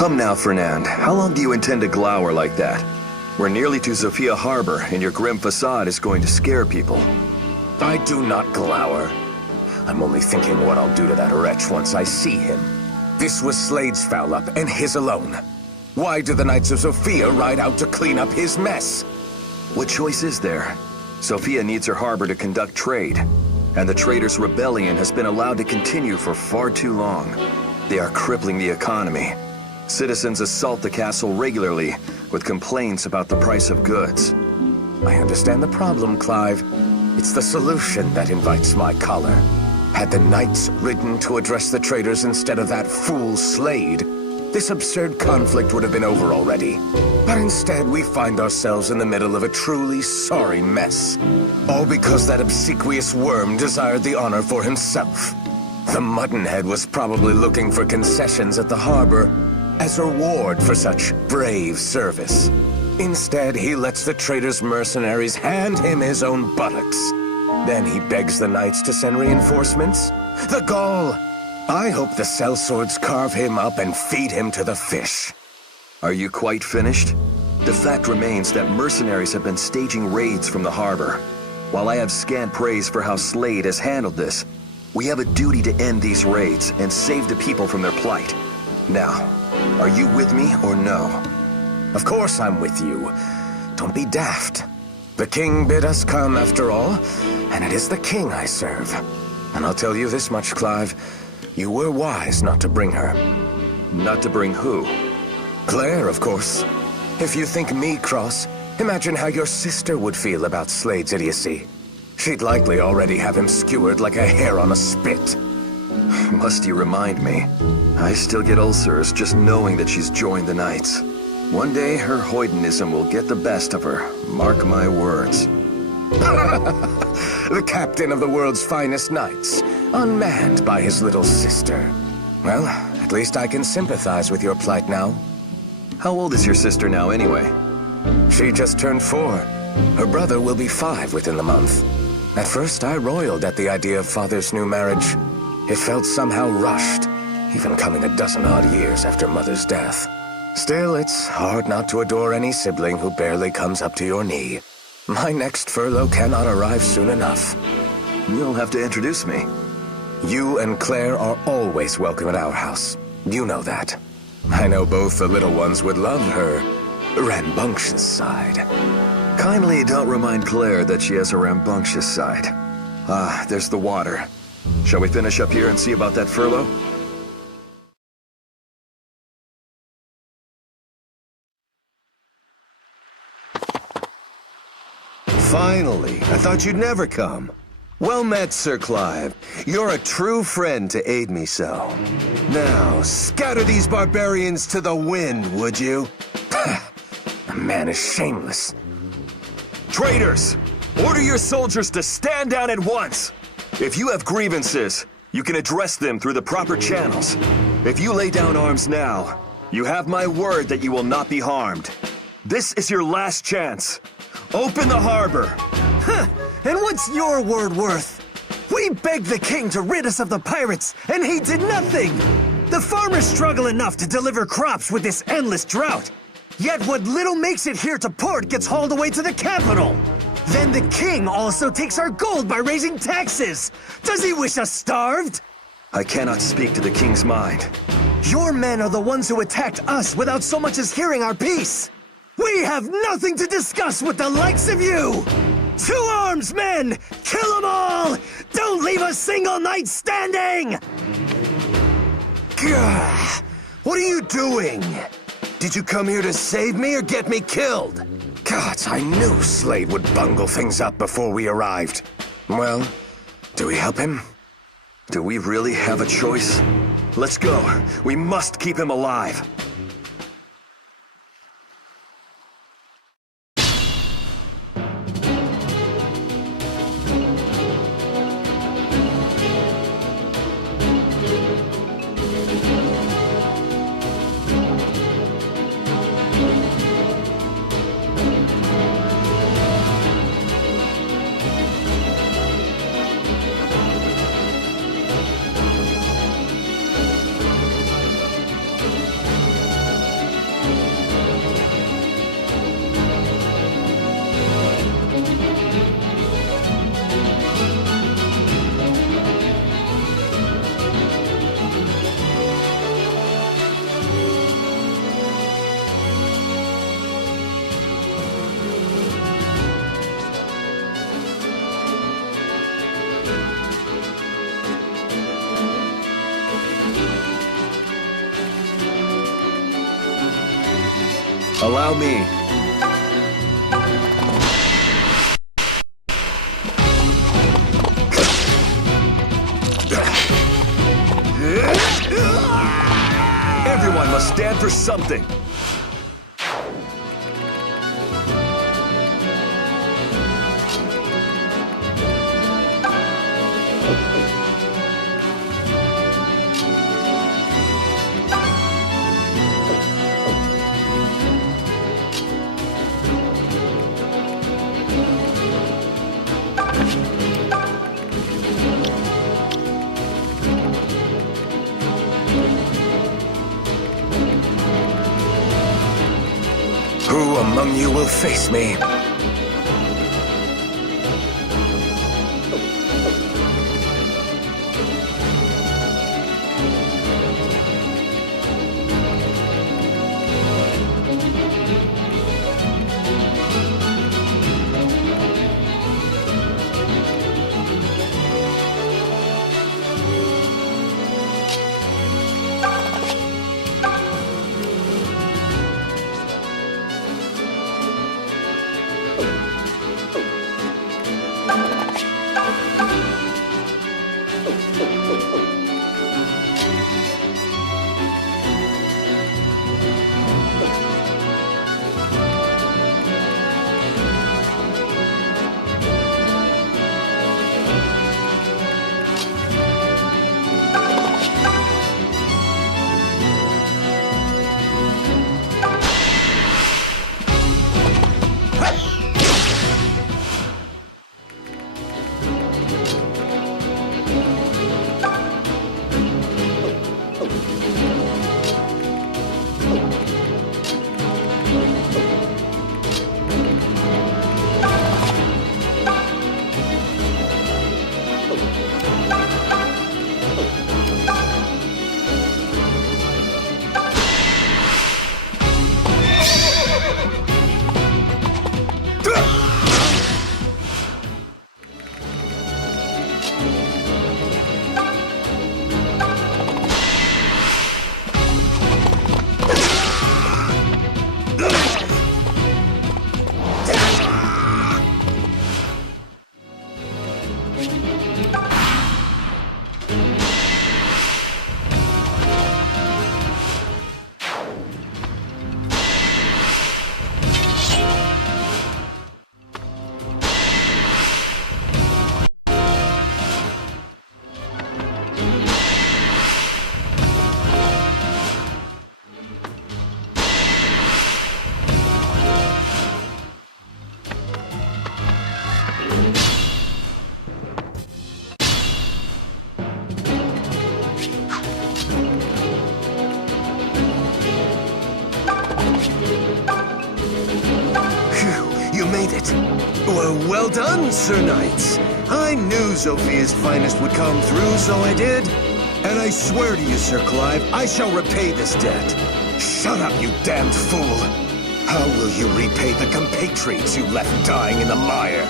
Come now, Fernand. How long do you intend to glower like that? We're nearly to Zofia Harbour, and your grim facade is going to scare people. I do not glower. I'm only thinking what I'll do to that wretch once I see him. This was Slade's foul-up, and his alone. Why do the Knights of Zofia ride out to clean up his mess? What choice is there? Zofia needs her harbor to conduct trade, and the traders' rebellion has been allowed to continue for far too long. They are crippling the economy. Citizens assault the castle regularly with complaints about the price of goods. I understand the problem, Clive. It's the solution that invites my choler. Had the Knights ridden to address the traders instead of that fool Slade, this absurd conflict would have been over already. But instead, we find ourselves in the middle of a truly sorry mess. All because that obsequious worm desired the honor for himself. The Muttonhead was probably looking for concessions at the harbor as a reward for such brave service. Instead, he lets the traders' mercenaries hand him his own buttocks. Then he begs the Knights to send reinforcements. The gall! I hope the sellswords carve him up and feed him to the fish. Are you quite finished? The fact remains that mercenaries have been staging raids from the harbor. While I have scant praise for how Slade has handled this, we have a duty to end these raids and save the people from their plight. Now, are you with me or no? Of course I'm with you. Don't be daft. The king bid us come after all, and it is the king I serve. And I'll tell you this much, Clive. You were wise not to bring her. Not to bring who? Claire, of course. If you think me cross, imagine how your sister would feel about Slade's idiocy. She'd likely already have him skewered like a hare on a spit. Must you remind me? I still get ulcers just knowing that she's joined the Knights. One day, her hoydenism will get the best of her. Mark my words. The captain of the world's finest knights, unmanned by his little sister. Well, at least I can sympathize with your plight now. How old is your sister now, anyway? She just turned 4. Her brother will be 5 within the month. At first, I roiled at the idea of father's new marriage. It felt somehow rushed, even coming a dozen-odd years after mother's death. Still, it's hard not to adore any sibling who barely comes up to your knee. My next furlough cannot arrive soon enough. You'll have to introduce me. You and Claire are always welcome at our house. You know that. I know both the little ones would love her rambunctious side. Kindly don't remind Claire that she has a rambunctious side. Ah, there's the water. Shall we finish up here and see about that furlough? Finally, I thought you'd never come. Well met, Sir Clive. You're a true friend to aid me so. Now, scatter these barbarians to the wind, would you? The man is shameless. Traitors! Order your soldiers to stand down at once! If you have grievances, you can address them through the proper channels. If you lay down arms now, you have my word that you will not be harmed. This is your last chance. Open the harbor! Huh! And what's your word worth? We begged the king to rid us of the pirates, and he did nothing! The farmers struggle enough to deliver crops with this endless drought. Yet what little makes it here to port gets hauled away to the capital. Then the king also takes our gold by raising taxes. Does he wish us starved? I cannot speak to the king's mind. Your men are the ones who attacked us without so much as hearing our peace. We have nothing to discuss with the likes of you! To arms, men! Kill them all! Don't leave a single knight standing! Gah! What are you doing? Did you come here to save me or get me killed? Gods, I knew Slade would bungle things up before we arrived. Well, do we help him? Do we really have a choice? Let's go. We must keep him alive. Allow me. Everyone must stand for something. Who among you will face me? Well done, Sir Knights. I knew Zofia's finest would come through, so I did. And I swear to you, Sir Clive, I shall repay this debt. Shut up, you damned fool! How will you repay the compatriots you left dying in the mire?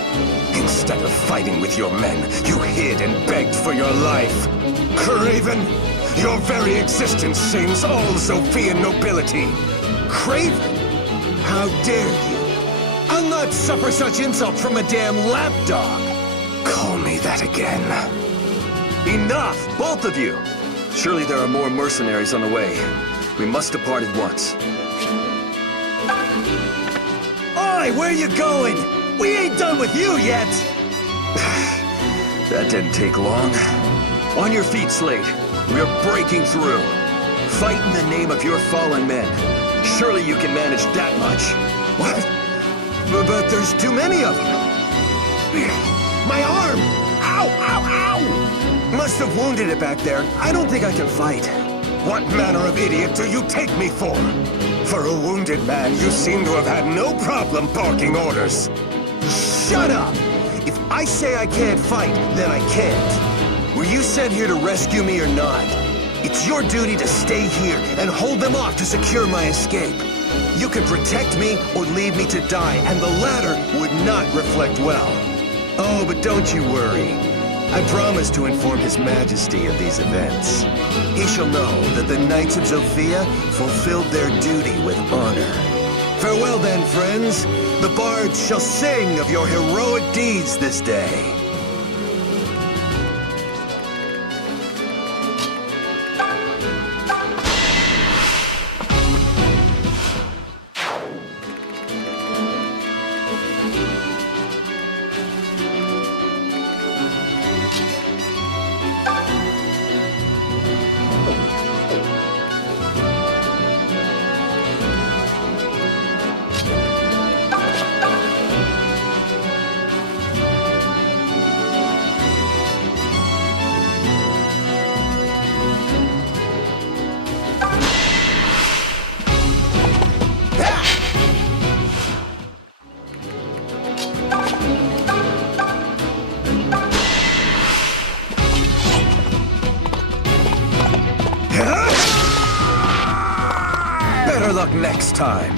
Instead of fighting with your men, you hid and begged for your life. Craven, your very existence shames all Zofian nobility. Craven? How dare you? I'll not suffer such insult from a damn lapdog. Call me that again. Enough, both of you! Surely there are more mercenaries on the way. We must depart at once. Oi, where you going? We ain't done with you yet! That didn't take long. On your feet, Slade. We're breaking through. Fight in the name of your fallen men. Surely you can manage that much. What? But there's too many of them. My arm! Ow, ow, ow! Must have wounded it back there. I don't think I can fight. What manner of idiot do you take me for? For a wounded man, you seem to have had no problem barking orders. Shut up! If I say I can't fight, then I can't. Were you sent here to rescue me or not? It's your duty to stay here and hold them off to secure my escape. You can protect me or leave me to die, and the latter would not reflect well. Oh, but don't you worry. I promise to inform His Majesty of these events. He shall know that the Knights of Zofia fulfilled their duty with honor. Farewell then, friends. The bards shall sing of your heroic deeds this day. Better luck next time.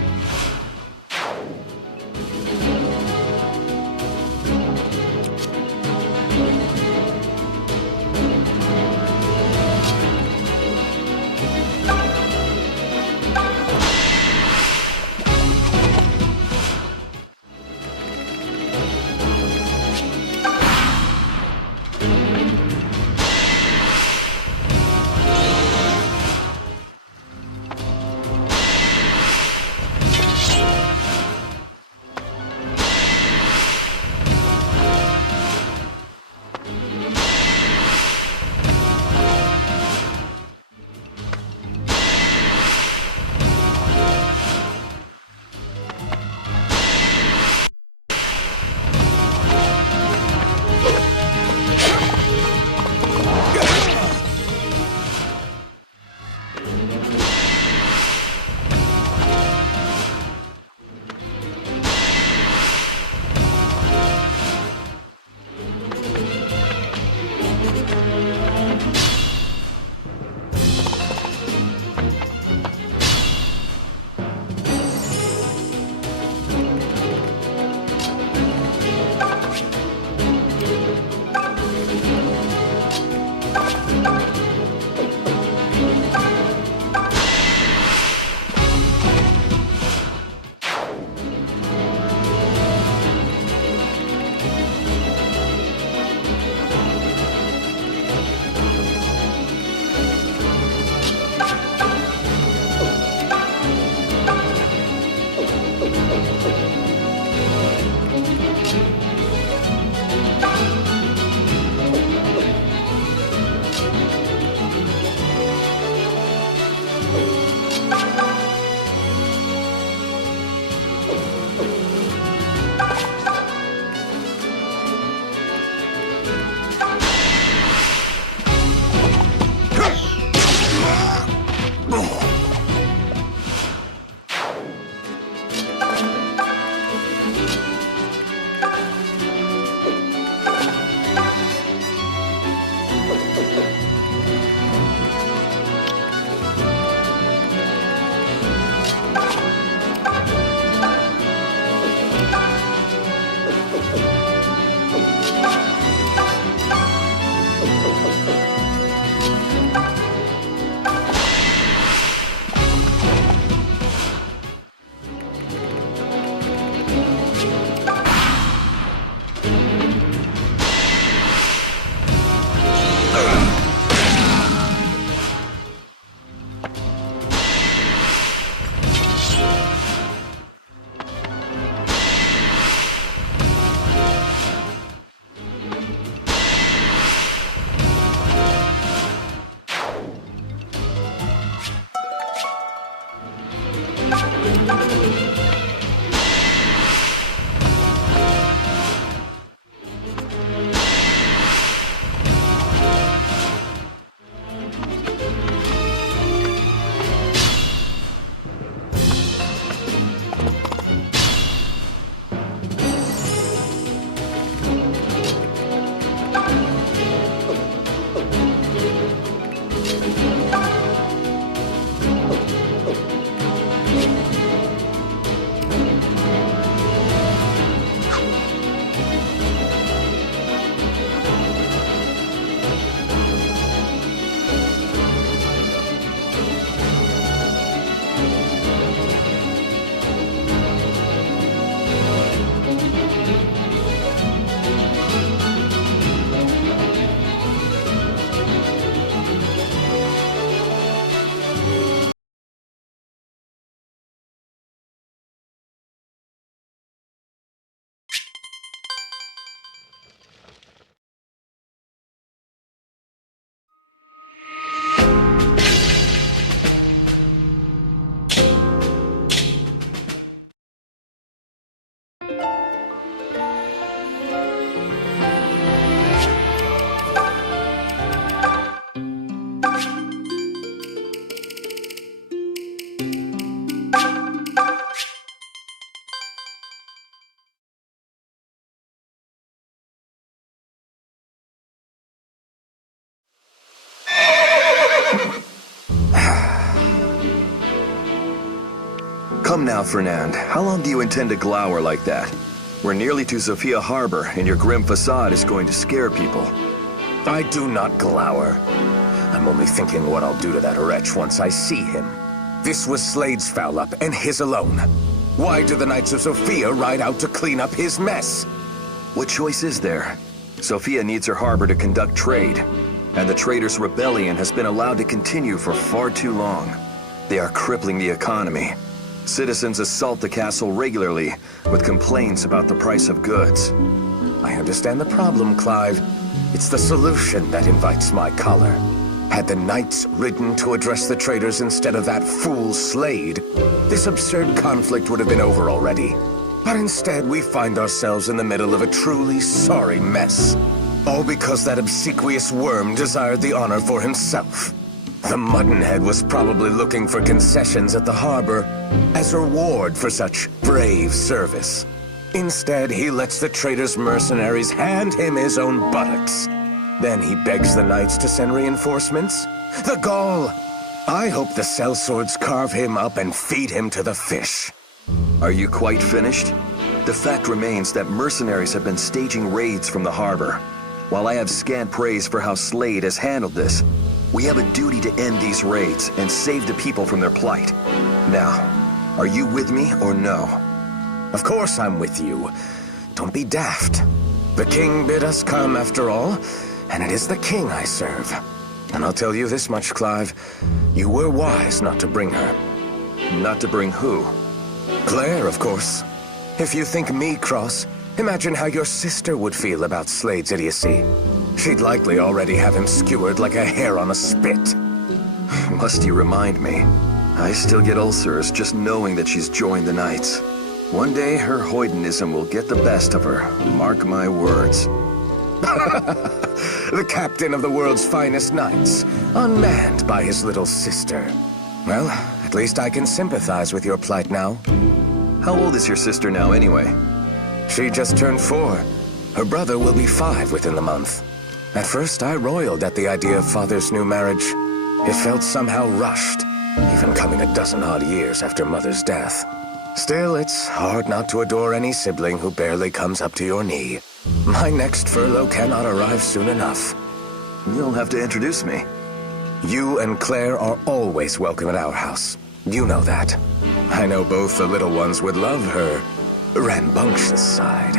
Come now, Fernand. How long do you intend to glower like that? We're nearly to Zofia Harbour, and your grim facade is going to scare people. I do not glower. I'm only thinking what I'll do to that wretch once I see him. This was Slade's foul-up, and his alone. Why do the Knights of Zofia ride out to clean up his mess? What choice is there? Zofia needs her harbor to conduct trade, and the traders' rebellion has been allowed to continue for far too long. They are crippling the economy. Citizens assault the castle regularly with complaints about the price of goods. I understand the problem, Clive. It's the solution that invites my choler. Had the knights ridden to address the traders instead of that fool Slade, this absurd conflict would have been over already. But instead, we find ourselves in the middle of a truly sorry mess. All because that obsequious worm desired the honor for himself. The Muttonhead was probably looking for concessions at the harbor as a reward for such brave service. Instead, he lets the trader's mercenaries hand him his own buttocks. Then he begs the knights to send reinforcements. The gall! I hope the sellswords carve him up and feed him to the fish. Are you quite finished? The fact remains that mercenaries have been staging raids from the harbor. While I have scant praise for how Slade has handled this, we have a duty to end these raids and save the people from their plight. Now, are you with me or no? Of course I'm with you. Don't be daft. The king bid us come after all, and it is the king I serve. And I'll tell you this much, Clive. You were wise not to bring her. Not to bring who? Claire, of course. If you think me cross, imagine how your sister would feel about Slade's idiocy. She'd likely already have him skewered like a hare on a spit. Must you remind me? I still get ulcers just knowing that she's joined the Knights. One day her hoydenism will get the best of her. Mark my words. The captain of the world's finest knights, unmanned by his little sister. Well, at least I can sympathize with your plight now. How old is your sister now, anyway? She just turned 4. Her brother will be 5 within the month. At first, I roiled at the idea of father's new marriage. It felt somehow rushed, even coming a dozen odd years after mother's death. Still, it's hard not to adore any sibling who barely comes up to your knee. My next furlough cannot arrive soon enough. You'll have to introduce me. You and Claire are always welcome at our house. You know that. I know both the little ones would love her rambunctious side.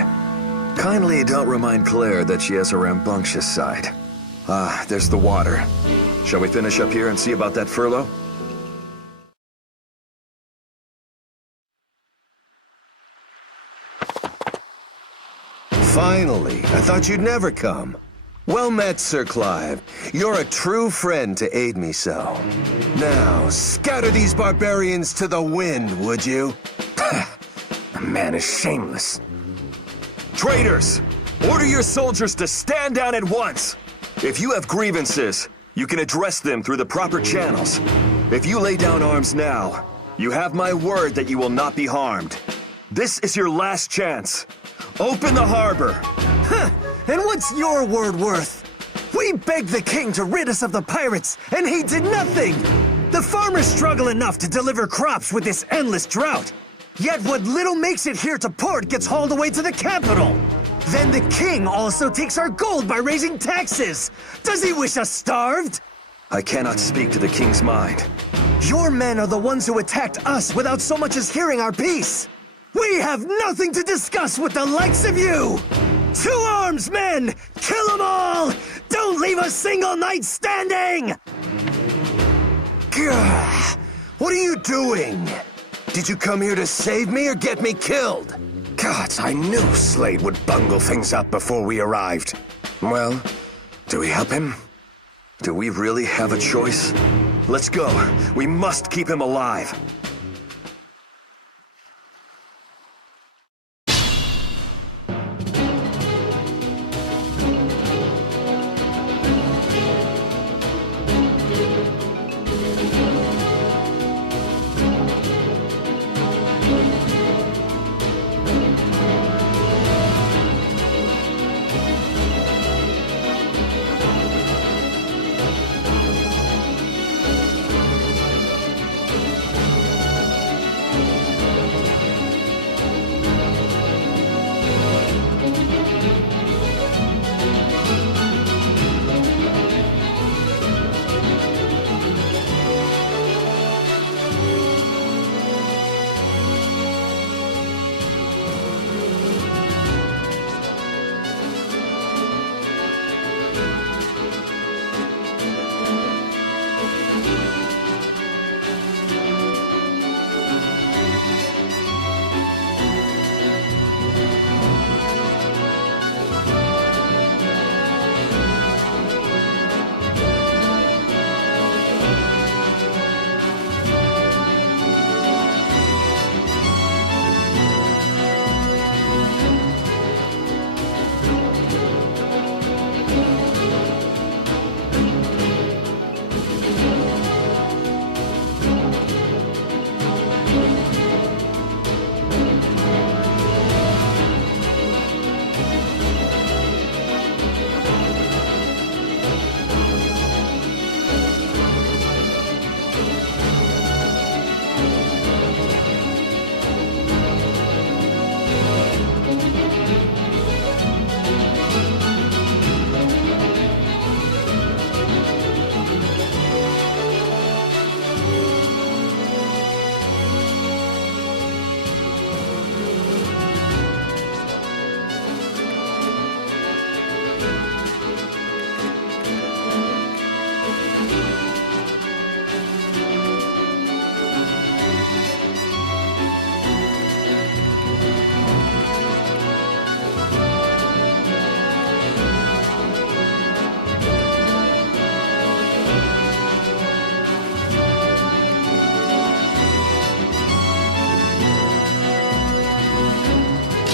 Kindly don't remind Claire that she has a rambunctious side. Ah, there's the water. Shall we finish up here and see about that furlough? Finally, I thought you'd never come. Well met, Sir Clive. You're a true friend to aid me so. Now, scatter these barbarians to the wind, would you? The man is shameless. Traitors! Order your soldiers to stand down at once! If you have grievances, you can address them through the proper channels. If you lay down arms now, you have my word that you will not be harmed. This is your last chance. Open the harbor! Huh, and what's your word worth? We begged the king to rid us of the pirates, and he did nothing! The farmers struggle enough to deliver crops with this endless drought. Yet what little makes it here to port gets hauled away to the capital. Then the king also takes our gold by raising taxes. Does he wish us starved? I cannot speak to the king's mind. Your men are the ones who attacked us without so much as hearing our peace. We have nothing to discuss with the likes of you! To arms, men! Kill them all! Don't leave a single knight standing! Gah! What are you doing? Did you come here to save me or get me killed? Gods, I knew Slade would bungle things up before we arrived. Well, do we help him? Do we really have a choice? Let's go. We must keep him alive.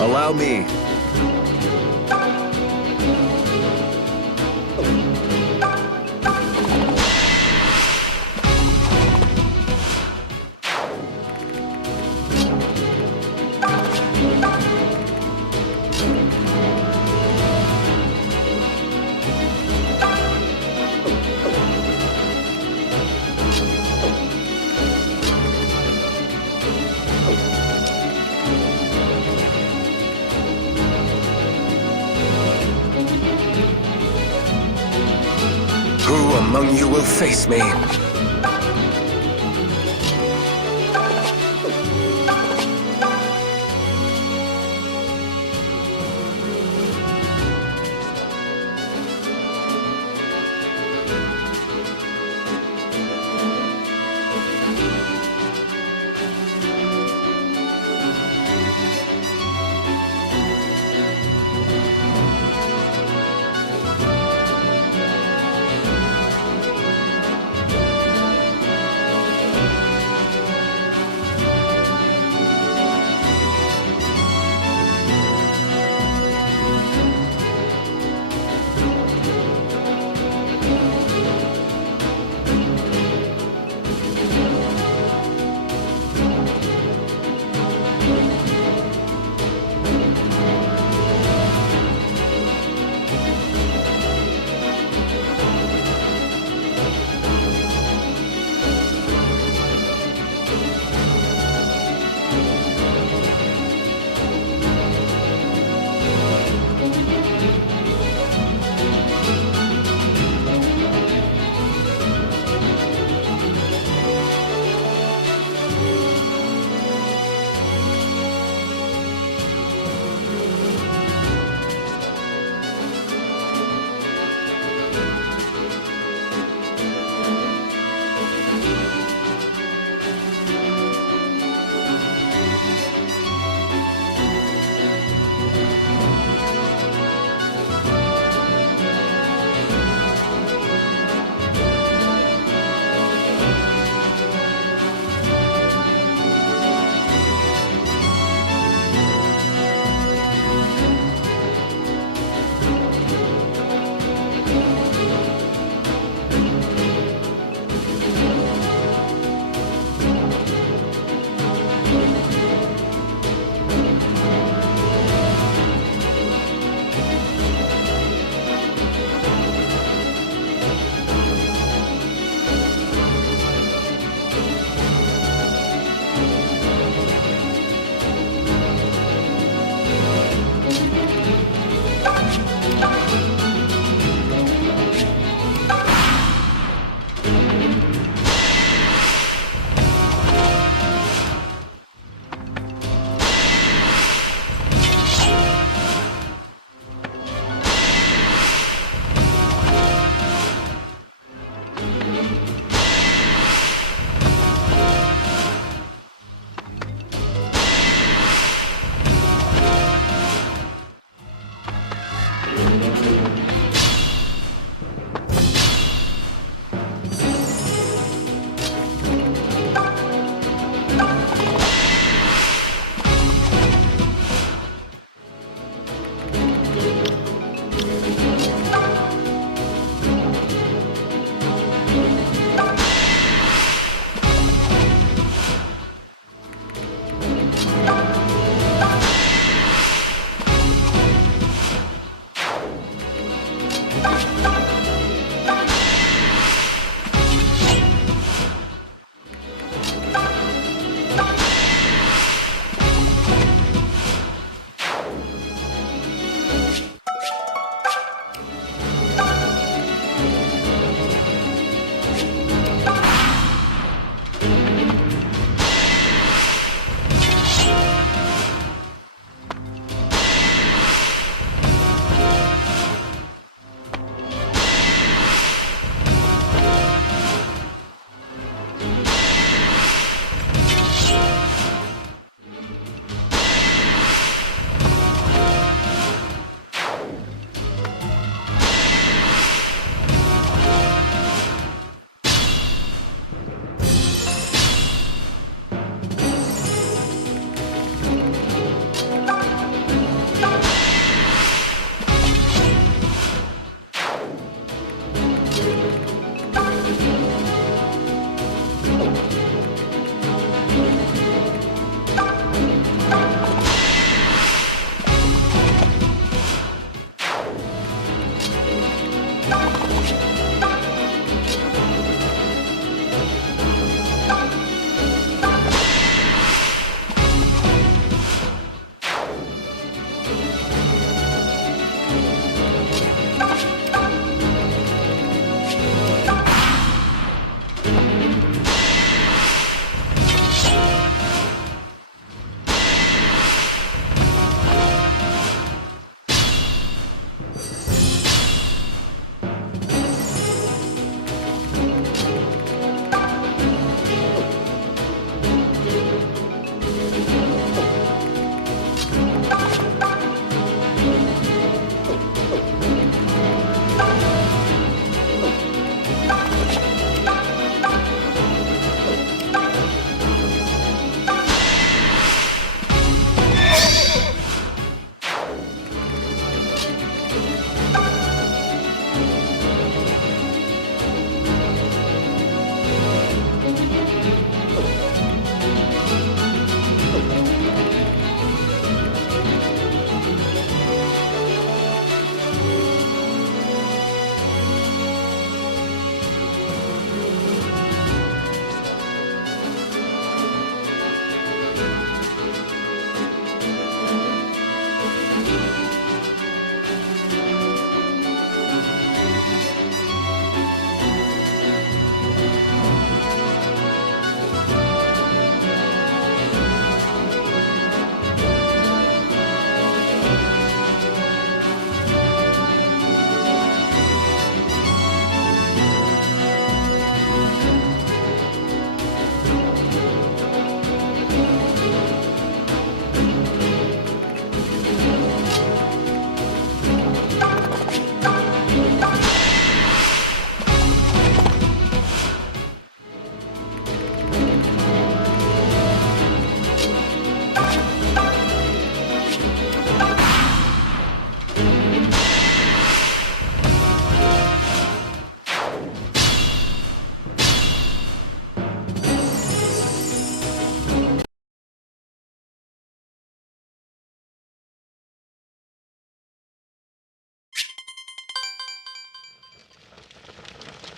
Allow me. Who among you will face me?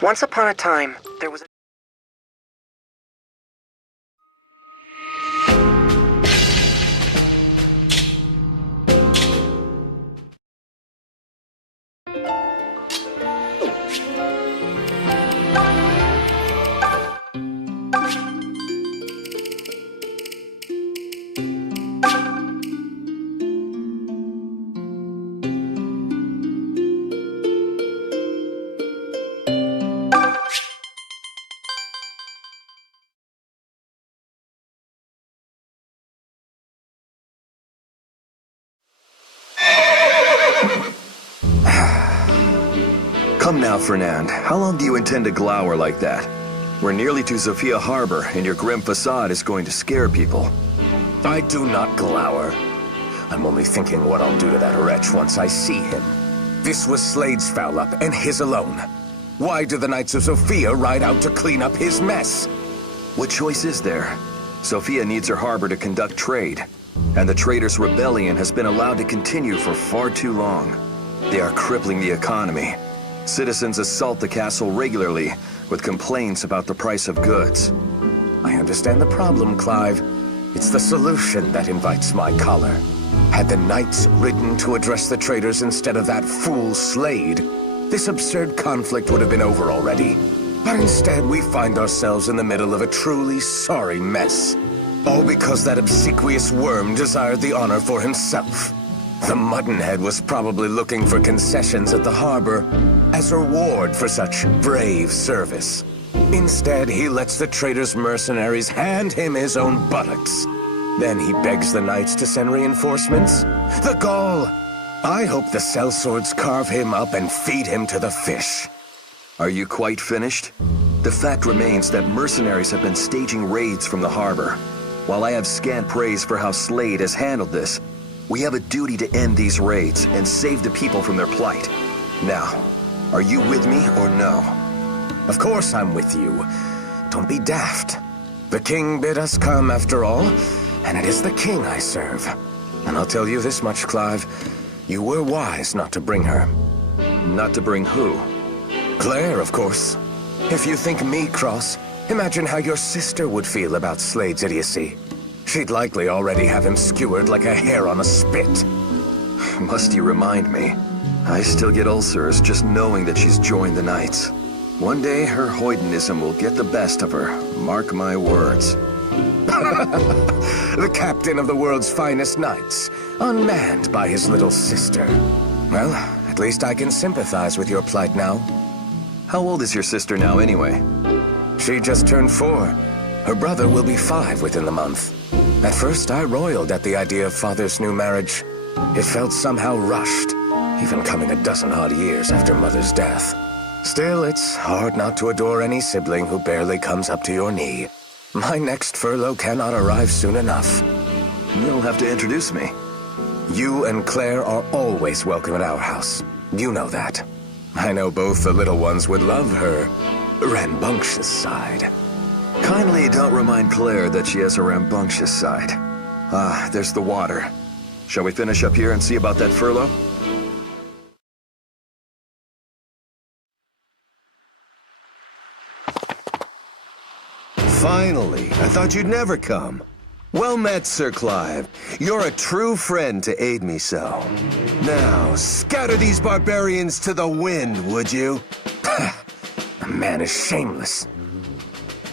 Once upon a time, there was a... Come now, Fernand. How long do you intend to glower like that? We're nearly to Zofia Harbour, and your grim facade is going to scare people. I do not glower. I'm only thinking what I'll do to that wretch once I see him. This was Slade's foul-up, and his alone. Why do the Knights of Zofia ride out to clean up his mess? What choice is there? Zofia needs her harbor to conduct trade, and the Traders' Rebellion has been allowed to continue for far too long. They are crippling the economy. Citizens assault the castle regularly with complaints about the price of goods. I understand the problem, Clive. It's the solution that invites my choler. Had the Knights ridden to address the traders instead of that fool Slade, this absurd conflict would have been over already. But instead, we find ourselves in the middle of a truly sorry mess. All because that obsequious worm desired the honor for himself. The Muttonhead was probably looking for concessions at the harbor as a reward for such brave service. Instead, he lets the trader's mercenaries hand him his own buttocks. Then he begs the knights to send reinforcements. The gall! I hope the sellswords carve him up and feed him to the fish. Are you quite finished? The fact remains that mercenaries have been staging raids from the harbor. While I have scant praise for how Slade has handled this, we have a duty to end these raids and save the people from their plight. Now, are you with me or no? Of course I'm with you. Don't be daft. The king bid us come after all, and it is the king I serve. And I'll tell you this much, Clive. You were wise not to bring her. Not to bring who? Claire, of course. If you think me cross, imagine how your sister would feel about Slade's idiocy. She'd likely already have him skewered like a hare on a spit. Must you remind me? I still get ulcers just knowing that she's joined the Knights. One day, her hoydenism will get the best of her. Mark my words. The captain of the world's finest knights, unmanned by his little sister. Well, at least I can sympathize with your plight now. How old is your sister now, anyway? She just turned 4. Her brother will be 5 within the month. At first, I roiled at the idea of father's new marriage. It felt somehow rushed, even coming a dozen-odd years after mother's death. Still, it's hard not to adore any sibling who barely comes up to your knee. My next furlough cannot arrive soon enough. You'll have to introduce me. You and Claire are always welcome at our house. You know that. I know both the little ones would love her rambunctious side. Kindly don't remind Claire that she has a rambunctious side. Ah, there's the water. Shall we finish up here and see about that furlough? Finally, I thought you'd never come. Well met, Sir Clive. You're a true friend to aid me so. Now, scatter these barbarians to the wind, would you? The man is shameless.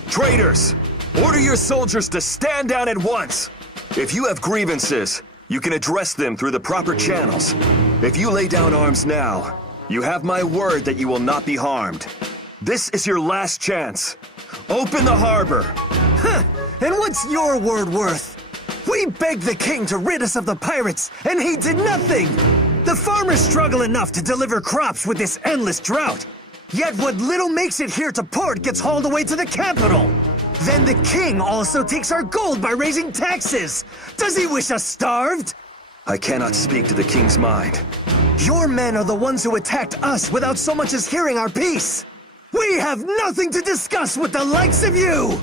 Traitors! Order your soldiers to stand down at once! If you have grievances, you can address them through the proper channels. If you lay down arms now, you have my word that you will not be harmed. This is your last chance. Open the harbor! Huh, and what's your word worth? We begged the king to rid us of the pirates, and he did nothing! The farmers struggle enough to deliver crops with this endless drought. Yet what little makes it here to port gets hauled away to the capital. Then the king also takes our gold by raising taxes. Does he wish us starved? I cannot speak to the king's mind. Your men are the ones who attacked us without so much as hearing our peace. We have nothing to discuss with the likes of you!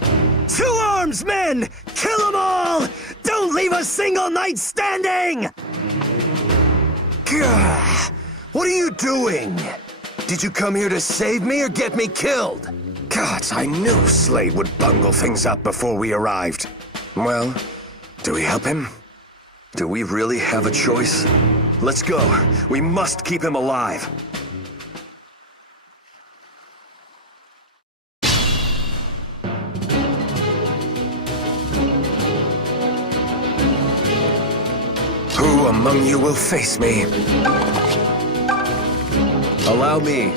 To arms, men! Kill them all! Don't leave a single knight standing! Gah! What are you doing? Did you come here to save me or get me killed? Gods, I knew Slade would bungle things up before we arrived. Well, do we help him? Do we really have a choice? Let's go. We must keep him alive. Who among you will face me? Allow me.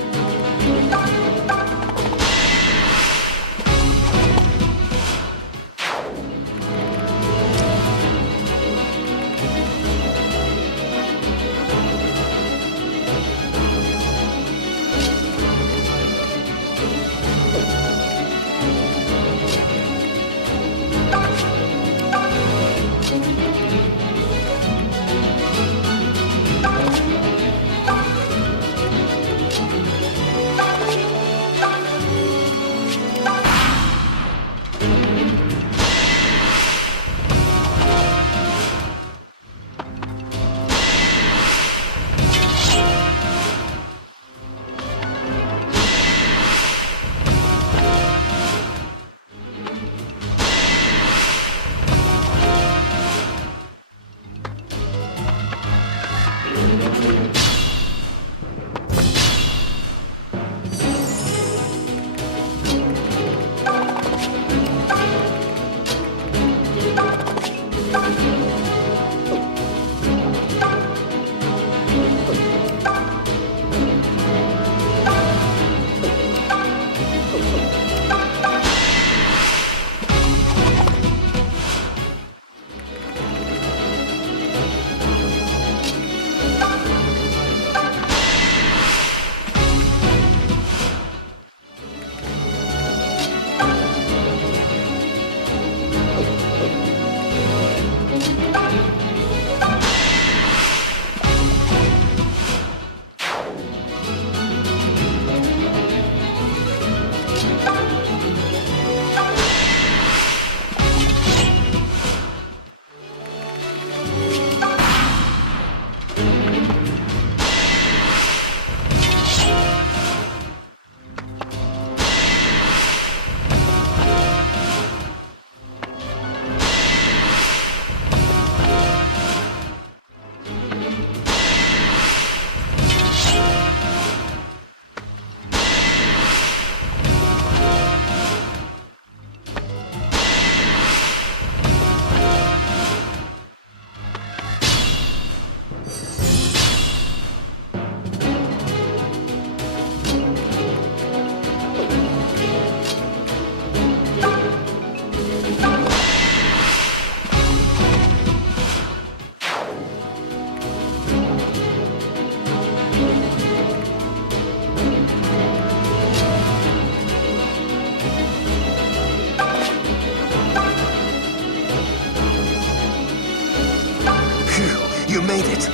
You made it.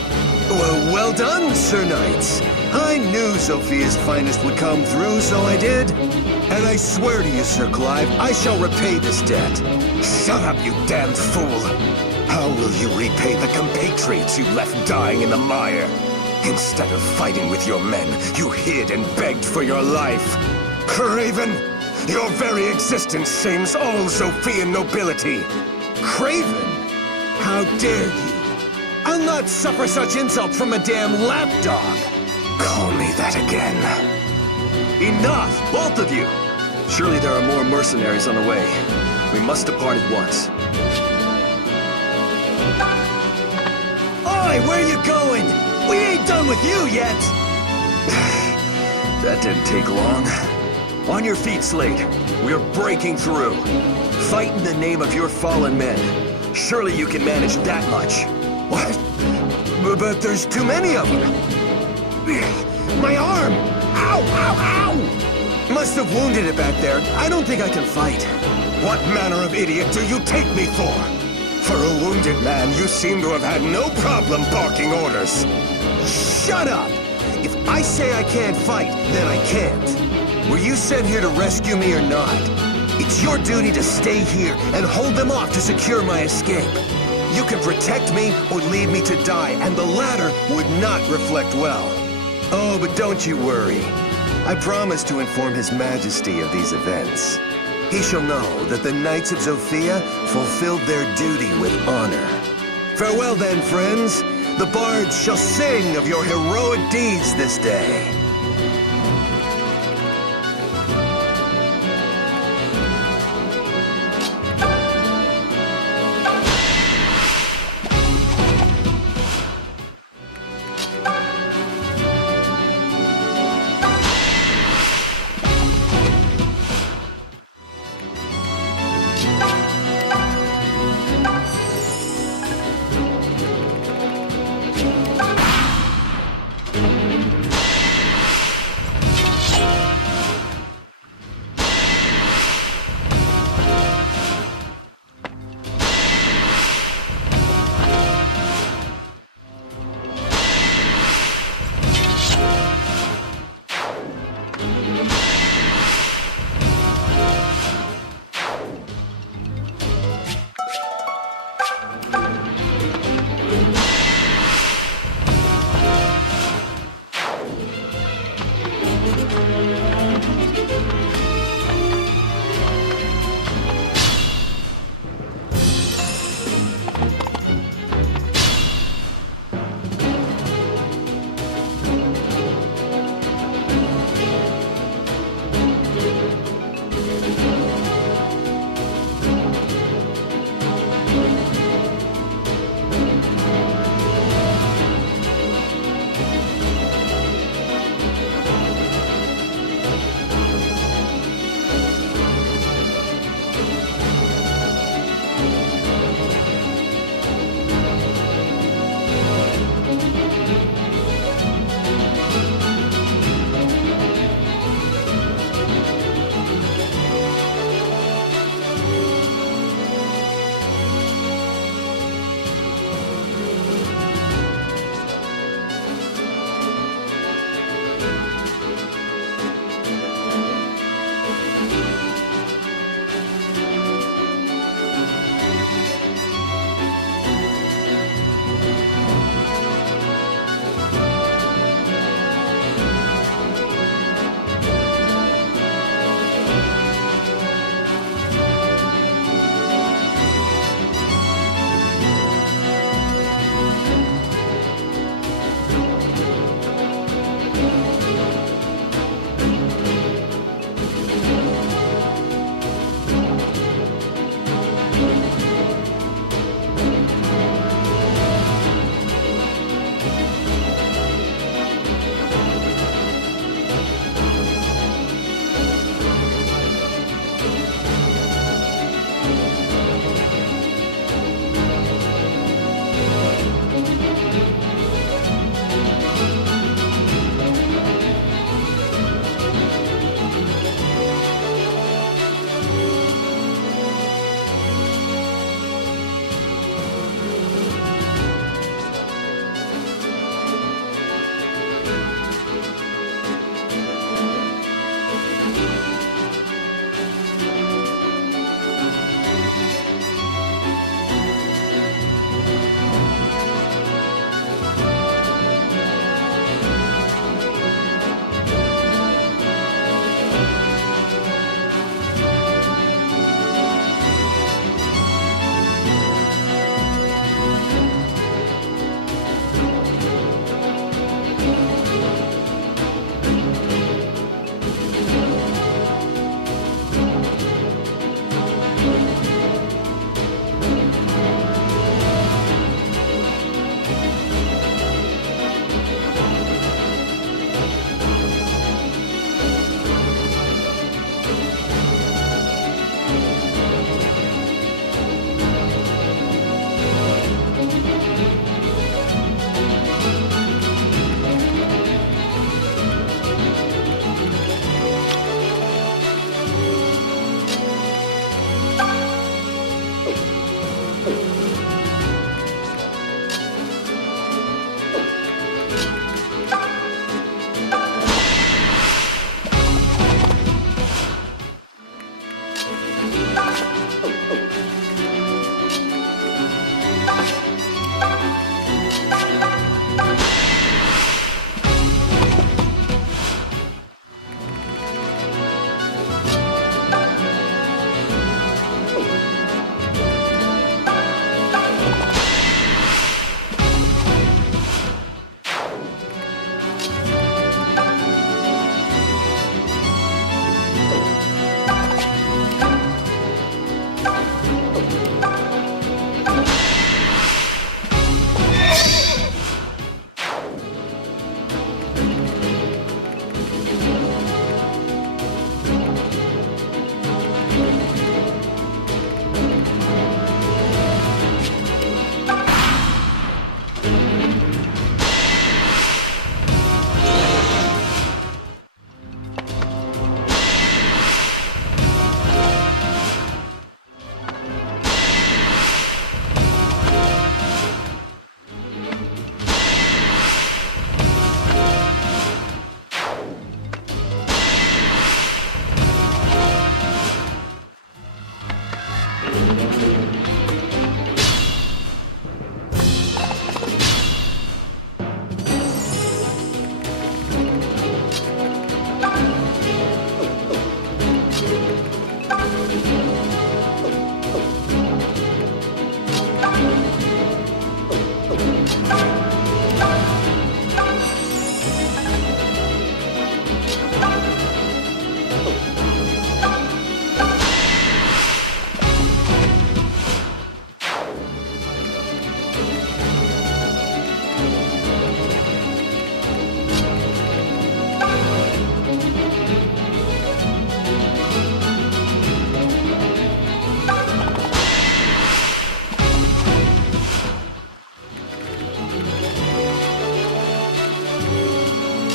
Well done, Sir Knights. I knew Zofia's finest would come through, so I did. And I swear to you, Sir Clive, I shall repay this debt. Shut up, you damned fool! How will you repay the compatriots you left dying in the mire? Instead of fighting with your men, you hid and begged for your life. Craven! Your very existence shames all Zofian nobility! Craven? How dare you? I'll not suffer such insult from a damn lapdog! Call me that again. Enough, both of you! Surely there are more mercenaries on the way. We must depart at once. Oi, where you going? We ain't done with you yet! That didn't take long. On your feet, Slade. We're breaking through. Fight in the name of your fallen men. Surely you can manage that much. What? But there's too many of them. My arm! Ow, ow, ow! Must have wounded it back there. I don't think I can fight. What manner of idiot do you take me for? For a wounded man, you seem to have had no problem barking orders. Shut up! If I say I can't fight, then I can't. Were you sent here to rescue me or not? It's your duty to stay here and hold them off to secure my escape. You can protect me or leave me to die, and the latter would not reflect well. Oh, but don't you worry. I promise to inform His Majesty of these events. He shall know that the Knights of Zofia fulfilled their duty with honor. Farewell then, friends. The bards shall sing of your heroic deeds this day.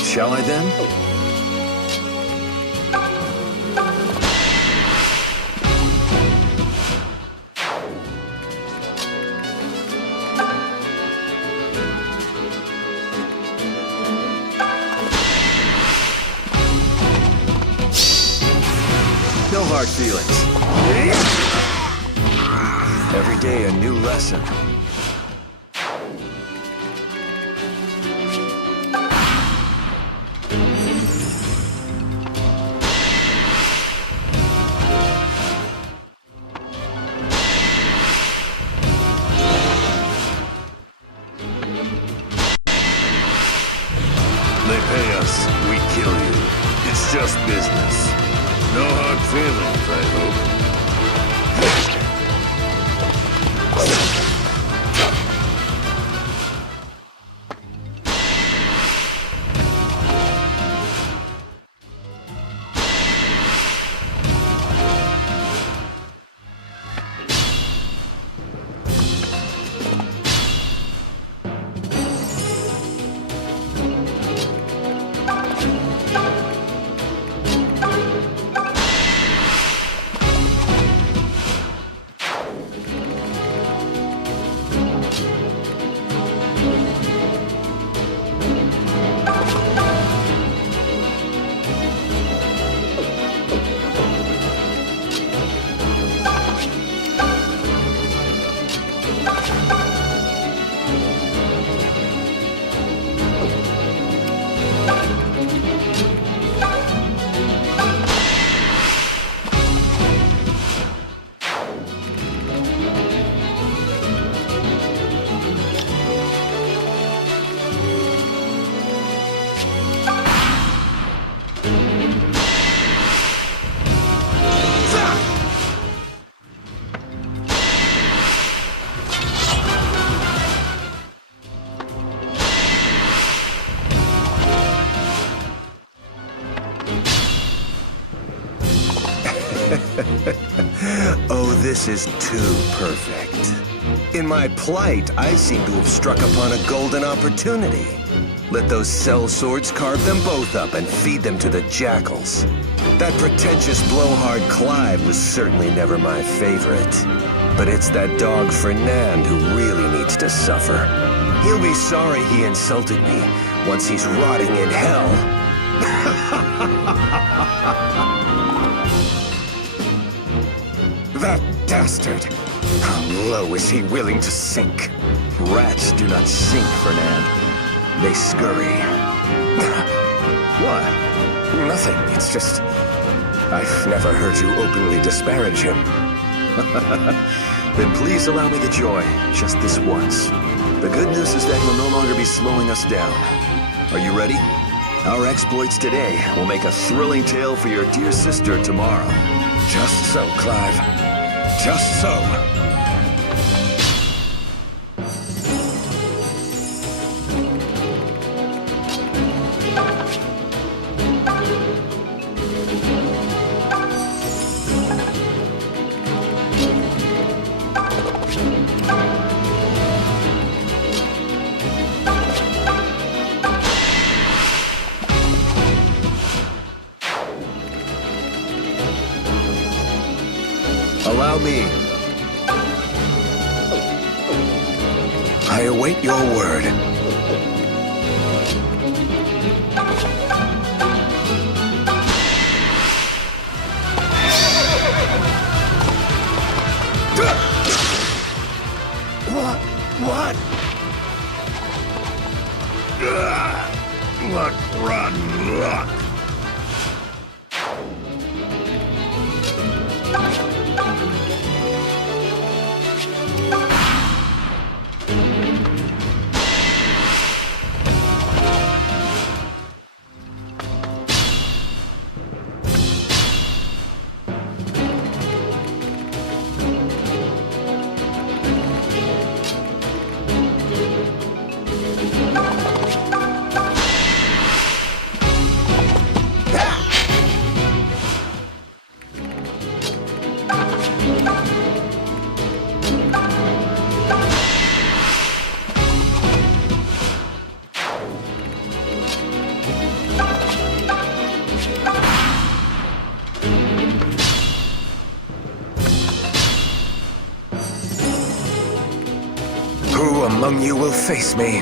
Shall I then? No hard feelings. Every day a new lesson. They pay us, we kill you. It's just business. No hard feelings, I hope. Oh, this is too perfect. In my plight, I seem to have struck upon a golden opportunity. Let those cell swords carve them both up and feed them to the jackals. That pretentious blowhard Clive was certainly never my favorite. But it's that dog Fernand who really needs to suffer. He'll be sorry he insulted me once he's rotting in hell. That dastard! How low is he willing to sink? Rats do not sink, Fernand. They scurry. What? Nothing. It's just... I've never heard you openly disparage him. Then please allow me the joy, just this once. The good news is that he'll no longer be slowing us down. Are you ready? Our exploits today will make a thrilling tale for your dear sister tomorrow. Just so, Clive. Just so. Allow me. I await your word. What? What rotten luck! among you will face me?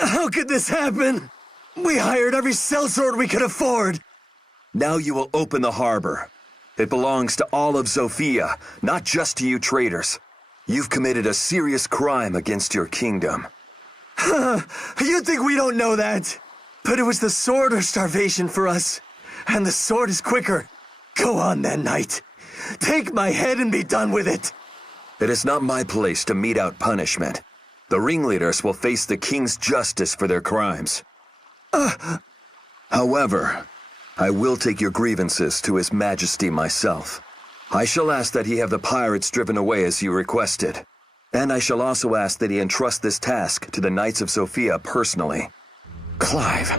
How could this happen? We hired every sellsword we could afford. Now you will open the harbor. It belongs to all of Zofia, not just to you traders. You've committed a serious crime against your kingdom. You think we don't know that? But it was the sword or starvation for us. And the sword is quicker. Go on then, knight. Take my head and be done with it. It is not my place to mete out punishment. The ringleaders will face the king's justice for their crimes. However, I will take your grievances to His Majesty myself. I shall ask that he have the pirates driven away as you requested. And I shall also ask that he entrust this task to the Knights of Zofia personally. Clive.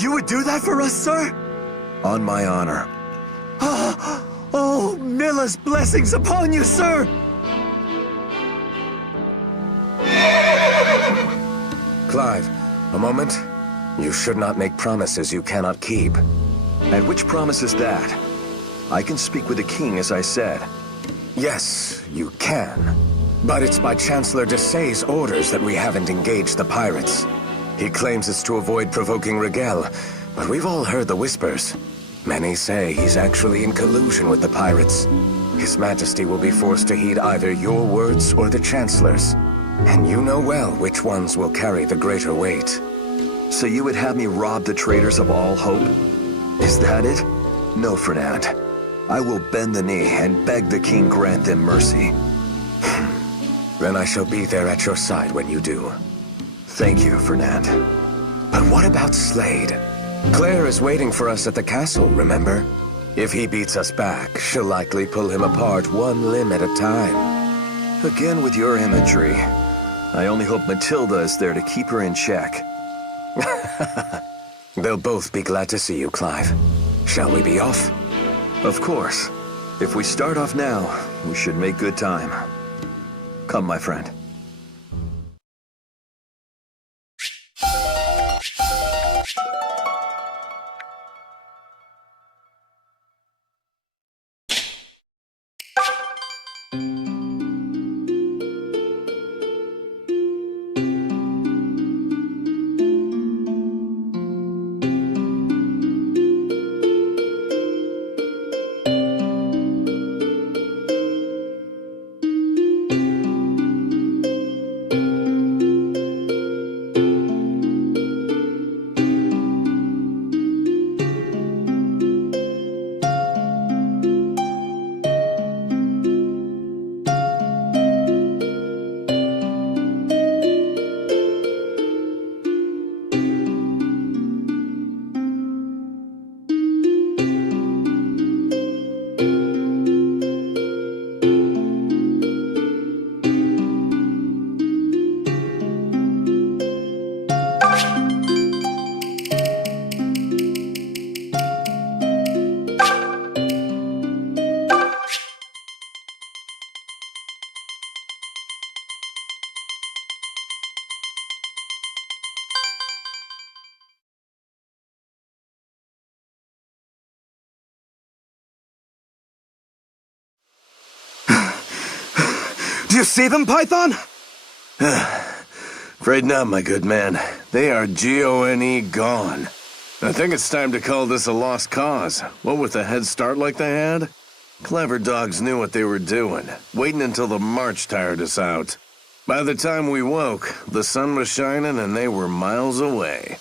You would do that for us, sir? On my honor. Oh, Milla's blessings upon you, sir! Clive, a moment. You should not make promises you cannot keep. And which promise is that? I can speak with the king, as I said. Yes, you can. But it's by Chancellor Desay's orders that we haven't engaged the pirates. He claims it's to avoid provoking Rigel, but we've all heard the whispers. Many say he's actually in collusion with the pirates. His Majesty will be forced to heed either your words or the Chancellor's. And you know well which ones will carry the greater weight. So you would have me rob the traders of all hope? Is that it? No, Fernand. I will bend the knee and beg the king grant them mercy. Then I shall be there at your side when you do. Thank you, Fernand. But what about Slade? Claire is waiting for us at the castle, remember? If he beats us back, she'll likely pull him apart one limb at a time. Again with your imagery. I only hope Matilda is there to keep her in check. They'll both be glad to see you, Clive. Shall we be off? Of course. If we start off now, we should make good time. Come, my friend. Do you see them, Python? Afraid not, my good man. They are Gone gone. I think it's time to call this a lost cause. What with a head start like they had? Clever dogs knew what they were doing, waiting until the march tired us out. By the time we woke, the sun was shining and they were miles away.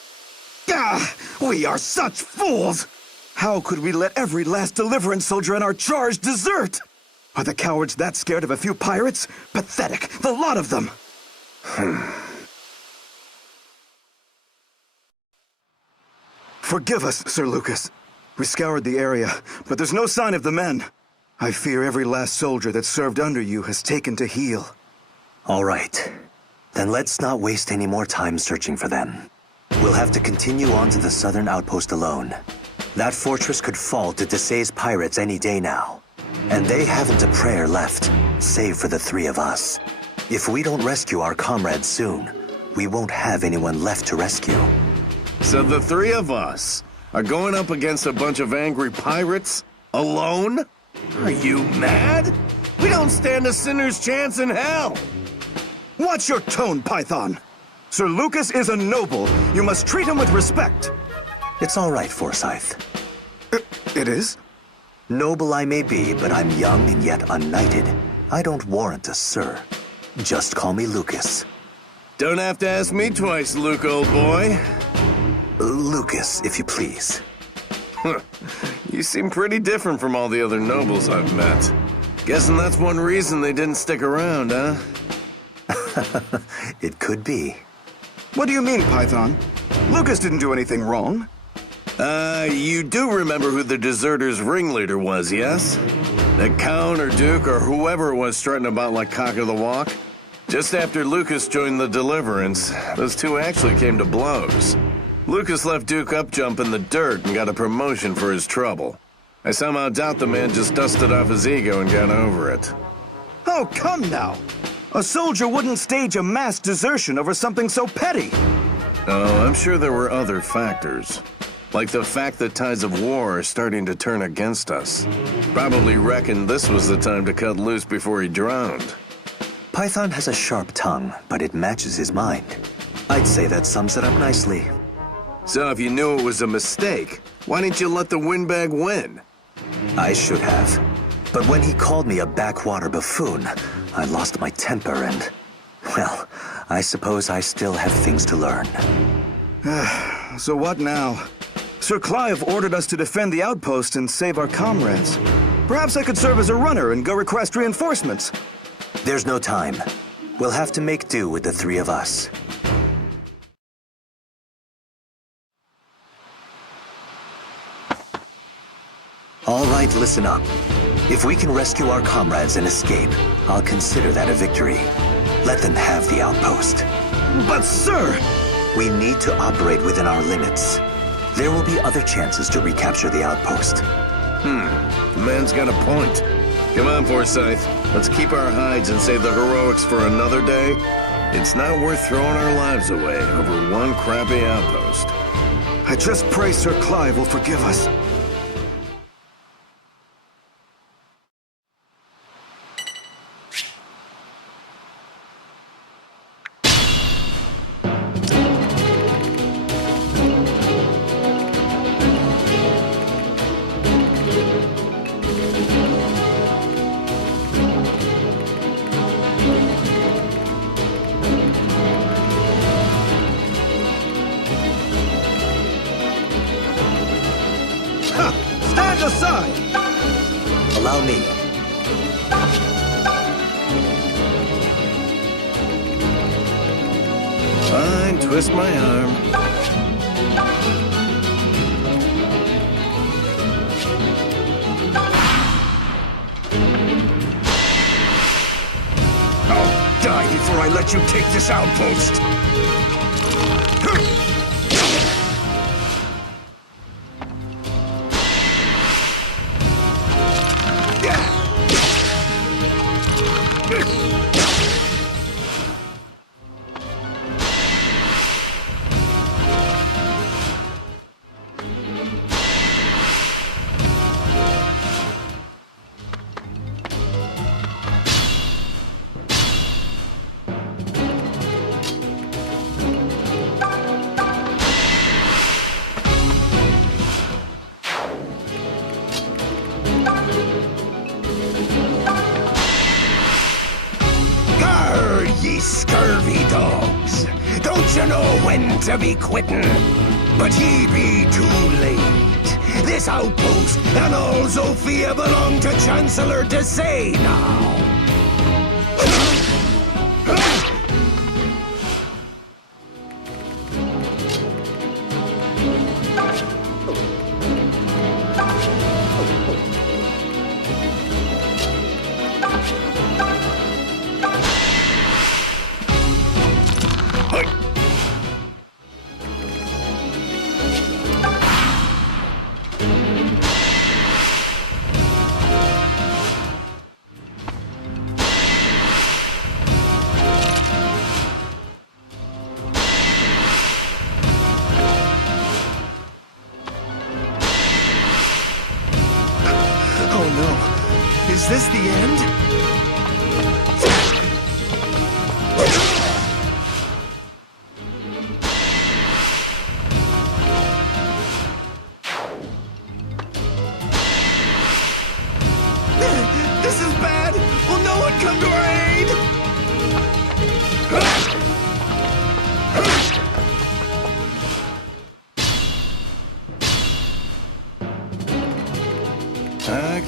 Ah, we are such fools! How could we let every last deliverance soldier in our charge desert? Are the cowards that scared of a few pirates? Pathetic, the lot of them! Forgive us, Sir Lukas. We scoured the area, but there's no sign of the men. I fear every last soldier that served under you has taken to heel. All right. Then let's not waste any more time searching for them. We'll have to continue on to the southern outpost alone. That fortress could fall to Desai's pirates any day now. And they haven't a prayer left, save for the three of us. If we don't rescue our comrades soon, we won't have anyone left to rescue. So the three of us are going up against a bunch of angry pirates? Alone? Are you mad? We don't stand a sinner's chance in hell! Watch your tone, Python. Sir Lukas is a noble. You must treat him with respect. It's all right, Forsyth. It is? Noble I may be, but I'm young and yet unknighted. I don't warrant a sir. Just call me Lukas. Don't have to ask me twice, Luke, old boy. Lukas, if you please. You seem pretty different from all the other nobles I've met. Guessing that's one reason they didn't stick around, huh? It could be. What do you mean, Python? Lukas didn't do anything wrong. You do remember who the deserters' ringleader was, yes? The Count or Duke or whoever it was strutting about like cock of the walk? Just after Lukas joined the Deliverance, those two actually came to blows. Lukas left Duke up jump in the dirt and got a promotion for his trouble. I somehow doubt the man just dusted off his ego and got over it. Oh, come now. A soldier wouldn't stage a mass desertion over something so petty. Oh, I'm sure there were other factors. Like the fact that tides of war are starting to turn against us. Probably reckoned this was the time to cut loose before he drowned. Python has a sharp tongue, but it matches his mind. I'd say that sums it up nicely. So if you knew it was a mistake, why didn't you let the windbag win? I should have. But when he called me a backwater buffoon, I lost my temper and, well, I suppose I still have things to learn. So what now? Sir Clive ordered us to defend the outpost and save our comrades. Perhaps I could serve as a runner and go request reinforcements. There's no time. We'll have to make do with the three of us. All right, listen up. If we can rescue our comrades and escape, I'll consider that a victory. Let them have the outpost. But sir! We need to operate within our limits. There will be other chances to recapture the outpost. The man's got a point. Come on, Forsyth. Let's keep our hides and save the heroics for another day. It's not worth throwing our lives away over one crappy outpost. I just pray Sir Clive will forgive us. Stand aside! Allow me. Fine, twist my arm. I'll die before I let you take this outpost! Ye scurvy dogs! Don't you know when to be quittin'? But ye be too late. This outpost and all Zofia belong to Chancellor Desai now. Oh no. Is this the end? This is bad! Will no one come to our aid?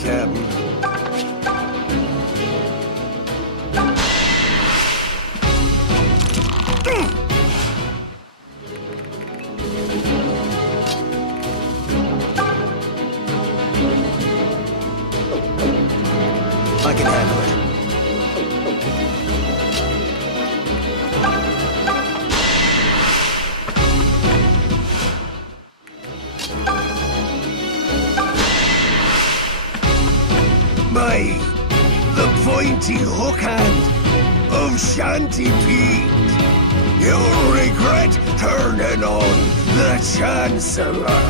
Captain. I can handle it. By the pointy hook hand of Shanty Pete, you'll regret turning on the Chancellor.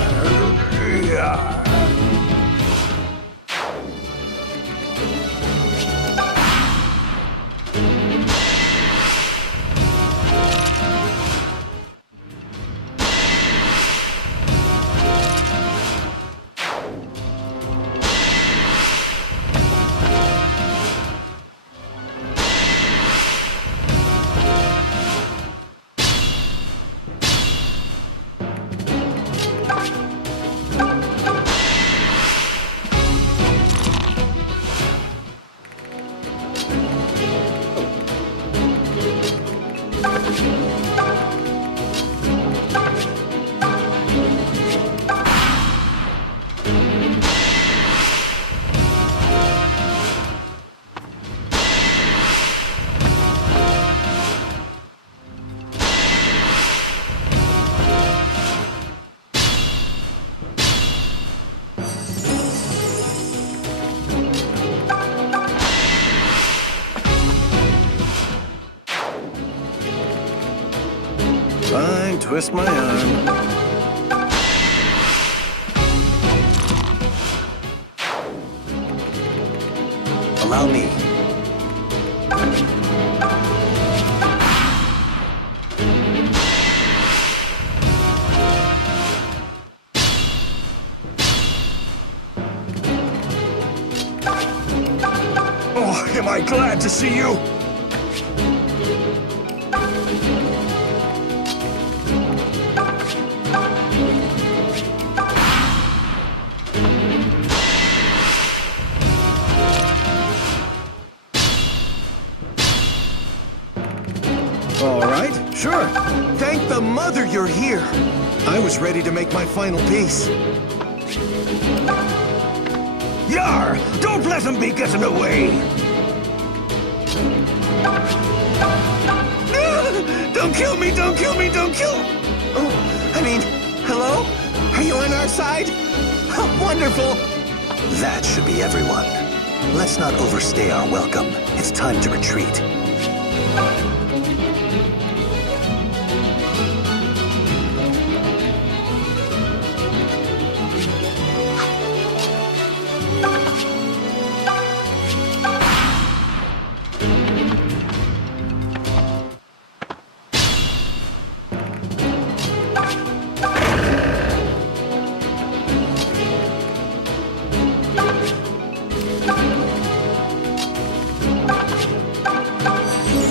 Fine, twist my arm. Allow me. Oh, am I glad to see you! All right, sure. Thank the mother you're here. I was ready to make my final piece. Yar! Don't let him be getting away! Don't kill me! Don't kill me! Don't kill! Oh, I mean, hello? Are you on our side? Oh, wonderful! That should be everyone. Let's not overstay our welcome. It's time to retreat.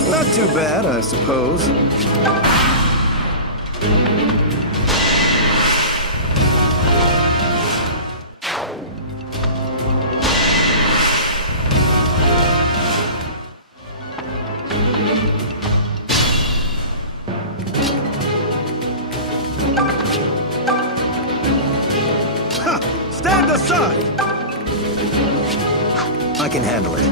Not too bad, I suppose. aside! I can handle it.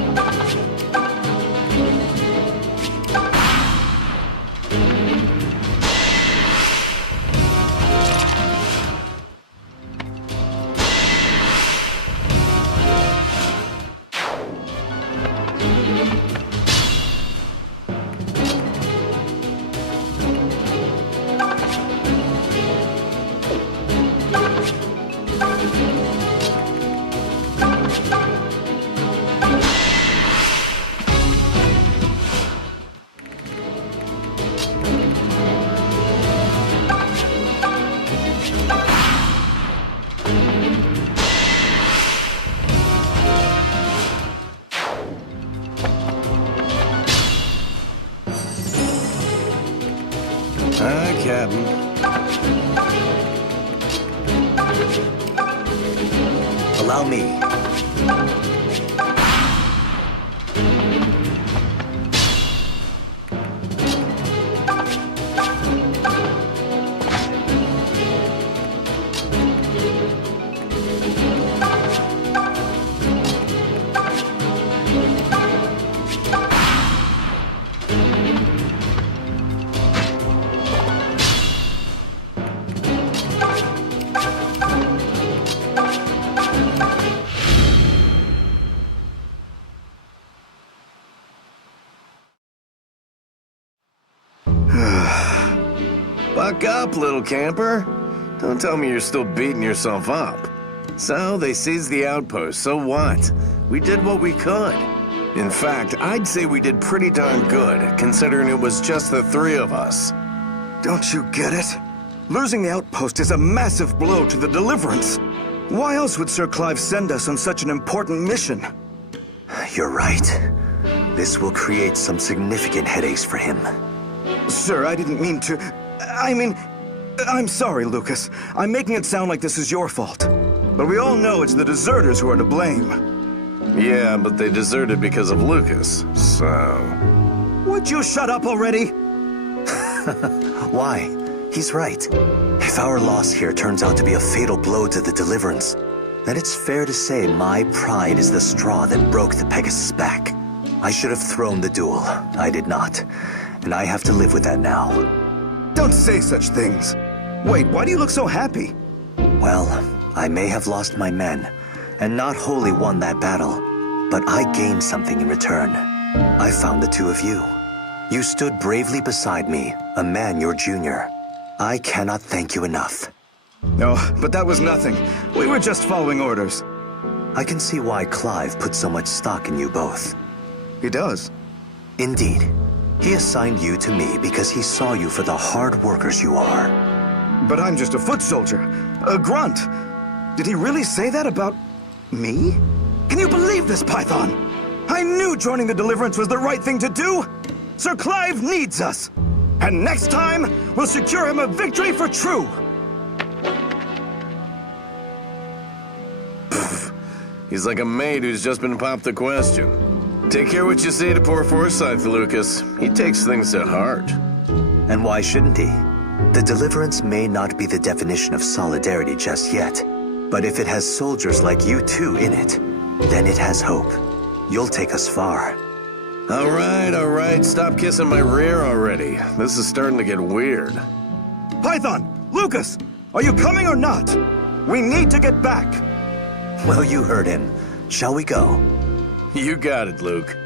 Captain. Allow me. Buck up, little camper. Don't tell me you're still beating yourself up. So, they seized the outpost, so what? We did what we could. In fact, I'd say we did pretty darn good, considering it was just the three of us. Don't you get it? Losing the outpost is a massive blow to the Deliverance. Why else would Sir Clive send us on such an important mission? You're right. This will create some significant headaches for him. Sir, I didn't mean to... I'm sorry, Lukas. I'm making it sound like this is your fault. But we all know it's the deserters who are to blame. Yeah, but they deserted because of Lukas, so... Would you shut up already? Why? He's right. If our loss here turns out to be a fatal blow to the Deliverance, then it's fair to say my pride is the straw that broke the Pegasus' back. I should have thrown the duel. I did not. And I have to live with that now. Don't say such things. Wait, why do you look so happy? Well, I may have lost my men, and not wholly won that battle, but I gained something in return. I found the two of you. You stood bravely beside me, a man your junior. I cannot thank you enough. No, but that was nothing. We were just following orders. I can see why Clive put so much stock in you both. He does. Indeed. He assigned you to me because he saw you for the hard workers you are. But I'm just a foot soldier, a grunt. Did he really say that about me? Can you believe this, Python? I knew joining the Deliverance was the right thing to do. Sir Clive needs us. And next time, we'll secure him a victory for true. He's like a maid who's just been popped the question. Take care what you say to poor Forsyth, Lukas. He takes things to heart. And why shouldn't he? The Deliverance may not be the definition of solidarity just yet, but if it has soldiers like you two in it, then it has hope. You'll take us far. All right. Stop kissing my rear already. This is starting to get weird. Python! Lukas! Are you coming or not? We need to get back. Well, you heard him. Shall we go? You got it, Luke.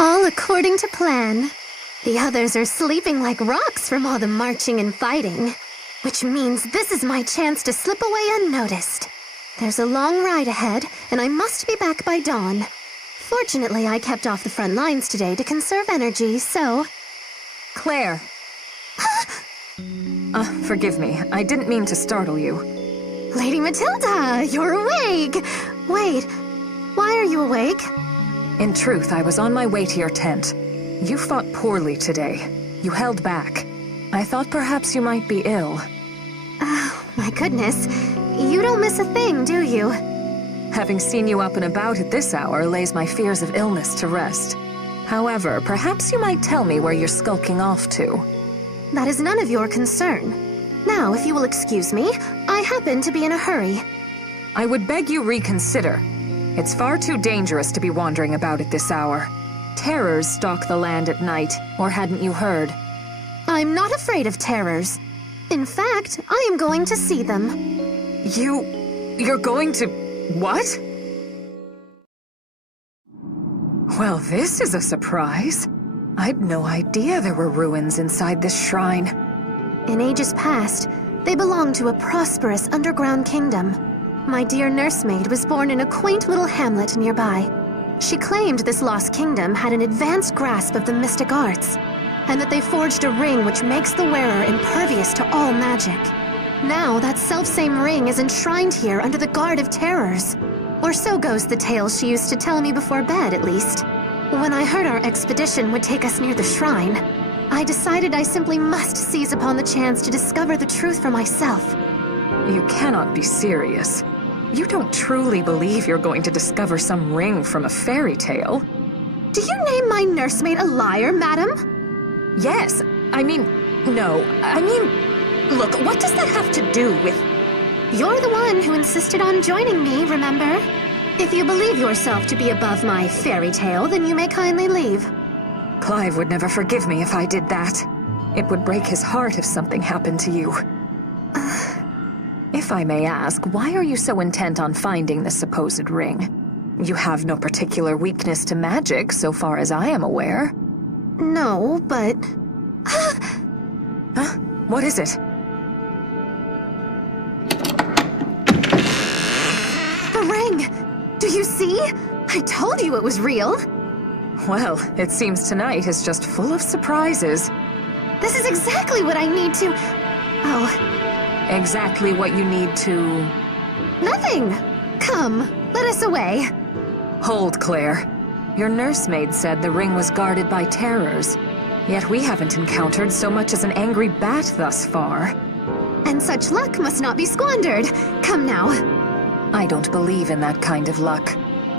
All according to plan. The others are sleeping like rocks from all the marching and fighting, which means this is my chance to slip away unnoticed. There's a long ride ahead, and I must be back by dawn. Fortunately, I kept off the front lines today to conserve energy, so... Claire. Forgive me. I didn't mean to startle you. Lady Matilda, you're awake! Wait, why are you awake? In truth, I was on my way to your tent. You fought poorly today. You held back. I thought perhaps you might be ill. Oh, my goodness. You don't miss a thing, do you? Having seen you up and about at this hour lays my fears of illness to rest. However, perhaps you might tell me where you're skulking off to. That is none of your concern. Now, if you will excuse me, I happen to be in a hurry. I would beg you reconsider. It's far too dangerous to be wandering about at this hour. Terrors stalk the land at night, or hadn't you heard? I'm not afraid of terrors. In fact, I am going to see them. You're going to... what? Well, this is a surprise. I'd no idea there were ruins inside this shrine. In ages past, they belonged to a prosperous underground kingdom. My dear nursemaid was born in a quaint little hamlet nearby. She claimed this lost kingdom had an advanced grasp of the mystic arts, and that they forged a ring which makes the wearer impervious to all magic. Now, that selfsame ring is enshrined here under the Guard of Terrors. Or so goes the tale she used to tell me before bed, at least. When I heard our expedition would take us near the shrine, I decided I simply must seize upon the chance to discover the truth for myself. You cannot be serious. You don't truly believe you're going to discover some ring from a fairy tale? Do you name my nursemaid a liar, madam? Yes. Look, what does that have to do with... You're the one who insisted on joining me, remember? If you believe yourself to be above my fairy tale, then you may kindly leave. Clive would never forgive me if I did that. It would break his heart if something happened to you. If I may ask, why are you so intent on finding the supposed ring? You have no particular weakness to magic, so far as I am aware. No, but... Huh? What is it? The ring! Do you see? I told you it was real! Well, it seems tonight is just full of surprises. This is exactly what I need to... Oh... Exactly what you need to... Nothing! Come, let us away. Hold, Claire. Your nursemaid said the ring was guarded by terrors. Yet we haven't encountered so much as an angry bat thus far. And such luck must not be squandered. Come now. I don't believe in that kind of luck.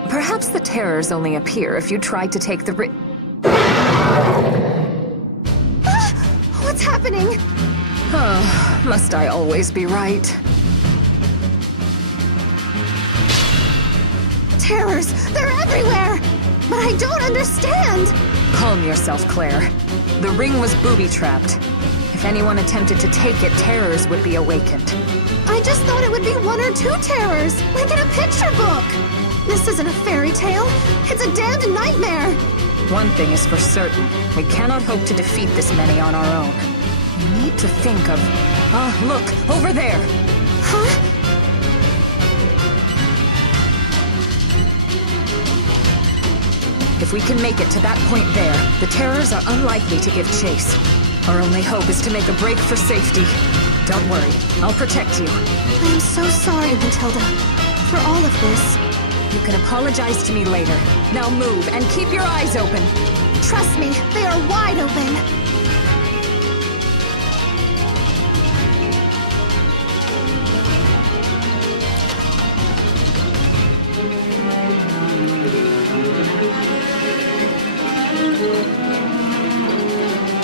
Perhaps the terrors only appear if you try to take the What's happening? Oh, must I always be right? Terrors! They're everywhere! But I don't understand! Calm yourself, Claire. The ring was booby-trapped. If anyone attempted to take it, terrors would be awakened. I just thought it would be one or two terrors, like in a picture book! This isn't a fairy tale. It's a damned nightmare! One thing is for certain. We cannot hope to defeat this many on our own. We need to think of... look! Over there! Huh? If we can make it to that point there, the terrors are unlikely to give chase. Our only hope is to make a break for safety. Don't worry, I'll protect you. I am so sorry, Matilda, for all of this. You can apologize to me later. Now move, and keep your eyes open. Trust me, they are wide open.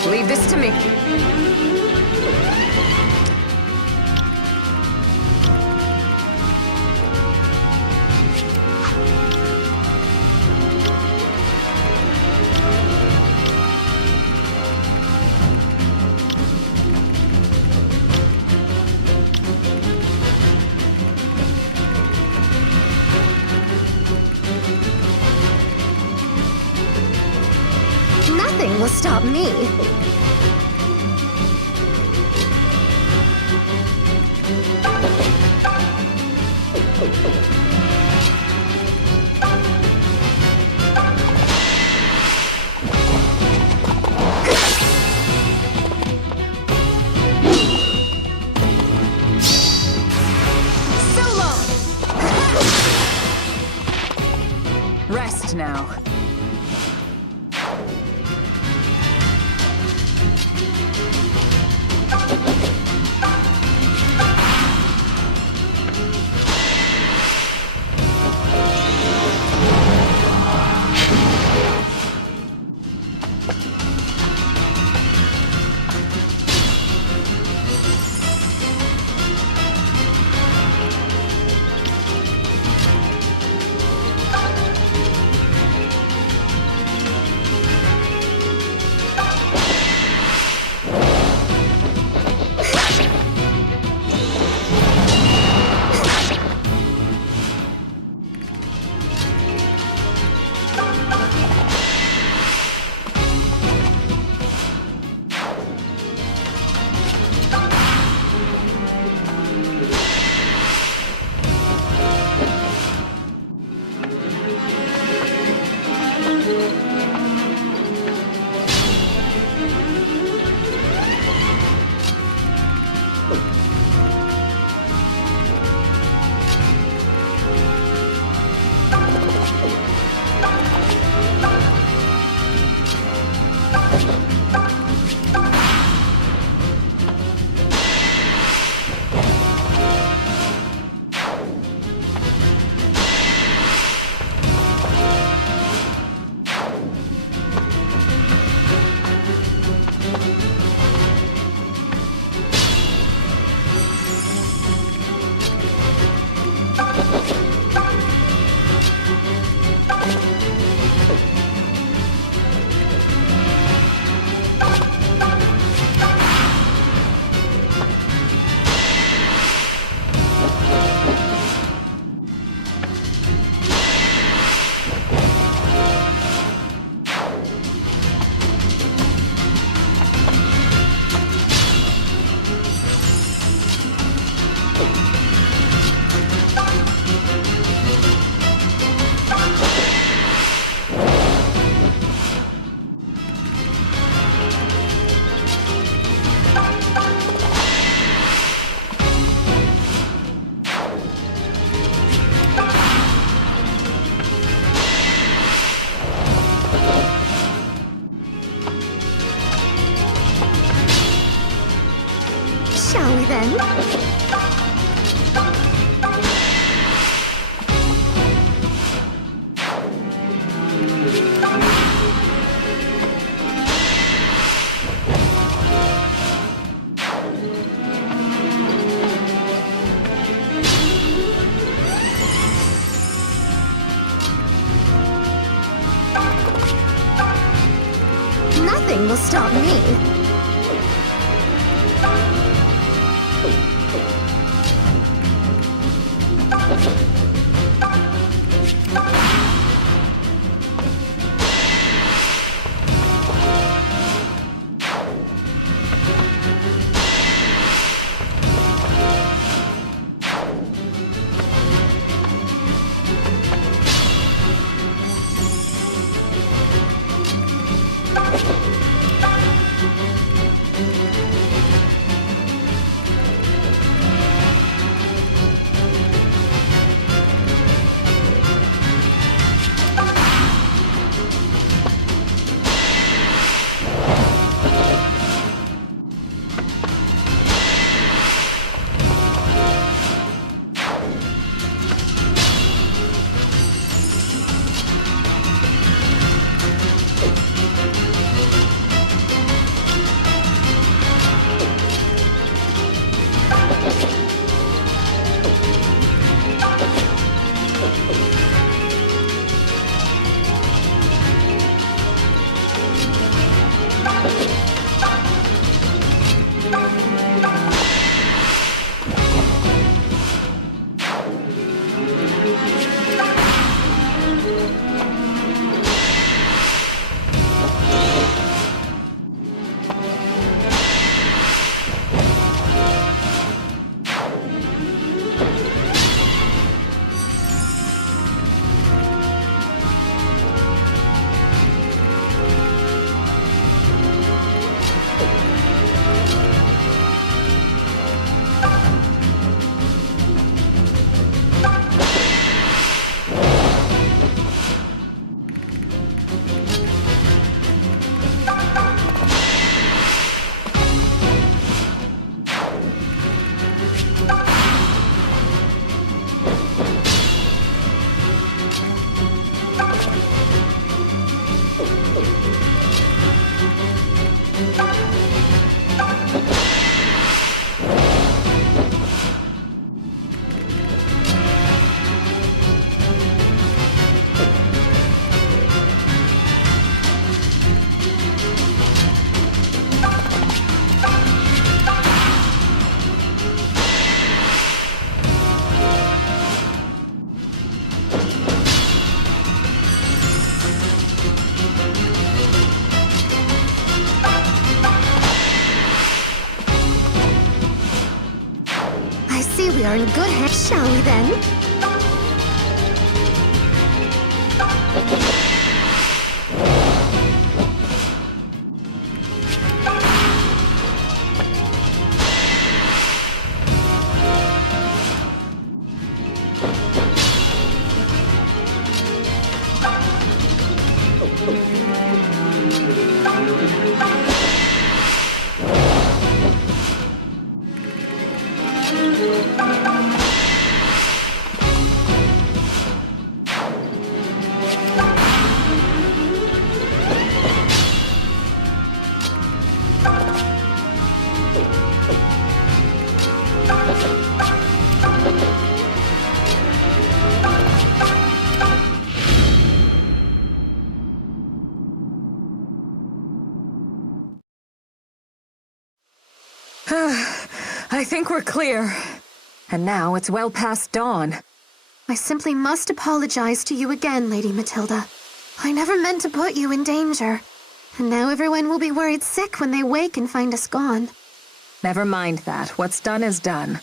Leave this to me. Nothing will stop me. now. Shall we then? Nothing will stop me. see we are in good hands, shall we then? I think we're clear. And now it's well past dawn. I simply must apologize to you again, Lady Matilda. I never meant to put you in danger. And now everyone will be worried sick when they wake and find us gone. Never mind that. What's done is done.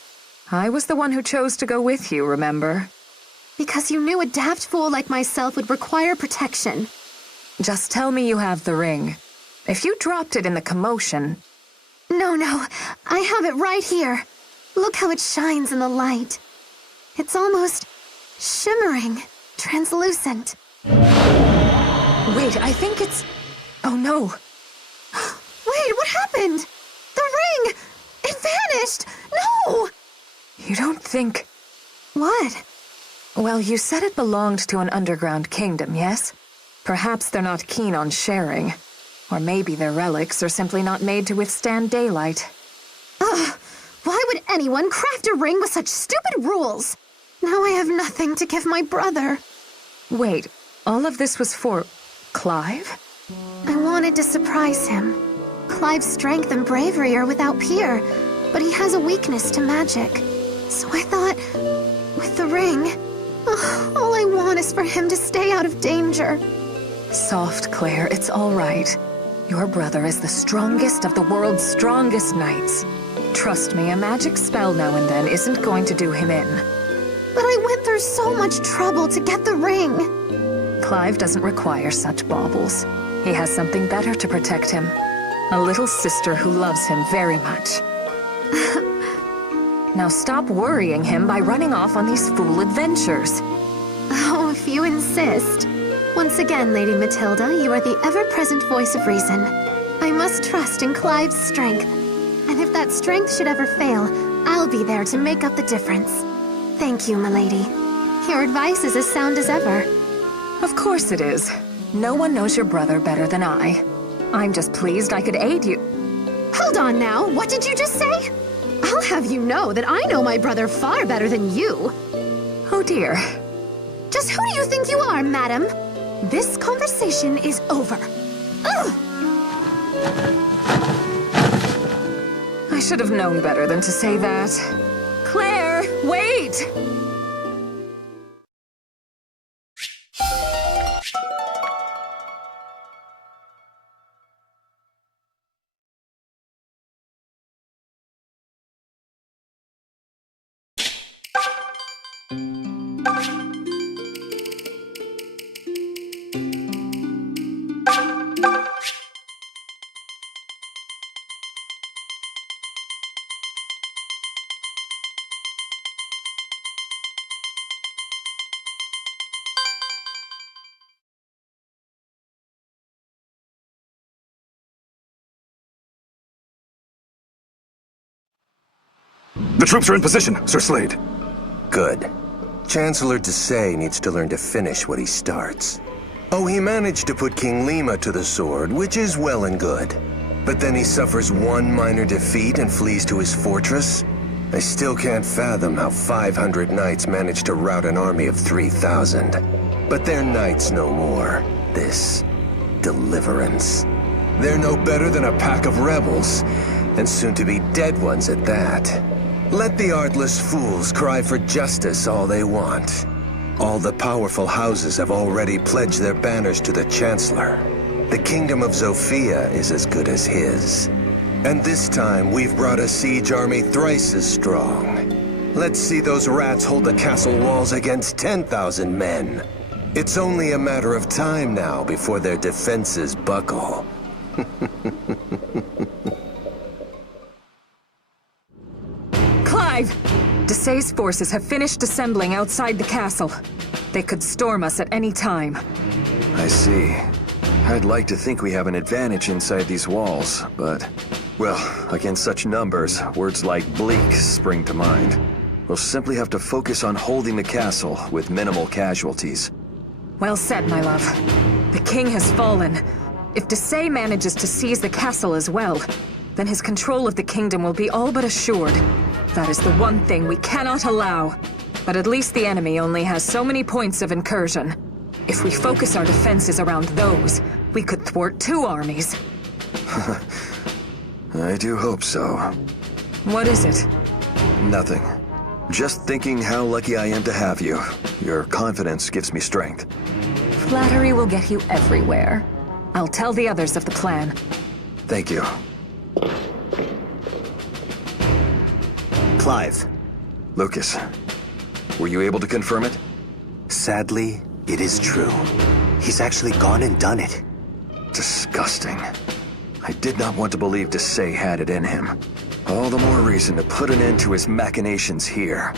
I was the one who chose to go with you, remember? Because you knew a daft fool like myself would require protection. Just tell me you have the ring. If you dropped it in the commotion... No, I have it right here. Look how it shines in the light. It's almost shimmering, translucent. Wait, I think it's... Oh no. Wait, what happened? The ring! It vanished! No! You don't think... What? Well, you said it belonged to an underground kingdom, yes? Perhaps they're not keen on sharing. Or maybe their relics are simply not made to withstand daylight. Ugh! Why would anyone craft a ring with such stupid rules? Now I have nothing to give my brother. Wait, all of this was for... Clive? I wanted to surprise him. Clive's strength and bravery are without peer, but he has a weakness to magic. So I thought, with the ring, all I want is for him to stay out of danger. Soft, Claire, it's all right. Your brother is the strongest of the world's strongest knights. Trust me, a magic spell now and then isn't going to do him in. But I went through so much trouble to get the ring. Clive doesn't require such baubles. He has something better to protect him. A little sister who loves him very much. Now stop worrying him by running off on these fool adventures. Oh, if you insist. Once again, Lady Matilda, you are the ever-present voice of reason. I must trust in Clive's strength. And if that strength should ever fail, I'll be there to make up the difference. Thank you, milady. Your advice is as sound as ever. Of course it is. No one knows your brother better than I. I'm just pleased I could aid you. Hold on now, what did you just say? I'll have you know that I know my brother far better than you. Oh dear. Just who do you think you are, madam? This conversation is over. Ugh! I should have known better than to say that. Claire, wait! The troops are in position, Sir Slade. Good. Chancellor Desay needs to learn to finish what he starts. Oh, he managed to put King Lima to the sword, which is well and good. But then he suffers one minor defeat and flees to his fortress? I still can't fathom how 500 knights managed to rout an army of 3,000. But they're knights no more. This deliverance. They're no better than a pack of rebels, and soon-to-be dead ones at that. Let the artless fools cry for justice all they want. All the powerful houses have already pledged their banners to the Chancellor. The kingdom of Zofia is as good as his. And this time we've brought a siege army thrice as strong. Let's see those rats hold the castle walls against 10,000 men. It's only a matter of time now before their defenses buckle. Clive! Desai's forces have finished assembling outside the castle. They could storm us at any time. I see. I'd like to think we have an advantage inside these walls, but... well, against such numbers, words like bleak spring to mind. We'll simply have to focus on holding the castle with minimal casualties. Well said, my love. The king has fallen. If Desai manages to seize the castle as well, then his control of the kingdom will be all but assured. That is the one thing we cannot allow. But at least the enemy only has so many points of incursion. If we focus our defenses around those, we could thwart 2 armies. I do hope so. What is it? Nothing. Just thinking how lucky I am to have you. Your confidence gives me strength. Flattery will get you everywhere. I'll tell the others of the plan. Thank you. Clive. Lukas, were you able to confirm it? Sadly, it is true. He's actually gone and done it. Disgusting. I did not want to believe Desai had it in him. All the more reason to put an end to his machinations here.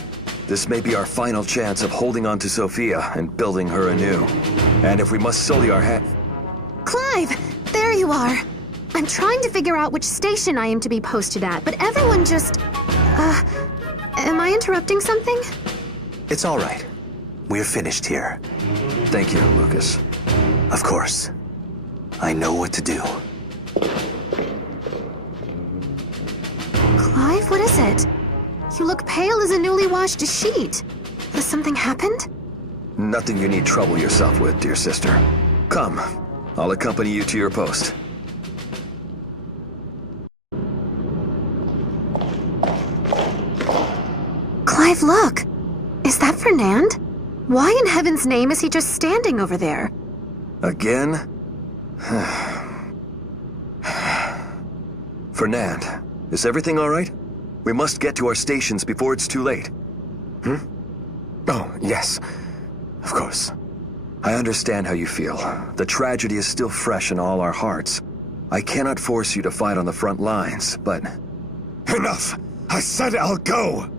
This may be our final chance of holding on to Zofia and building her anew. And if we must sully our Clive! There you are! I'm trying to figure out which station I am to be posted at, but everyone just... am I interrupting something? It's all right. We're finished here. Thank you, Lukas. Of course. I know what to do. Clive, what is it? You look pale as a newly washed sheet. Has something happened? Nothing you need trouble yourself with, dear sister. Come, I'll accompany you to your post. Clive, look! Is that Fernand? Why in heaven's name is he just standing over there? Again? Fernand, is everything all right? We must get to our stations before it's too late. Oh, yes. Of course. I understand how you feel. The tragedy is still fresh in all our hearts. I cannot force you to fight on the front lines, but... Enough! I said I'll go!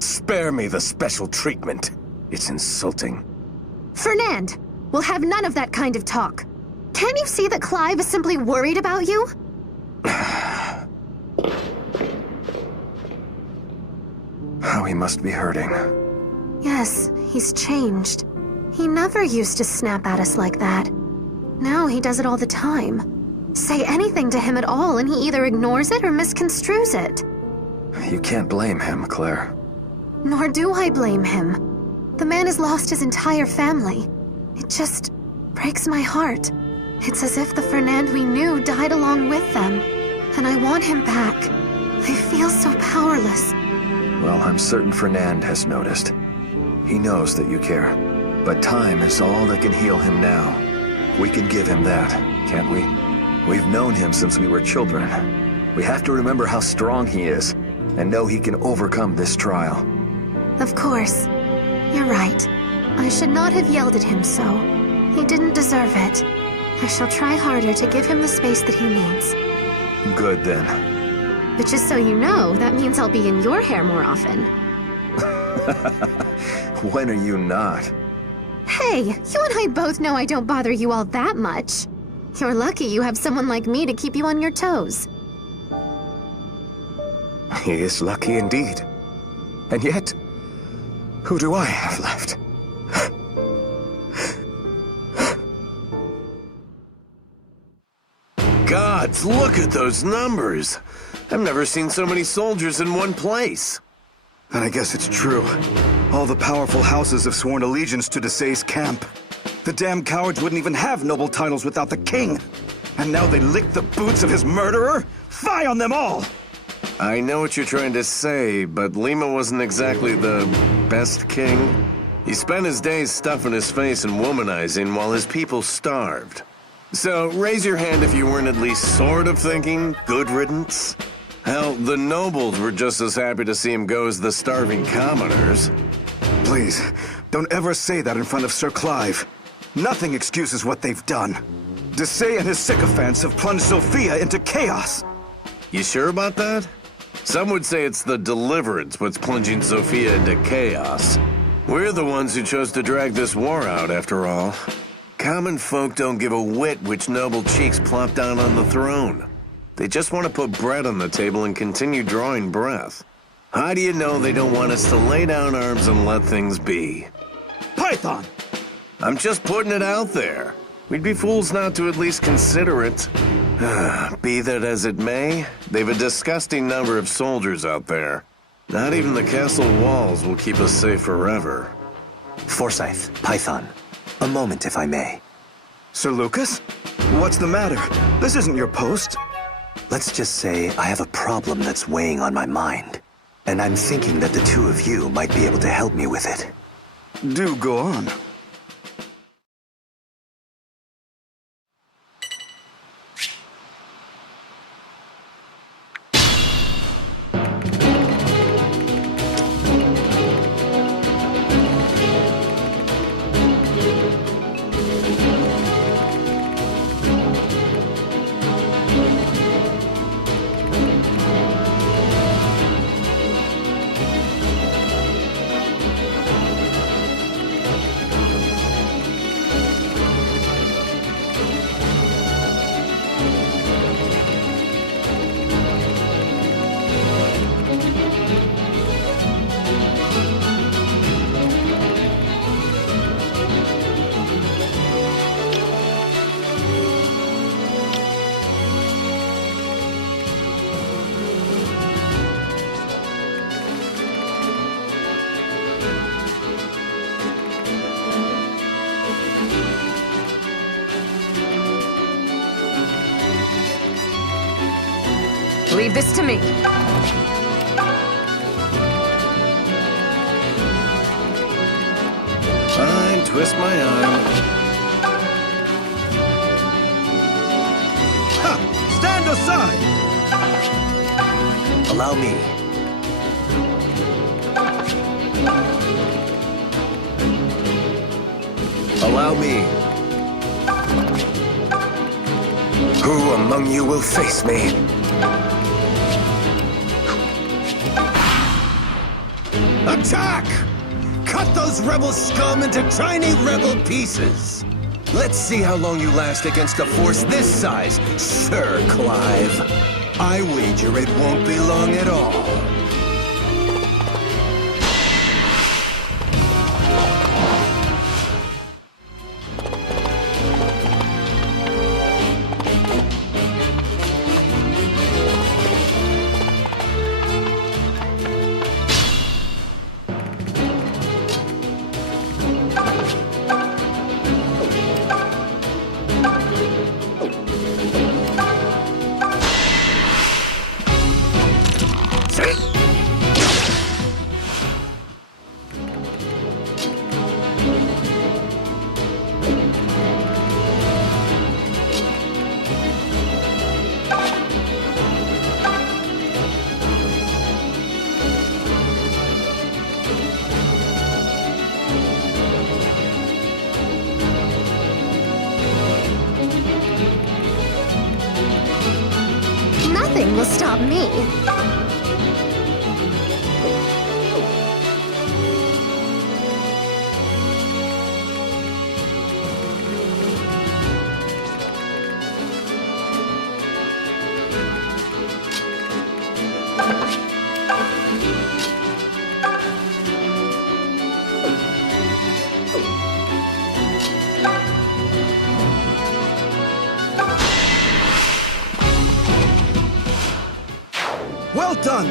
Spare me the special treatment. It's insulting. Fernand, we'll have none of that kind of talk. Can't you see that Clive is simply worried about you? How he must be hurting. Yes, he's changed. He never used to snap at us like that. Now he does it all the time. Say anything to him at all and he either ignores it or misconstrues it. You can't blame him, Claire. Nor do I blame him. The man has lost his entire family. It just breaks my heart. It's as if the Fernand we knew died along with them. And I want him back. I feel so powerless. Well, I'm certain Fernand has noticed. He knows that you care. But time is all that can heal him now. We can give him that, can't we? We've known him since we were children. We have to remember how strong he is, and know he can overcome this trial. Of course. You're right. I should not have yelled at him so. He didn't deserve it. I shall try harder to give him the space that he needs. Good, then. But just so you know, that means I'll be in your hair more often. When are you not? Hey, you and I both know I don't bother you all that much. You're lucky you have someone like me to keep you on your toes. He is lucky indeed. And yet, who do I have left? Gods, look at those numbers! I've never seen so many soldiers in one place. And I guess it's true. All the powerful houses have sworn allegiance to Desai's camp. The damn cowards wouldn't even have noble titles without the king. And now they lick the boots of his murderer? Fie on them all! I know what you're trying to say, but Lima wasn't exactly the best king. He spent his days stuffing his face and womanizing while his people starved. So raise your hand if you weren't at least sort of thinking good riddance. Hell, the nobles were just as happy to see him go as the starving commoners. Please, don't ever say that in front of Sir Clive. Nothing excuses what they've done. Desai and his sycophants have plunged Zofia into chaos. You sure about that? Some would say it's the Deliverance what's plunging Zofia into chaos. We're the ones who chose to drag this war out, after all. Common folk don't give a whit which noble cheeks plop down on the throne. They just want to put bread on the table and continue drawing breath. How do you know they don't want us to lay down arms and let things be? Python! I'm just putting it out there. We'd be fools not to at least consider it. Be that as it may, they've a disgusting number of soldiers out there. Not even the castle walls will keep us safe forever. Forsyth, Python, a moment if I may. Sir Lukas? What's the matter? This isn't your post. Let's just say I have a problem that's weighing on my mind. And I'm thinking that the two of you might be able to help me with it. Do go on. Leave this to me. Fine, twist my arm. Ha! Stand aside! Allow me. Allow me. Who among you will face me? Attack! Cut those rebel scum into tiny rebel pieces! Let's see how long you last against a force this size, Sir Clive. I wager it won't be long at all. Nothing will stop me. Well done!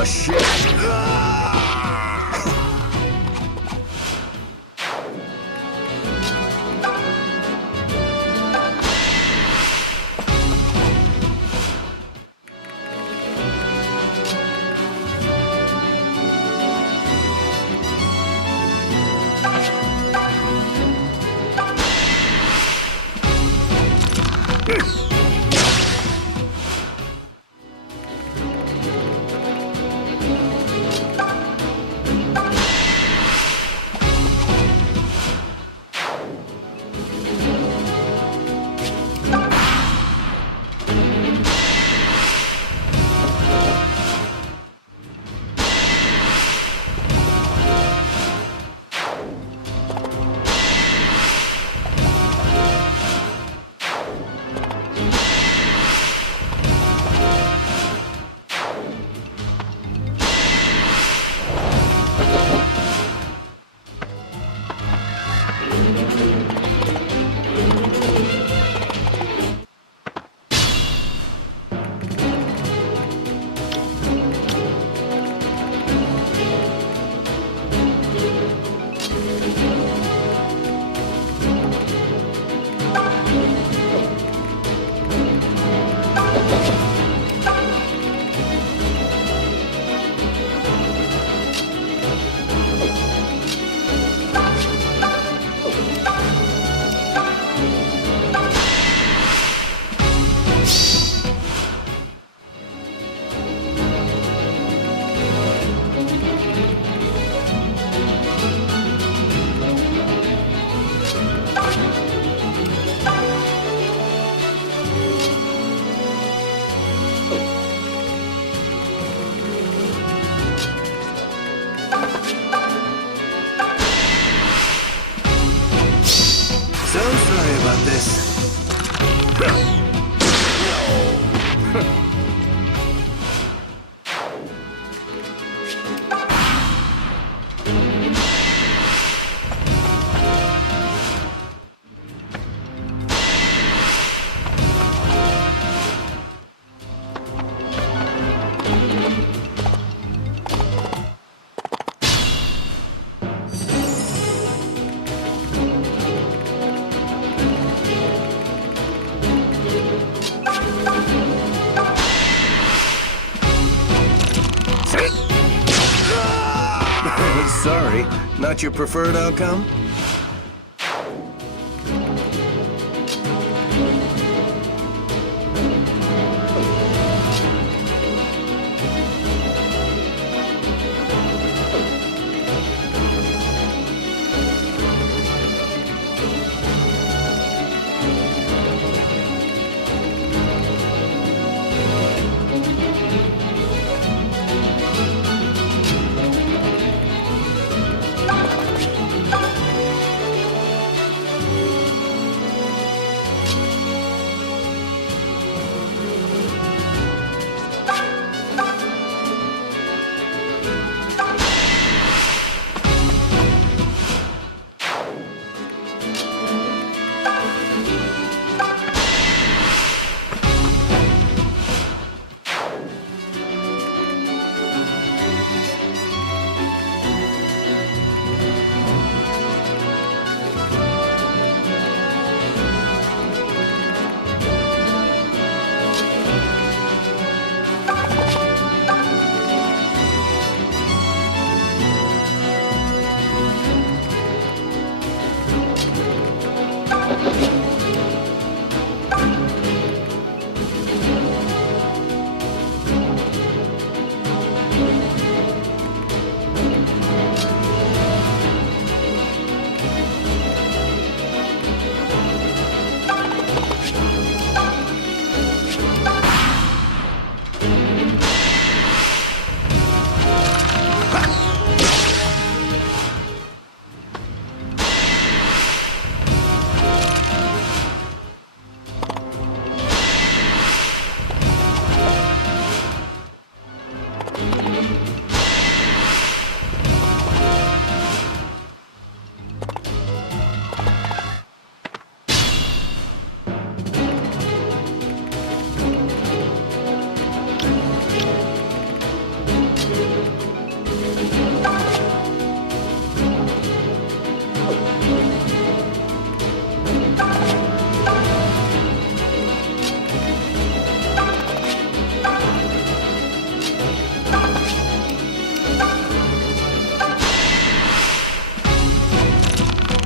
A ship. Sorry, not your preferred outcome?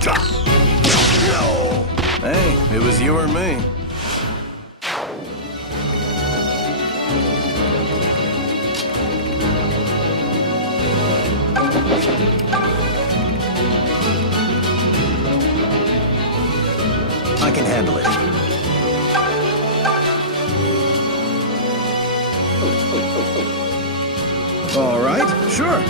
No! Hey, it was you or me. I can handle it. All right, sure.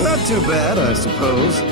Not too bad, I suppose.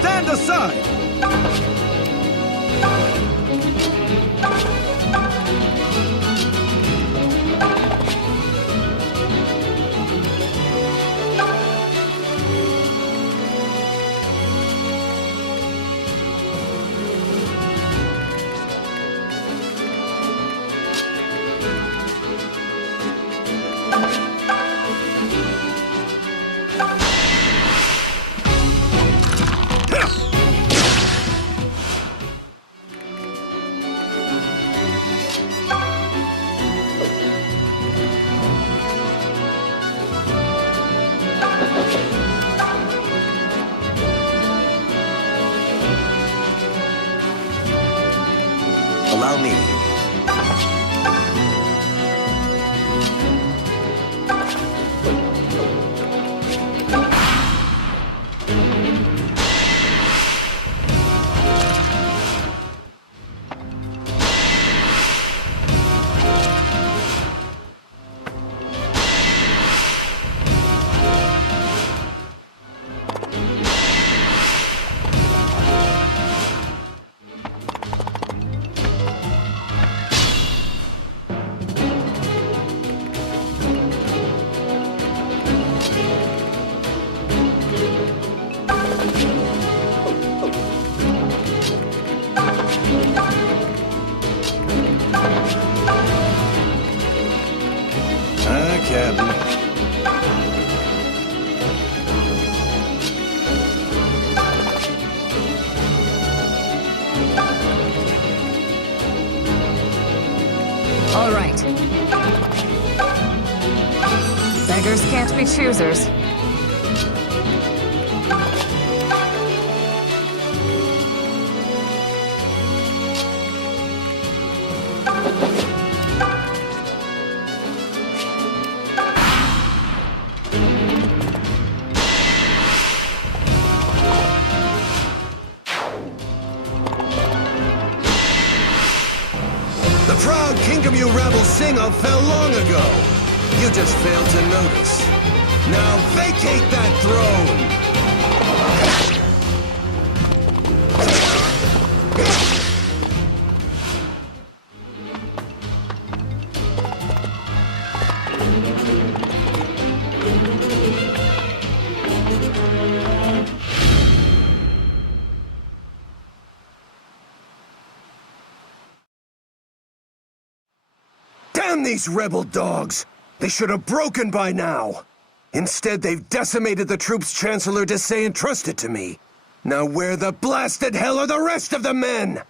Stand aside! Allow me. All right. Beggars can't be choosers. The proud kingdom you rebels sing of fell long ago. You just failed to notice. Now vacate that throne! Damn these rebel dogs! They should have broken by now! Instead, they've decimated the troops Chancellor Desai entrusted to me. Now where the blasted hell are the rest of the men?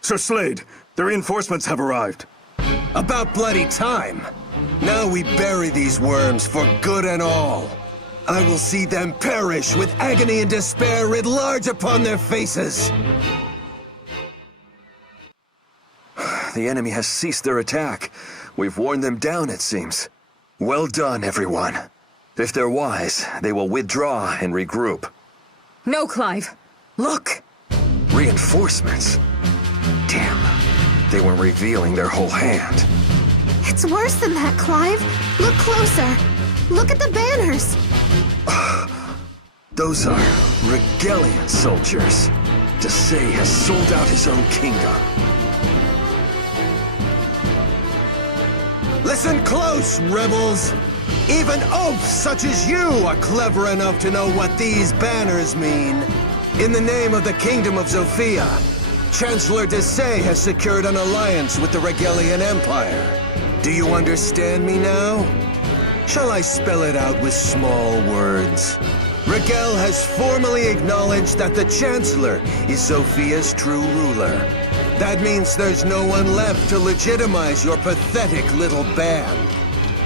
Sir Slade, the reinforcements have arrived. About bloody time. Now we bury these worms for good and all. I will see them perish with agony and despair writ large upon their faces. The enemy has ceased their attack. We've worn them down, it seems. Well done, everyone. If they're wise, they will withdraw and regroup. No, Clive. Look! Reinforcements? Damn. They were revealing their whole hand. It's worse than that, Clive. Look closer. Look at the banners. Those are Regalian soldiers. Desai has sold out his own kingdom. Listen close, rebels! Even oafs such as you are clever enough to know what these banners mean. In the name of the Kingdom of Zofia, Chancellor Desai has secured an alliance with the Regalian Empire. Do you understand me now? Shall I spell it out with small words? Regel has formally acknowledged that the Chancellor is Zofia's true ruler. That means there's no one left to legitimize your pathetic little band.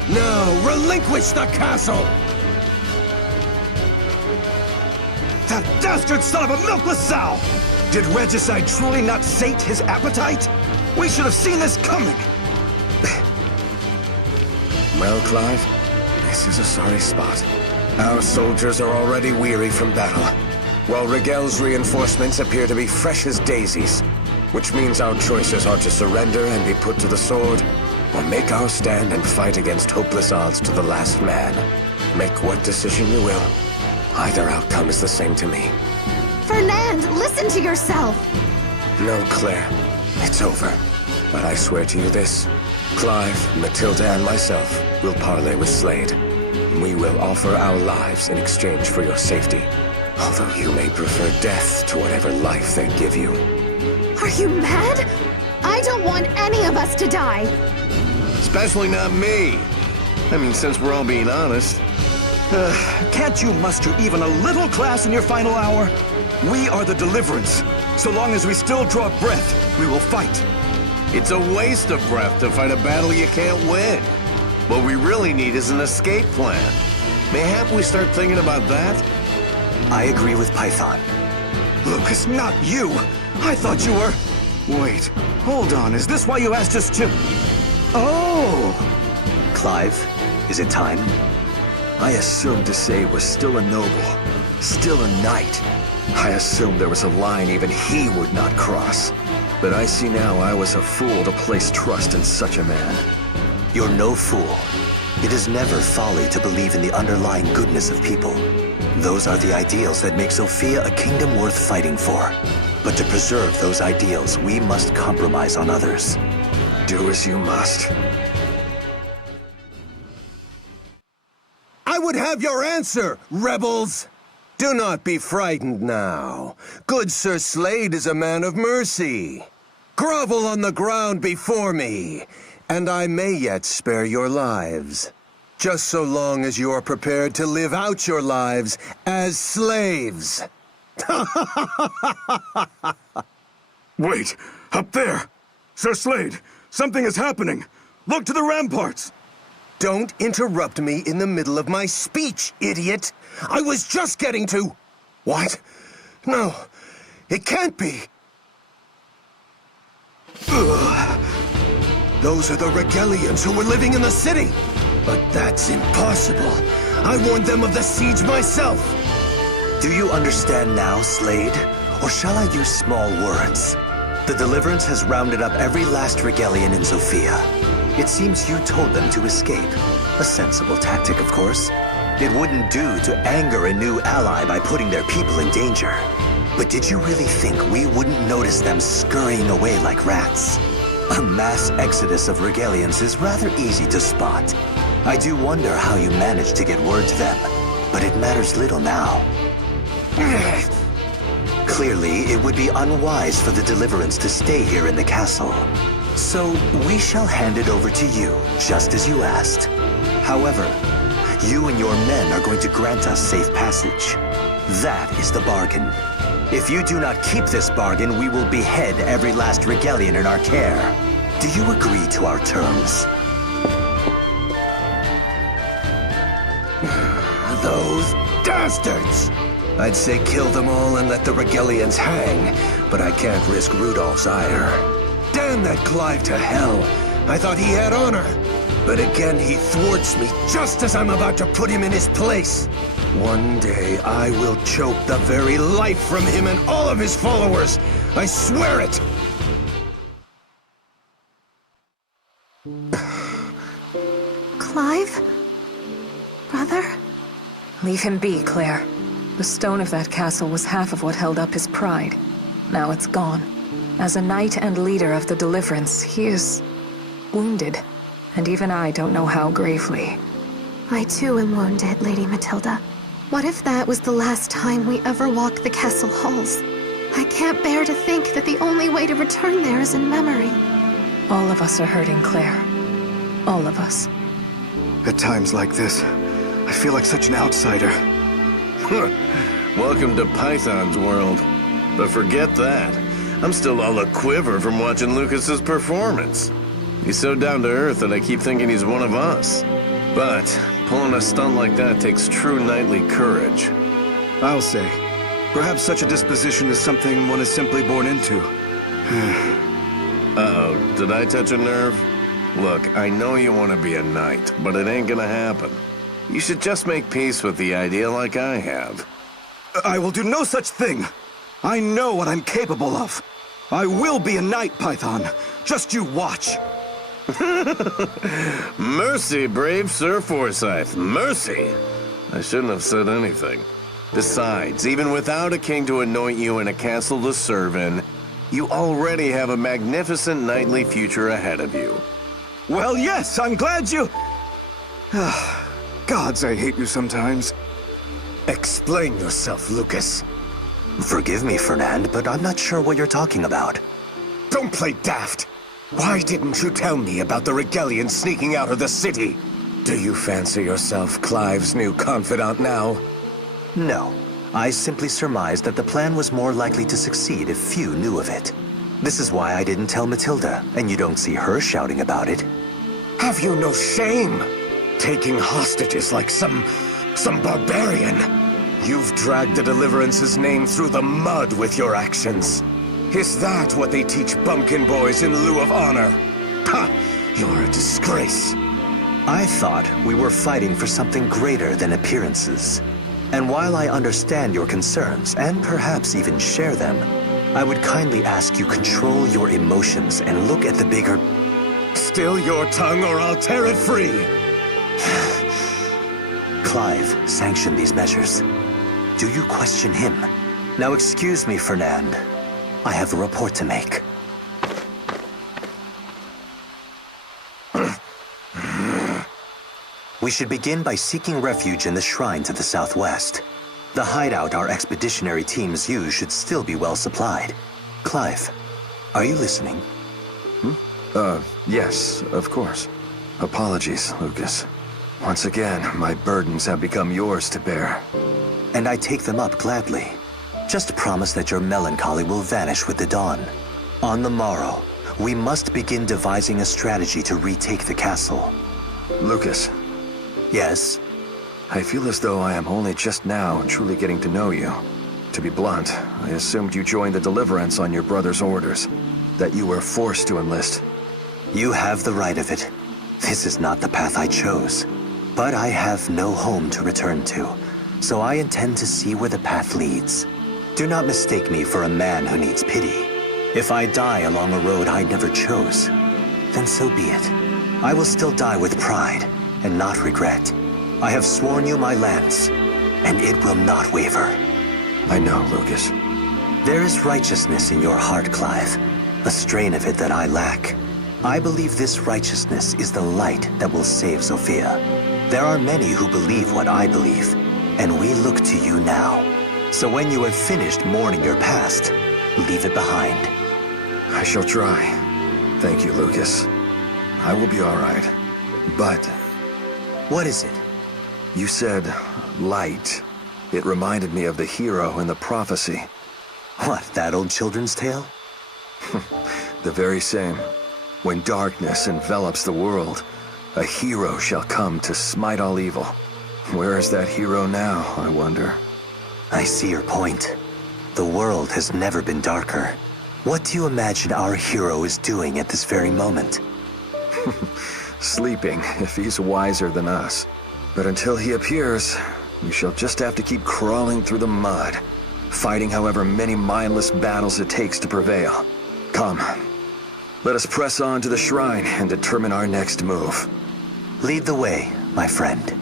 Now, relinquish the castle! That dastard son of a milkless sow! Did Regicide truly not sate his appetite? We should have seen this coming! Well, Clive, this is a sorry spot. Our soldiers are already weary from battle, while Regel's reinforcements appear to be fresh as daisies, which means our choices are to surrender and be put to the sword, or make our stand and fight against hopeless odds to the last man. Make what decision you will. Either outcome is the same to me. Fernand, listen to yourself. No, Claire. It's over. But I swear to you this. Clive, Matilda, and myself will parley with Slade. We will offer our lives in exchange for your safety. Although you may prefer death to whatever life they give you. Are you mad? I don't want any of us to die. Especially not me. I mean, since we're all being honest. Can't you muster even a little class in your final hour? We are the Deliverance. So long as we still draw breath, we will fight. It's a waste of breath to fight a battle you can't win. What we really need is an escape plan. Mayhap we start thinking about that? I agree with Python. Lukas, not you! I thought you were... Wait, hold on, is this why you asked us to... Oh! Clive, is it time? I assumed Desai was still a noble, still a knight. I assumed there was a line even he would not cross. But I see now I was a fool to place trust in such a man. You're no fool. It is never folly to believe in the underlying goodness of people. Those are the ideals that make Zofia a kingdom worth fighting for. But to preserve those ideals, we must compromise on others. Do as you must. I would have your answer, rebels! Do not be frightened now. Good Sir Slade is a man of mercy. Grovel on the ground before me, and I may yet spare your lives. Just so long as you are prepared to live out your lives as slaves. Wait, up there! Sir Slade, something is happening! Look to the ramparts! Don't interrupt me in the middle of my speech, idiot! I was just getting to... What? No, it can't be. Ugh. Those are the Regalians who were living in the city! But that's impossible. I warned them of the siege myself! Do you understand now, Slade? Or shall I use small words? The Deliverance has rounded up every last Regalian in Zofia. It seems you told them to escape. A sensible tactic, of course. It wouldn't do to anger a new ally by putting their people in danger. But did you really think we wouldn't notice them scurrying away like rats? A mass exodus of Regalians is rather easy to spot. I do wonder how you managed to get word to them, but it matters little now. Clearly, it would be unwise for the Deliverance to stay here in the castle. So, we shall hand it over to you, just as you asked. However, you and your men are going to grant us safe passage. That is the bargain. If you do not keep this bargain, we will behead every last Regalian in our care. Do you agree to our terms? Those bastards! I'd say kill them all and let the Regalians hang, but I can't risk Rudolph's ire. Damn that Clive to hell! I thought he had honor. But again, he thwarts me just as I'm about to put him in his place. One day, I will choke the very life from him and all of his followers. I swear it! Clive? Brother? Leave him be, Claire. The stone of that castle was half of what held up his pride. Now it's gone. As a knight and leader of the Deliverance, he is wounded. And even I don't know how gravely. I too am wounded, Lady Matilda. What if that was the last time we ever walked the castle halls? I can't bear to think that the only way to return there is in memory. All of us are hurting, Claire. All of us. At times like this, I feel like such an outsider. Welcome to Python's world. But forget that. I'm still all a-quiver from watching Lukas's performance. He's so down to earth that I keep thinking he's one of us. But pulling a stunt like that takes true knightly courage. I'll say. Perhaps such a disposition is something one is simply born into. Uh-oh, did I touch a nerve? Look, I know you want to be a knight, but it ain't gonna happen. You should just make peace with the idea like I have. I will do no such thing. I know what I'm capable of. I will be a knight, Python. Just you watch. Mercy, brave Sir Forsyth, mercy! I shouldn't have said anything. Besides, even without a king to anoint you and a castle to serve in, you already have a magnificent knightly future ahead of you. Well, yes, I'm glad you... Gods, I hate you sometimes. Explain yourself, Lukas. Forgive me, Fernand, but I'm not sure what you're talking about. Don't play daft! Why didn't you tell me about the Regalians sneaking out of the city? Do you fancy yourself Clive's new confidant now? No. I simply surmised that the plan was more likely to succeed if few knew of it. This is why I didn't tell Matilda, and you don't see her shouting about it. Have you no shame? Taking hostages like some barbarian. You've dragged the Deliverance's name through the mud with your actions. Is that what they teach bumpkin boys in lieu of honor? Ha! You're a disgrace. I thought we were fighting for something greater than appearances. And while I understand your concerns, and perhaps even share them, I would kindly ask you control your emotions and look at the bigger... Still your tongue or I'll tear it free! Clive sanctioned these measures. Do you question him? Now excuse me, Fernand. I have a report to make. We should begin by seeking refuge in the shrine to the southwest. The hideout our expeditionary teams use should still be well supplied. Clive, are you listening? Yes, of course. Apologies, Lukas. Once again, my burdens have become yours to bear. And I take them up gladly. Just promise that your melancholy will vanish with the dawn. On the morrow, We must begin devising a strategy to retake the castle. Lukas, Yes? I feel as though I am only just now truly getting to know you. To be blunt, I assumed you joined the Deliverance on your brother's orders, that you were forced to enlist. You have the right of it. This is not the path I chose. But I have no home to return to, so I intend to see where the path leads. Do not mistake me for a man who needs pity. If I die along a road I never chose, then so be it. I will still die with pride and not regret. I have sworn you my lance, and it will not waver. I know, Lukas. There is righteousness in your heart, Clive, a strain of it that I lack. I believe this righteousness is the light that will save Zofia. There are many who believe what I believe, and we look to you now. So when you have finished mourning your past, leave it behind. I shall try. Thank you, Lukas. I will be all right. But What is it? you said light. It reminded me of the hero in the prophecy. What, that old children's tale? The very same. When darkness envelops the world, a hero shall come to smite all evil. Where is that hero now, I wonder? I see your point. The world has never been darker. What do you imagine our hero is doing at this very moment? Sleeping, if he's wiser than us. But until he appears, we shall just have to keep crawling through the mud, fighting however many mindless battles it takes to prevail. Come, let us press on to the shrine and determine our next move. Lead the way, my friend.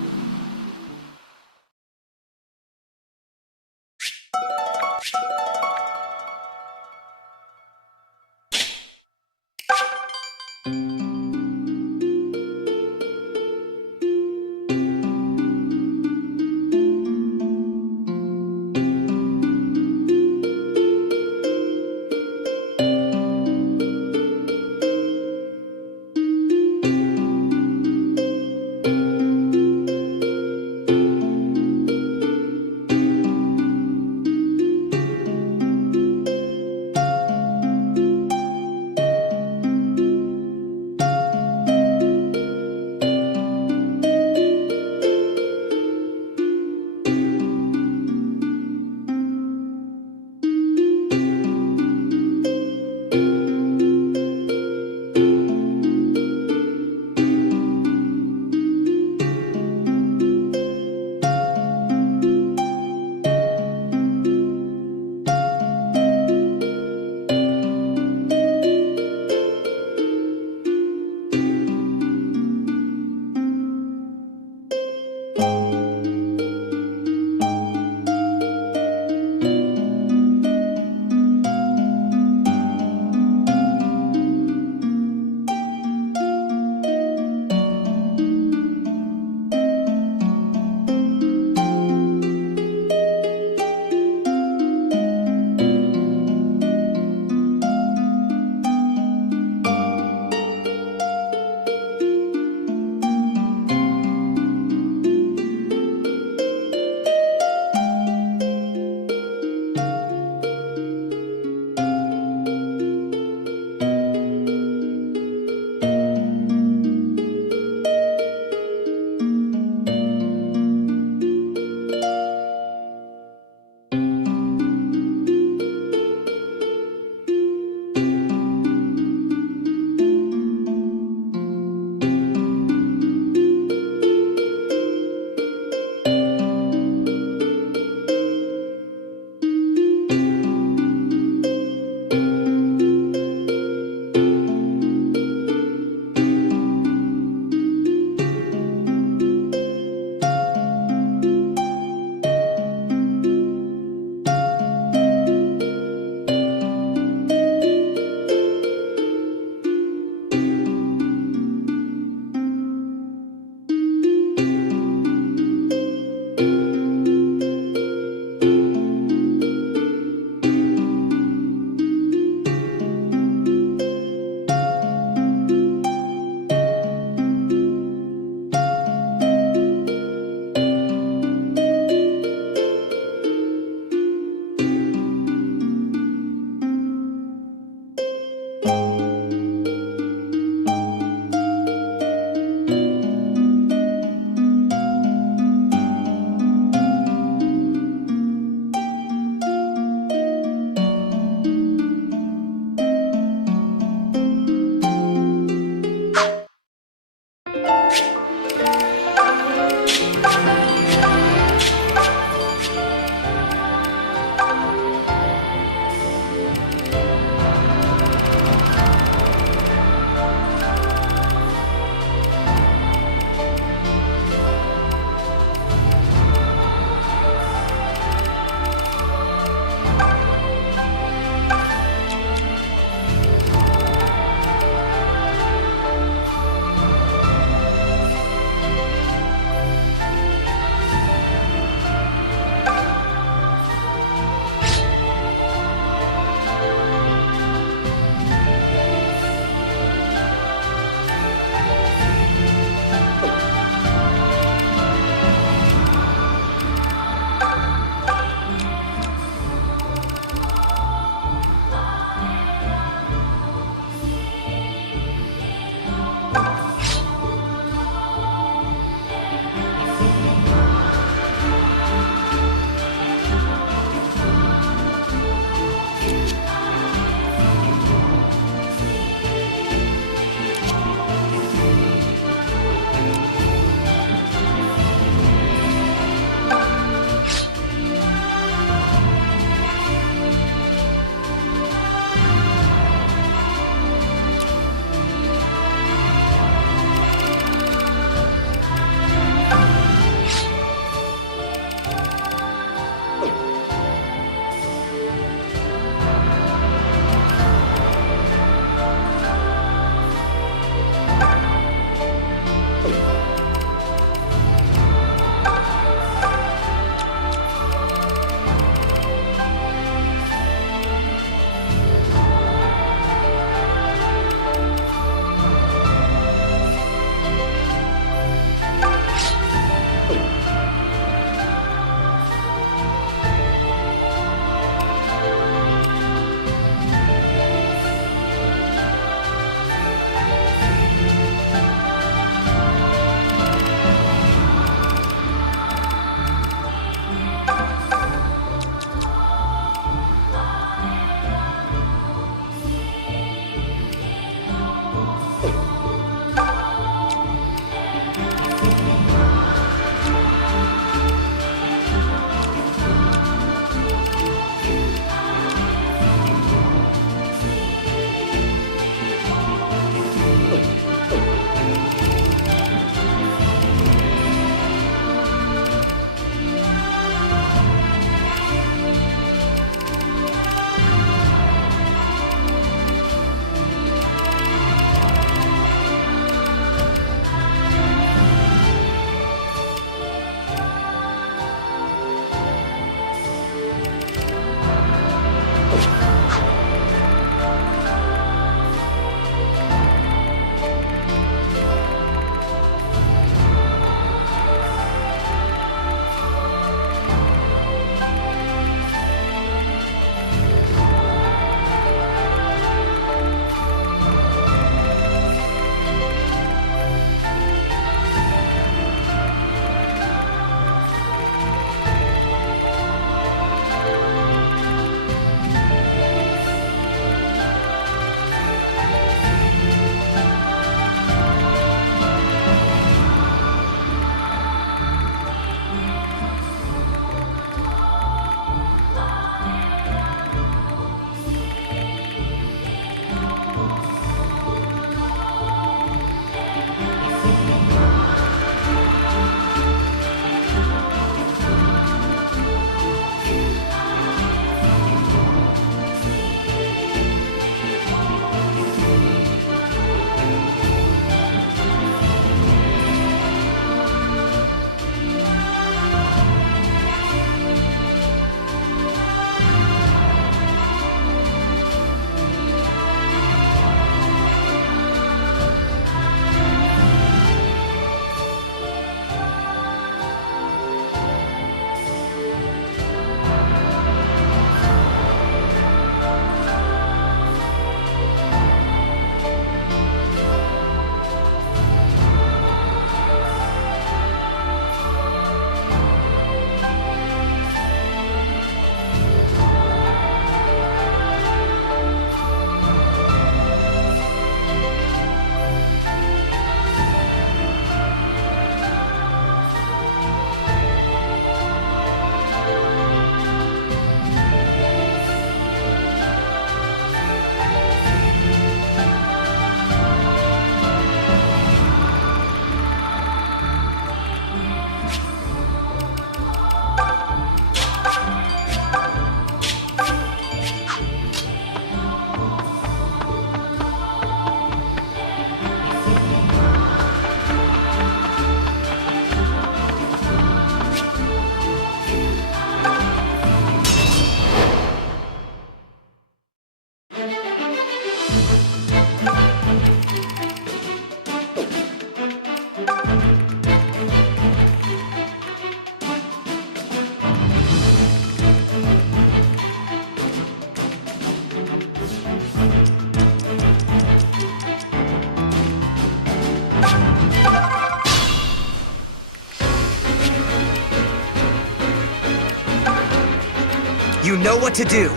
You know what to do.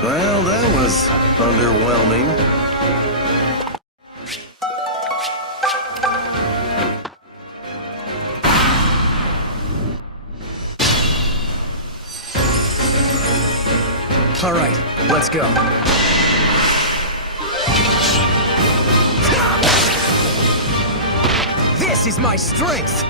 Well, that was underwhelming. All right, let's go. This is my strength!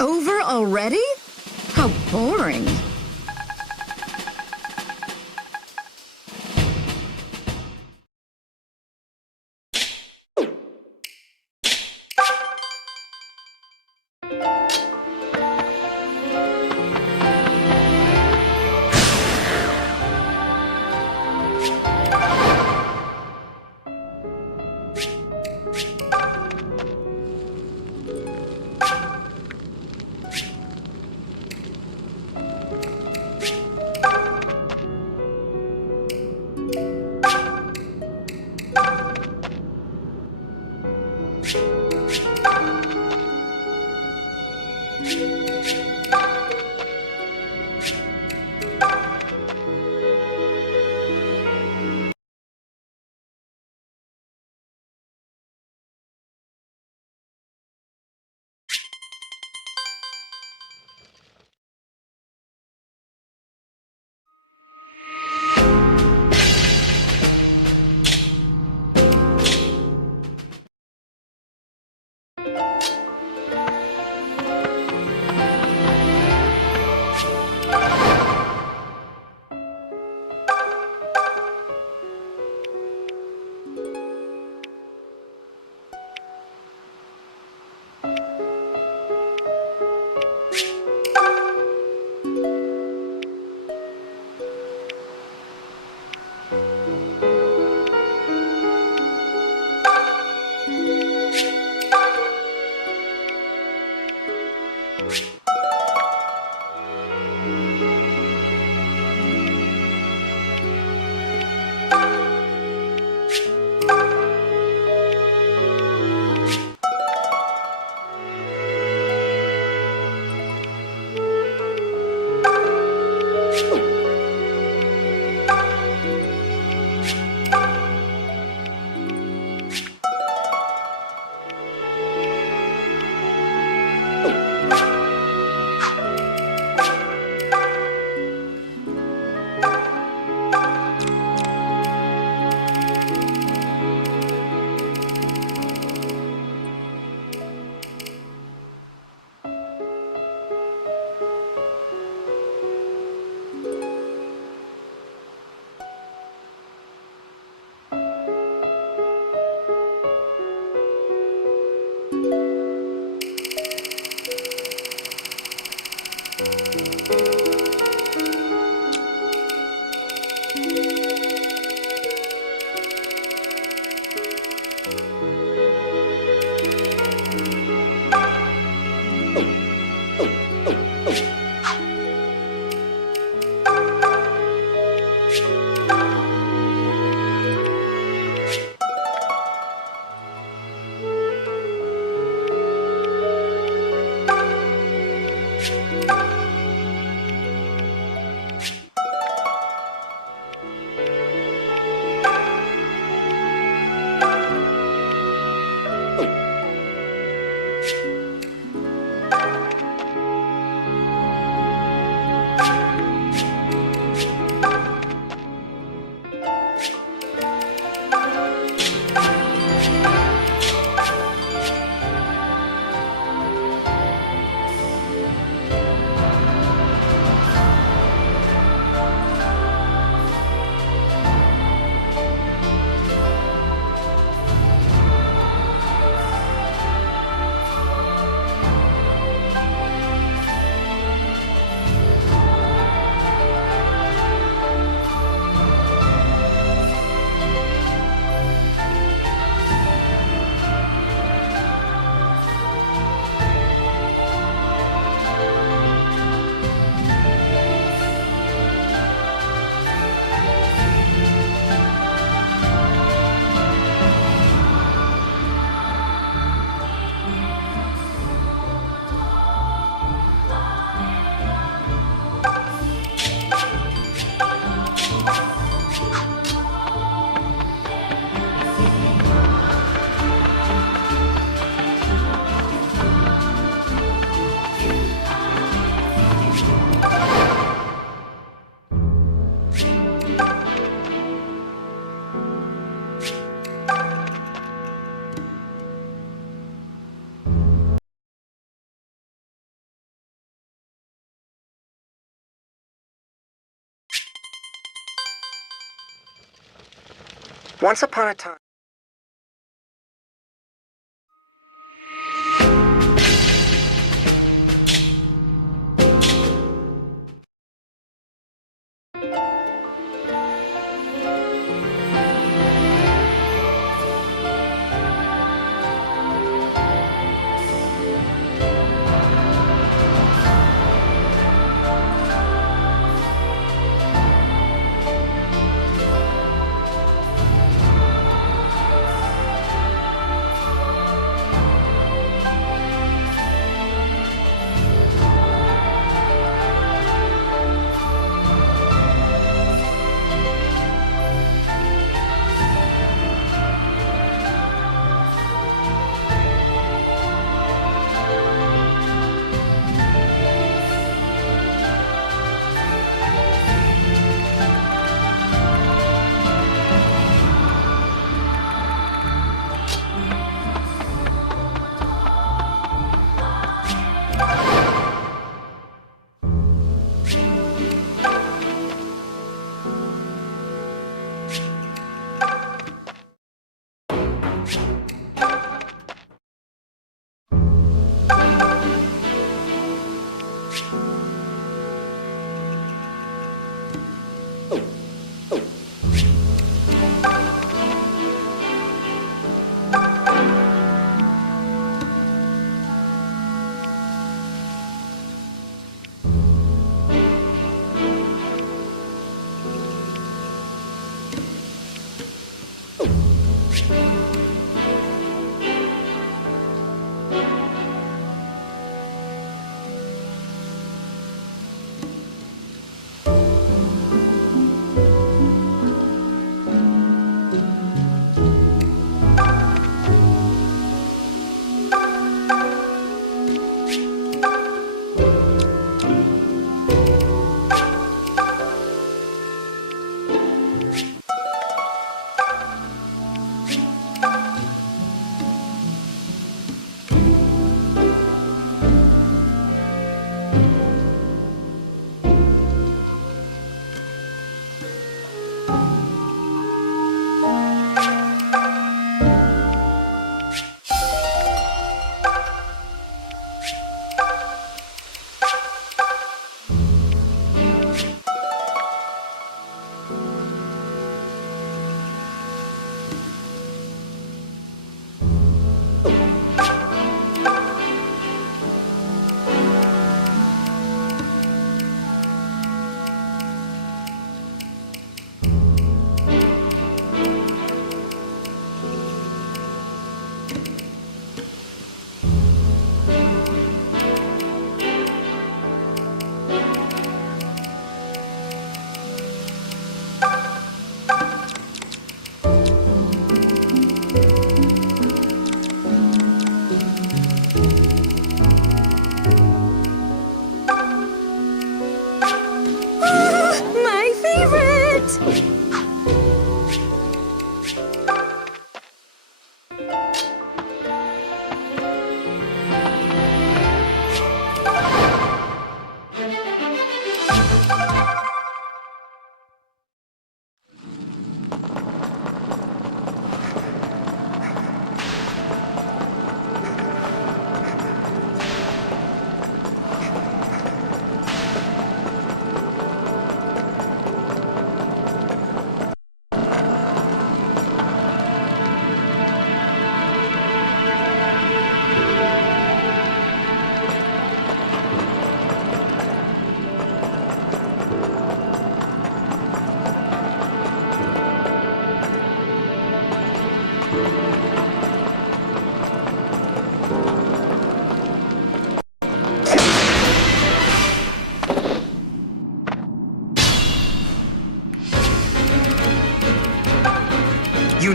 Over already? How boring. Once upon a time.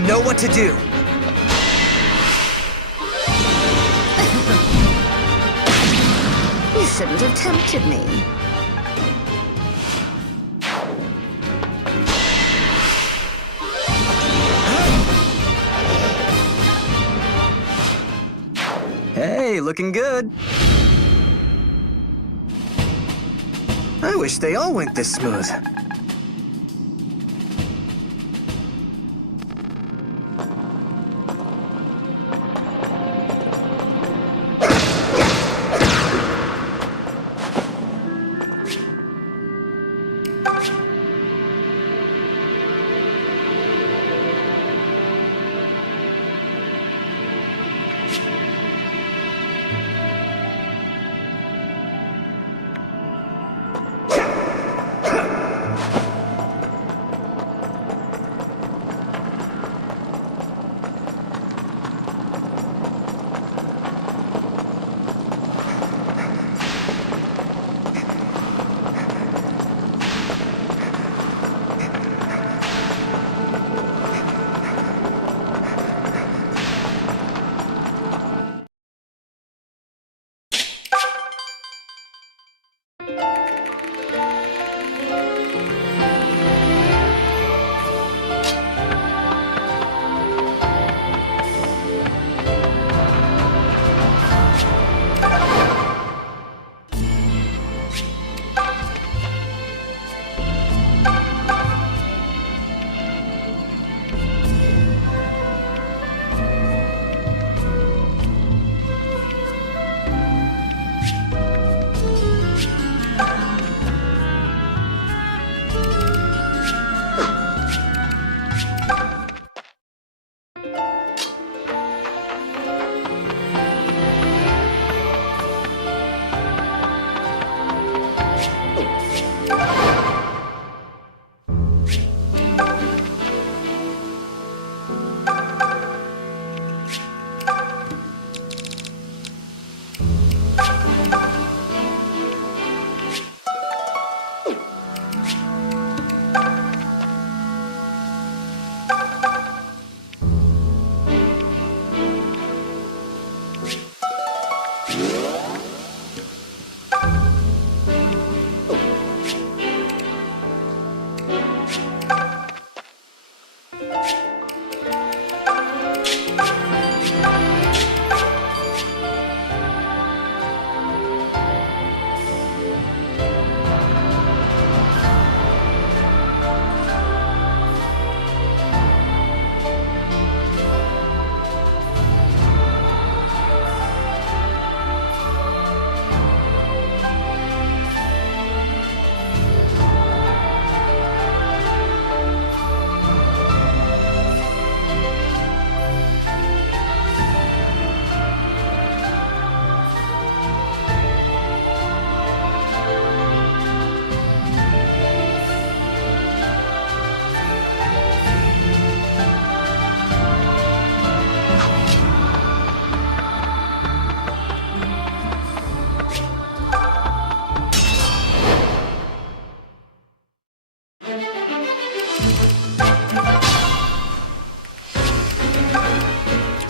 You know what to do. You shouldn't have tempted me. Hey, looking good. I wish they all went this smooth.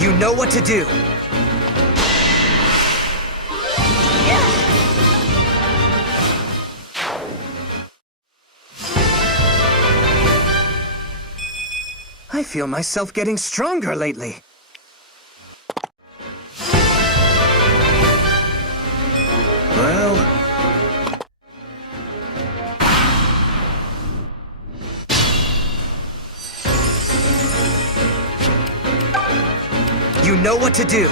You know what to do. I feel myself getting stronger lately. Well... You know what to do.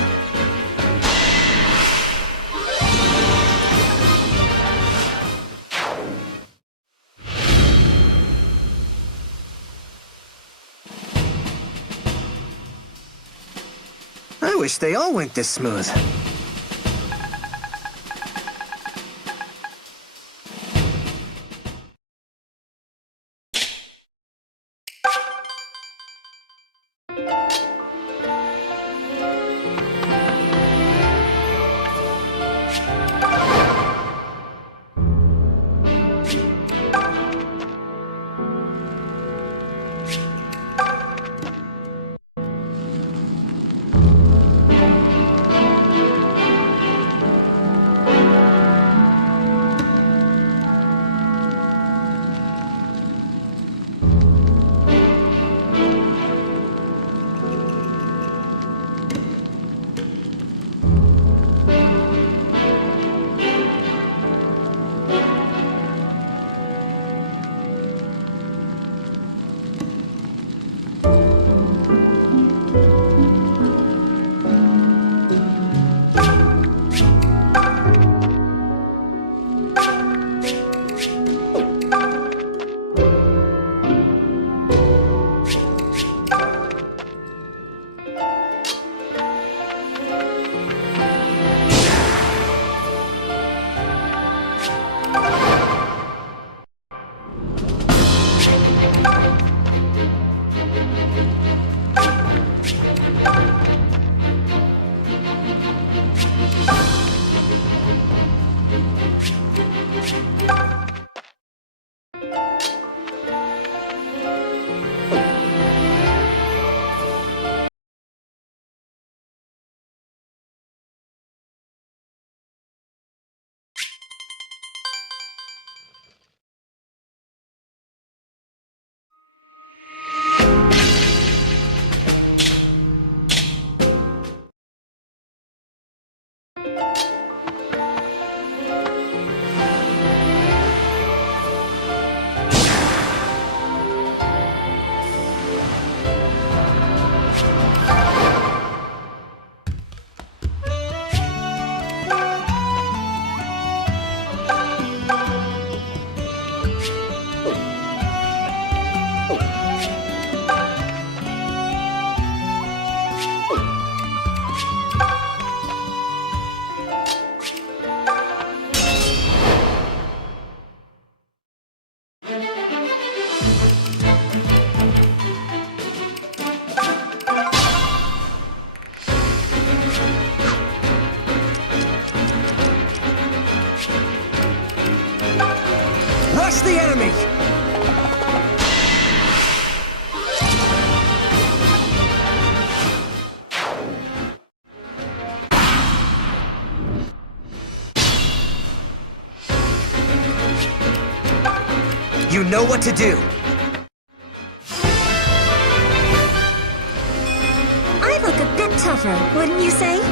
I wish they all went this smooth. the enemy! You know what to do! I look a bit tougher, wouldn't you say?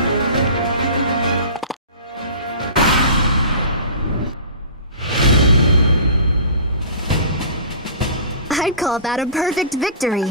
I'd call that a perfect victory.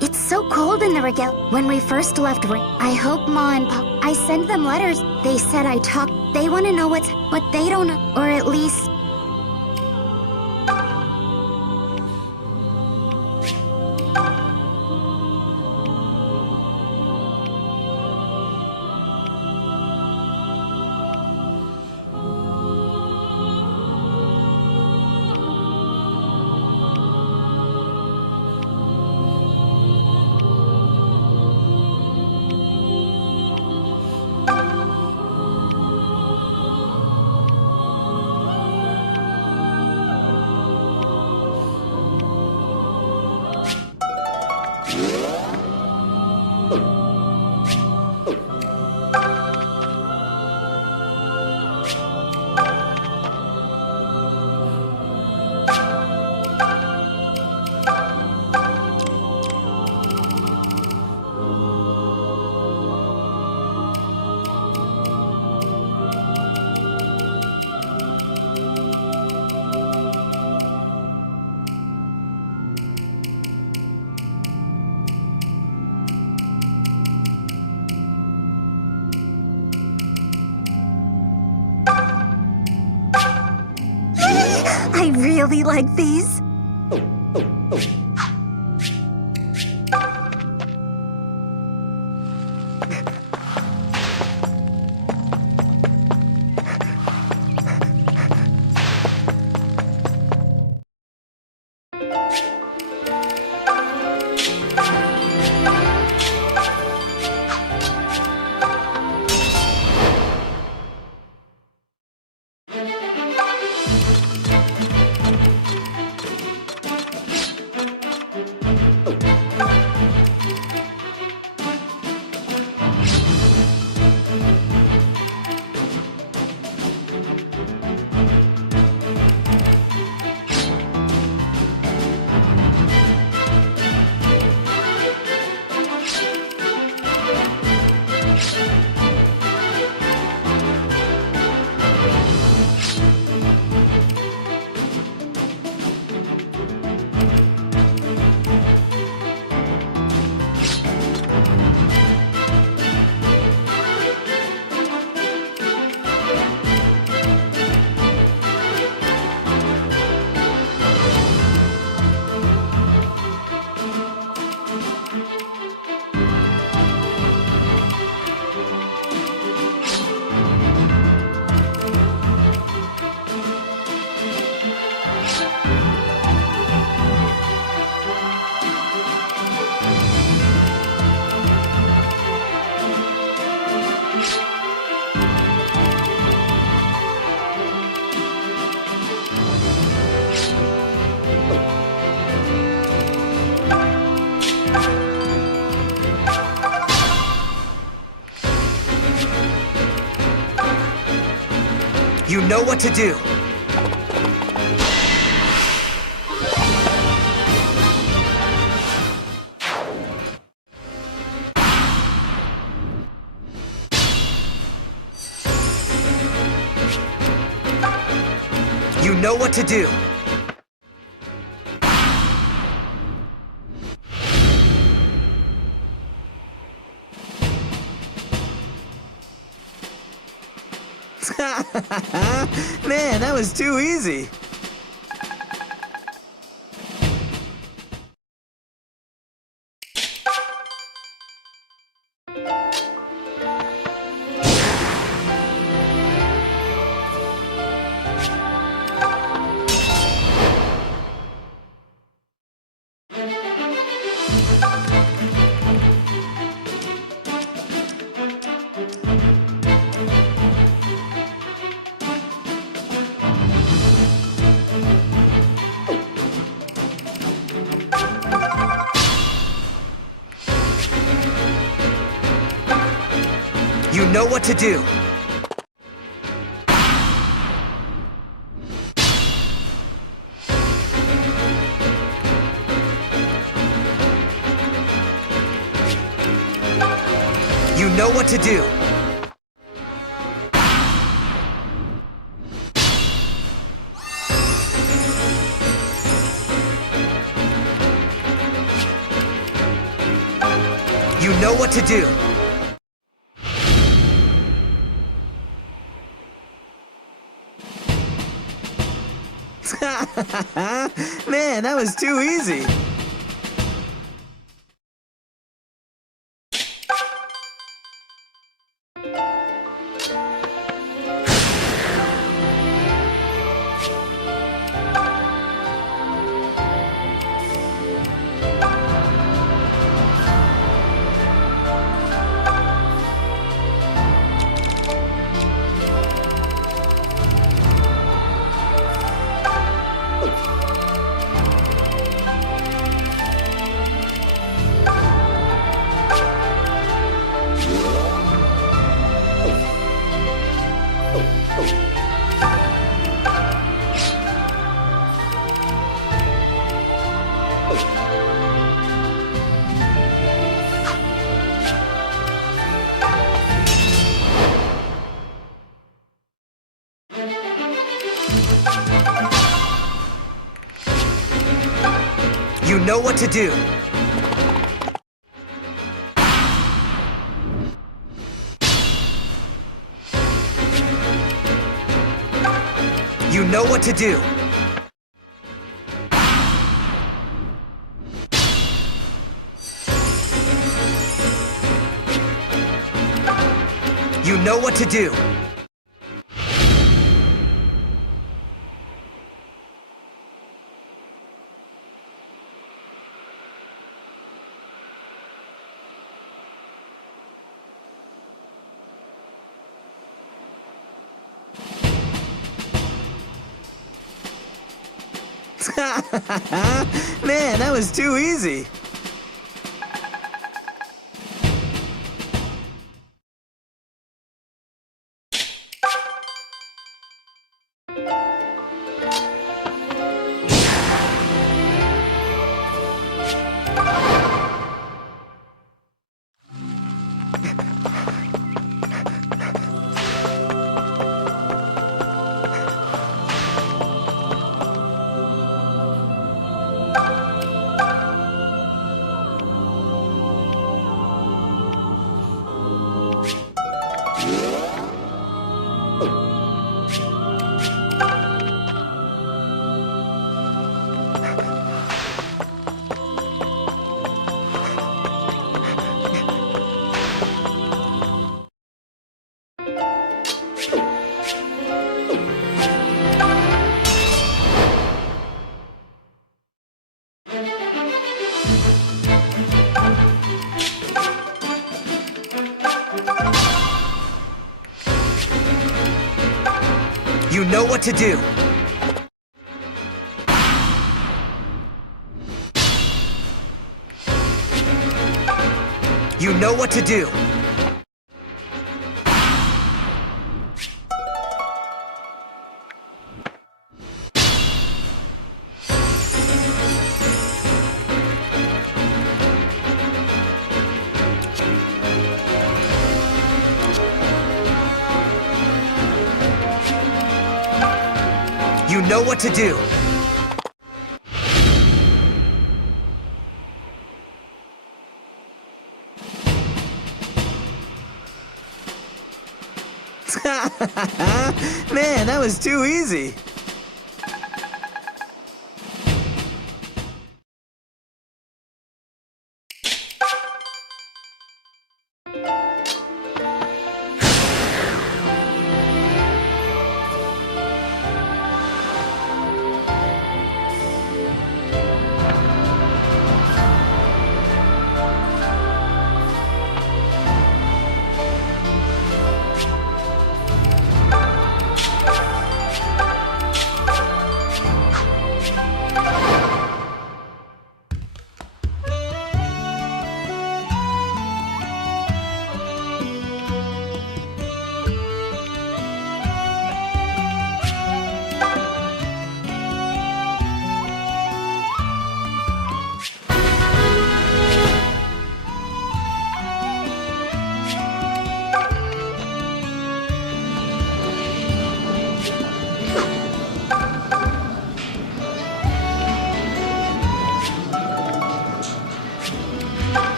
It's so cold in the regal. When we first left, I hope Ma and Pa. I sent them letters. They said I talk. They want to know what they don't know, or at least. I really like these. You know what to do! You know what to do! Man, that was too easy. You know what to do. You know what to do. You know what to do. Man, that was too easy. You know what to do. You know what to do. You know what to do. Man, that was too easy. You know what to do. You know what to do. You know what to do. Man, that was too easy.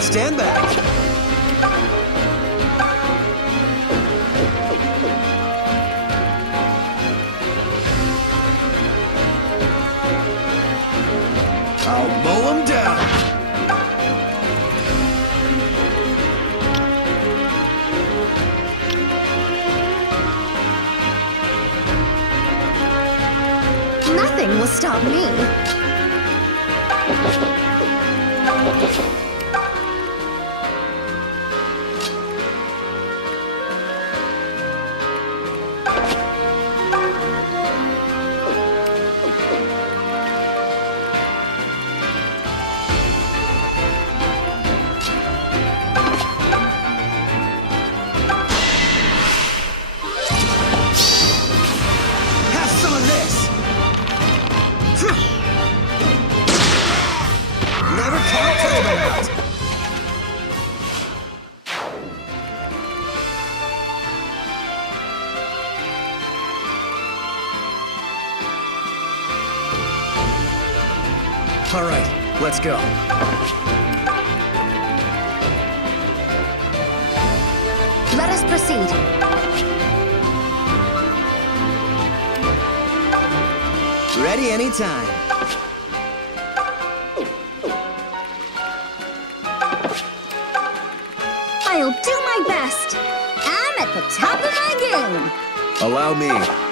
Stand back. I'll mow him down. Nothing will stop me. All right, let's go. Let us proceed. Ready anytime. I'll do my best. I'm at the top of my game. Allow me.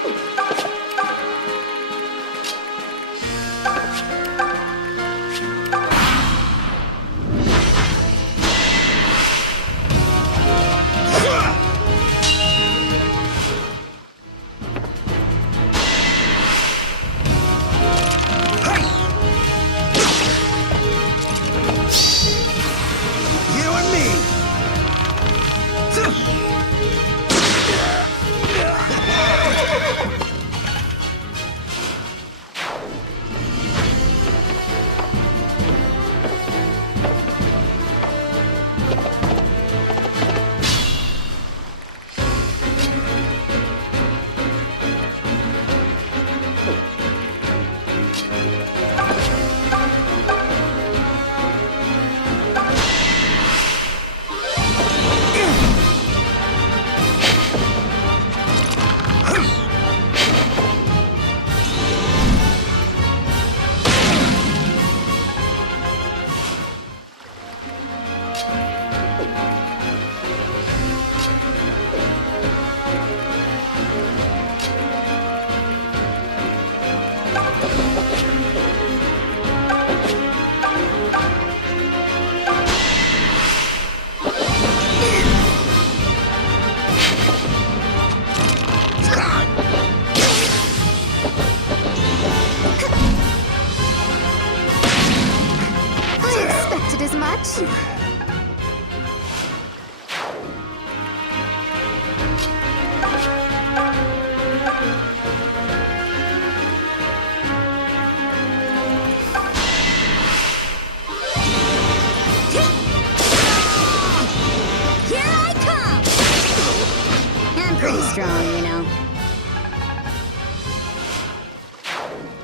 pretty strong, you know.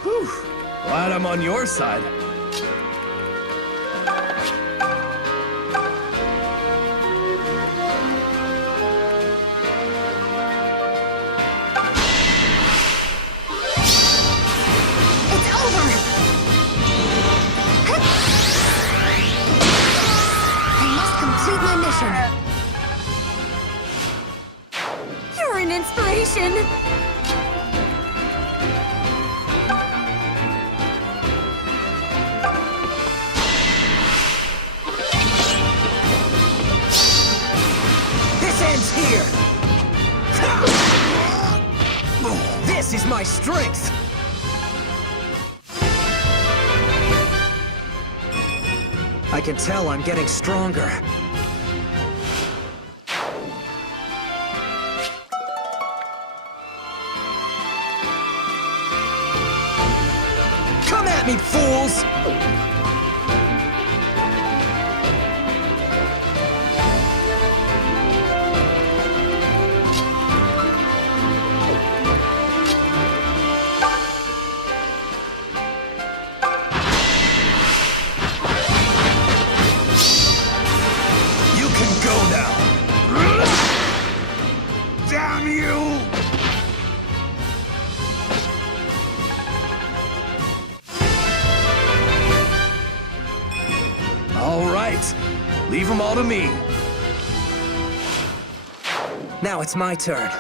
Whew. Glad I'm on your side. You're an inspiration! This ends here! This is my strength! I can tell I'm getting stronger. Come at me, fools! You can go now! Damn you! All right, leave them all to me. Now it's my turn.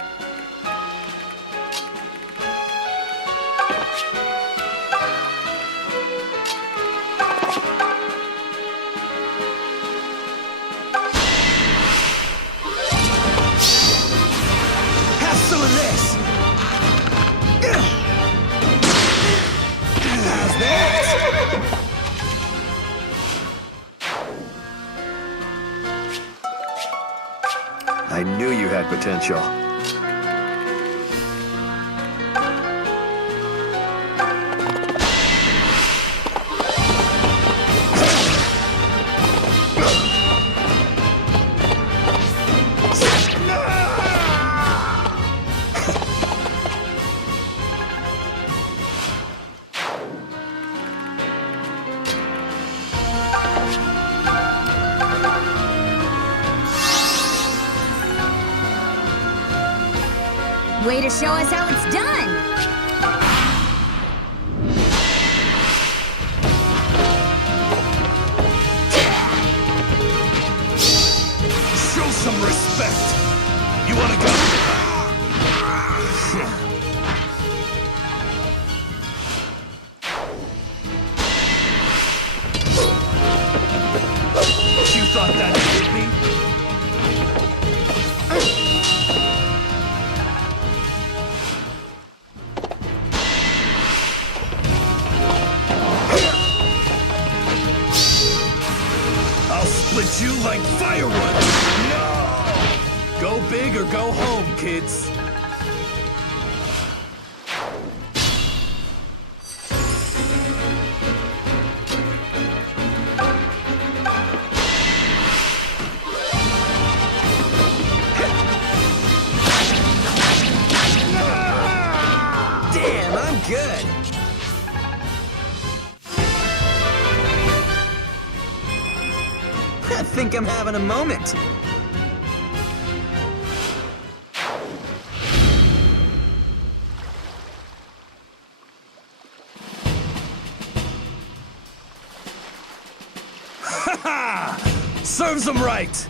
Have some of this. How's that? I knew you had potential. Way to show us how it's done! Show some respect! You wanna go? You thought that'd hit me? I'll split you like firewood! No! Go big or go home, kids. Damn, I'm good! I think I'm having a moment. Ha ha! Serves them right!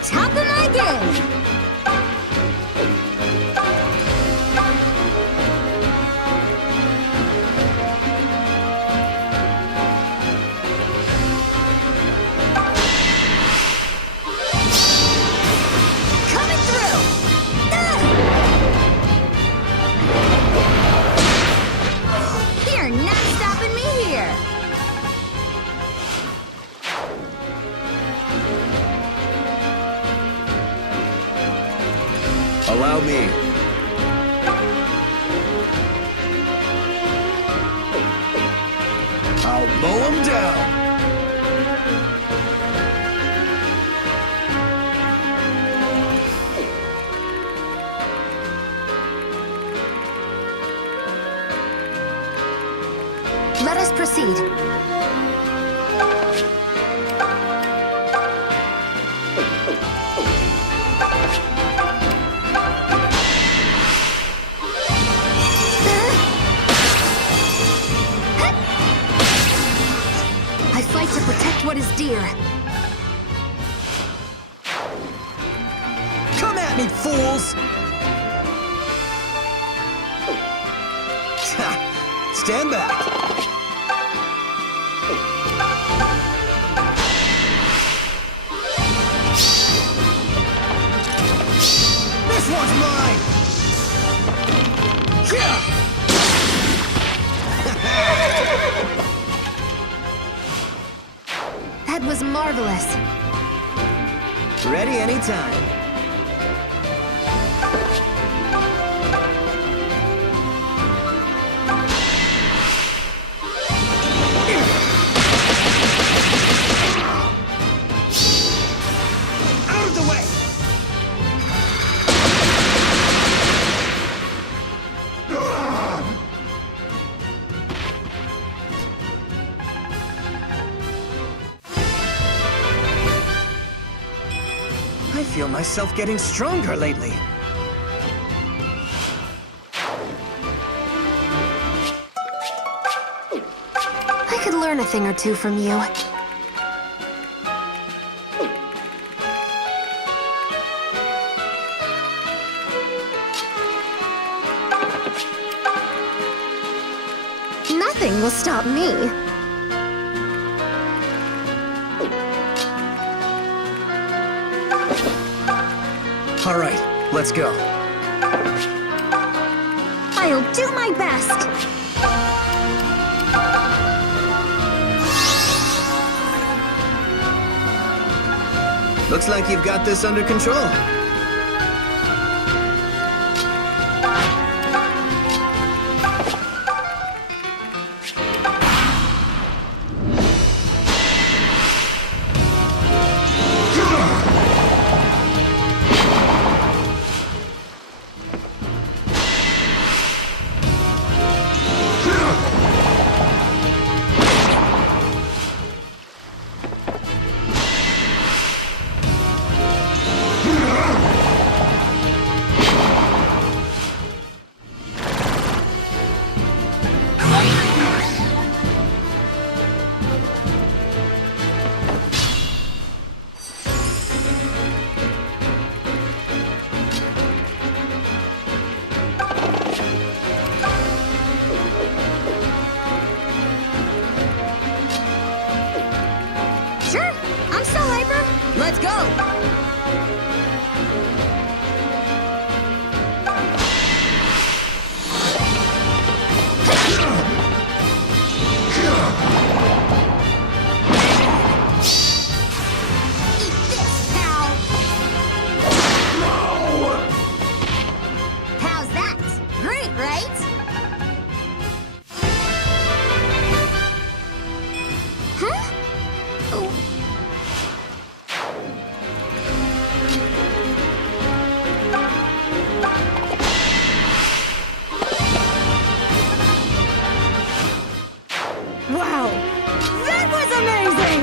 Top of my game! Coming through! You're not stopping me here! Allow me. I'll mow him down. Let us proceed. I fight to protect what is dear. Come at me, fools! Stand back. This one's mine! That was marvelous. Ready anytime. Out of the way! I feel myself getting stronger lately. I could learn a thing or two from you. Nothing will stop me. All right, let's go. I'll do my best! Looks like you've got this under control. Let's go! Wow! That was amazing!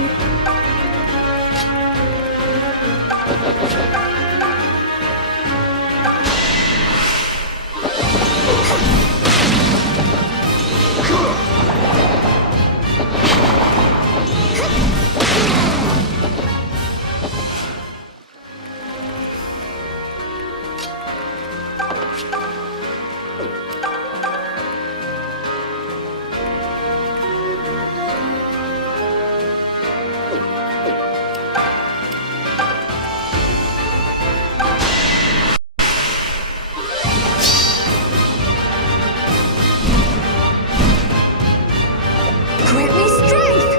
Grant me strength!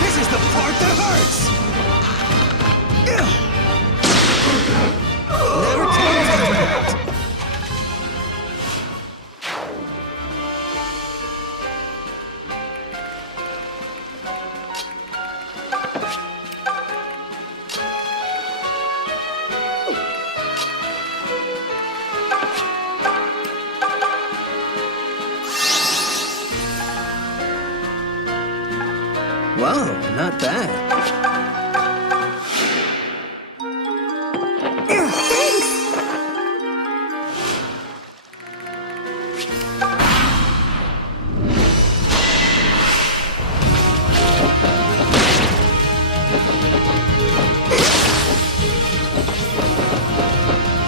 This is the part that hurts! Never came to that! Whoa, not bad.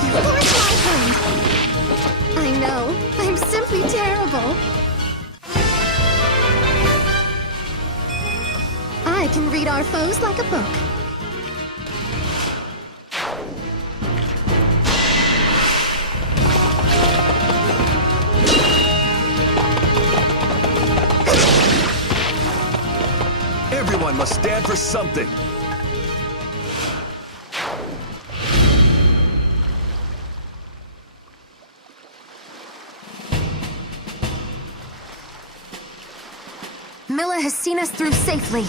You forced my hand. I know. I'm simply terrible. I can read our foes like a book. Everyone must stand for something. Milla has seen us through safely.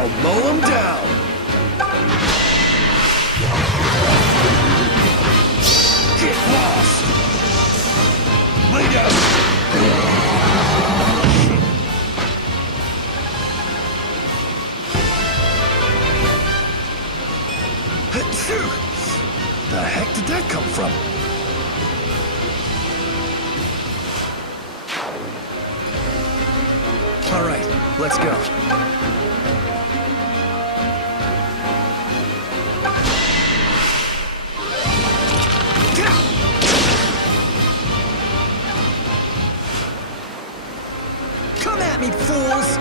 I'll mow them down! Get lost! Lay down! The heck did that come from? All right, let's go. Come at me, fools!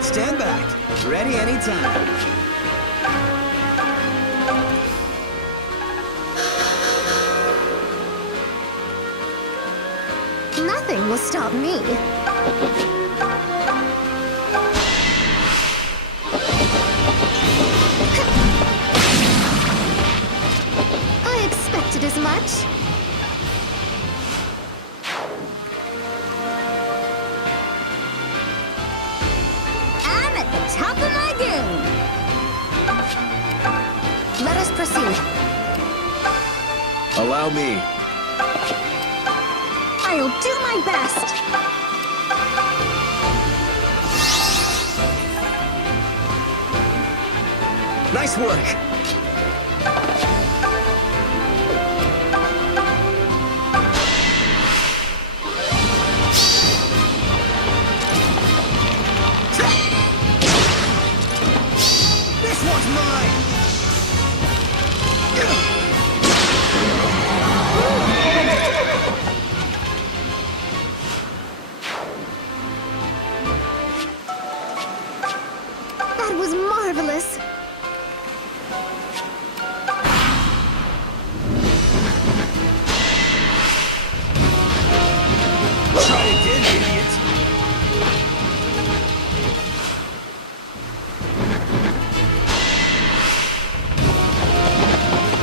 Stand back. Ready anytime. Nothing will stop me. I expected as much. Top of my game! Let us proceed. Allow me. I'll do my best! Nice work. That was marvelous. Try again, idiot.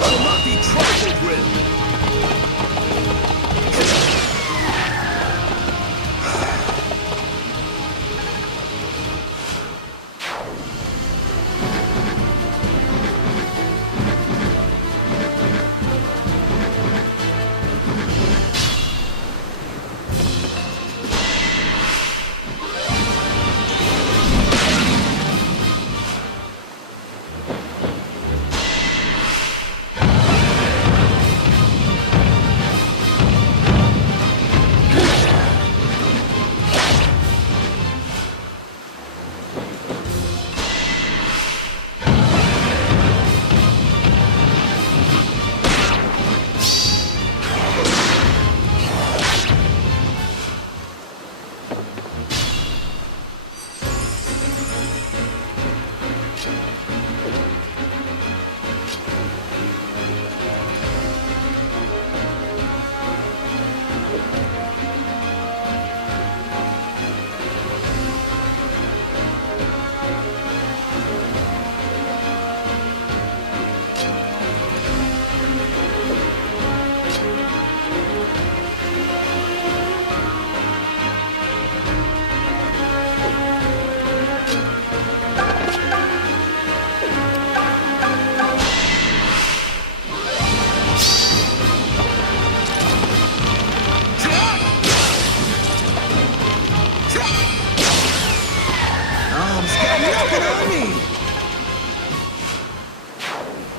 I'll not be trifled with.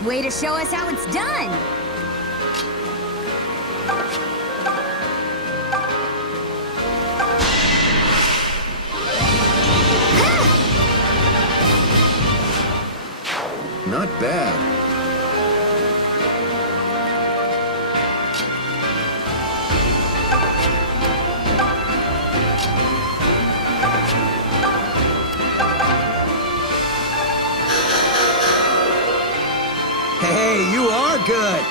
Way to show us how it's done! Not bad. good.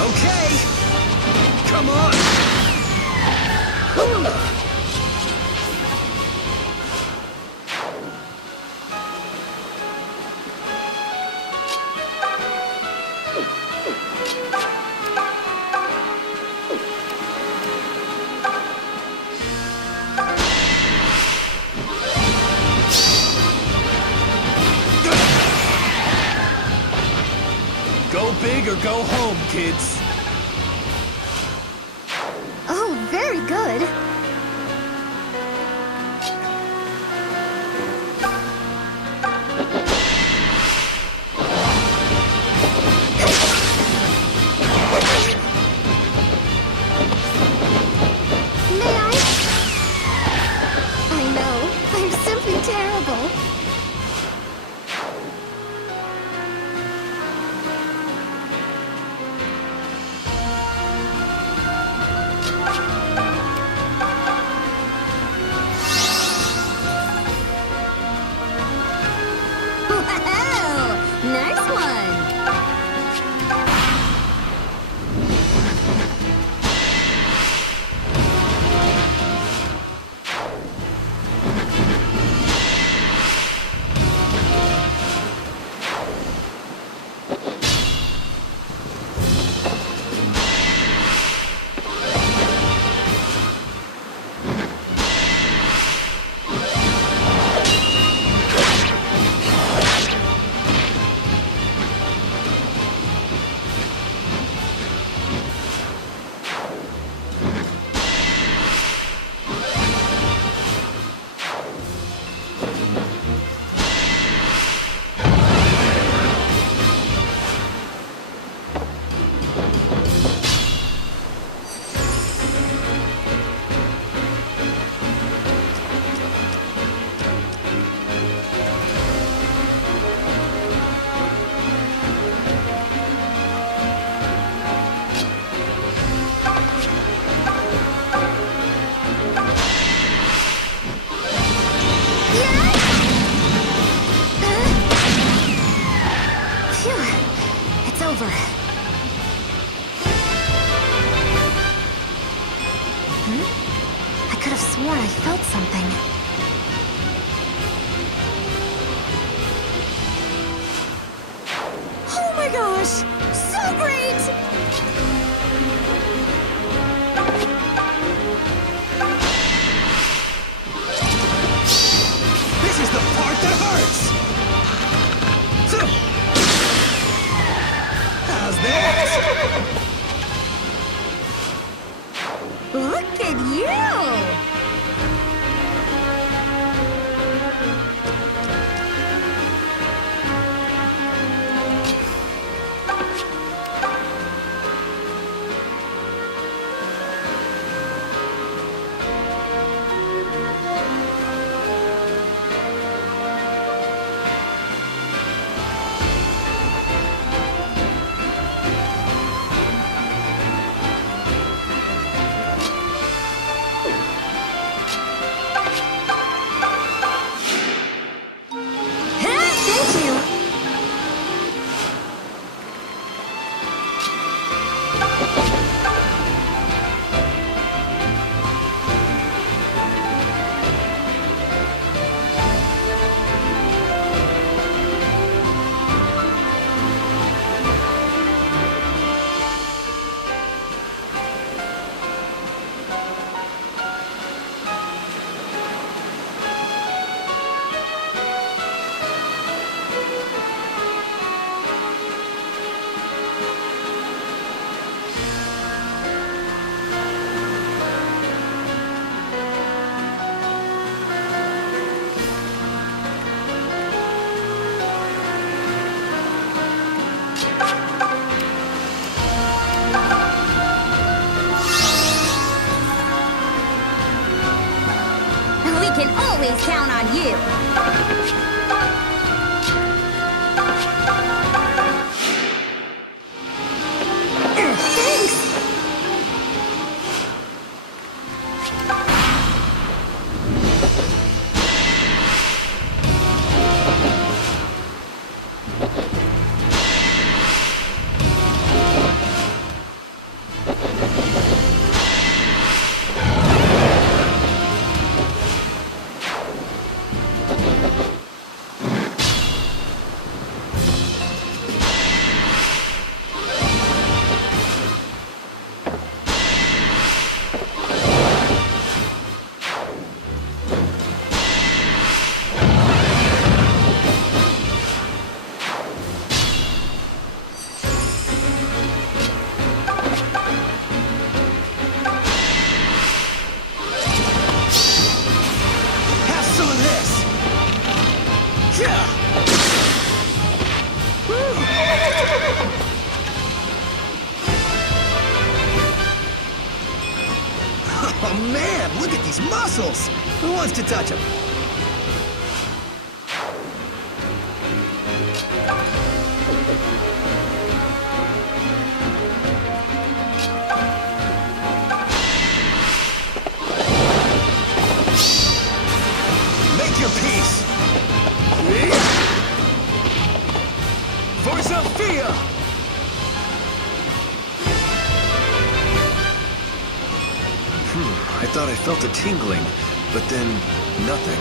Okay! Come on! Go big or go home, kids. Oh, very good. May I? I know, I'm simply terrible. Wow! Nice one! Phew, it's over. I could have sworn I felt something. Oh my gosh! So great! This is the part that hurts! How's that? Look at you! We can always count on you. Thanks! Oh man, look at these muscles! Who wants to touch them? Make your peace! For Zofia! I thought I felt a tingling, but then nothing.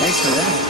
Thanks for that.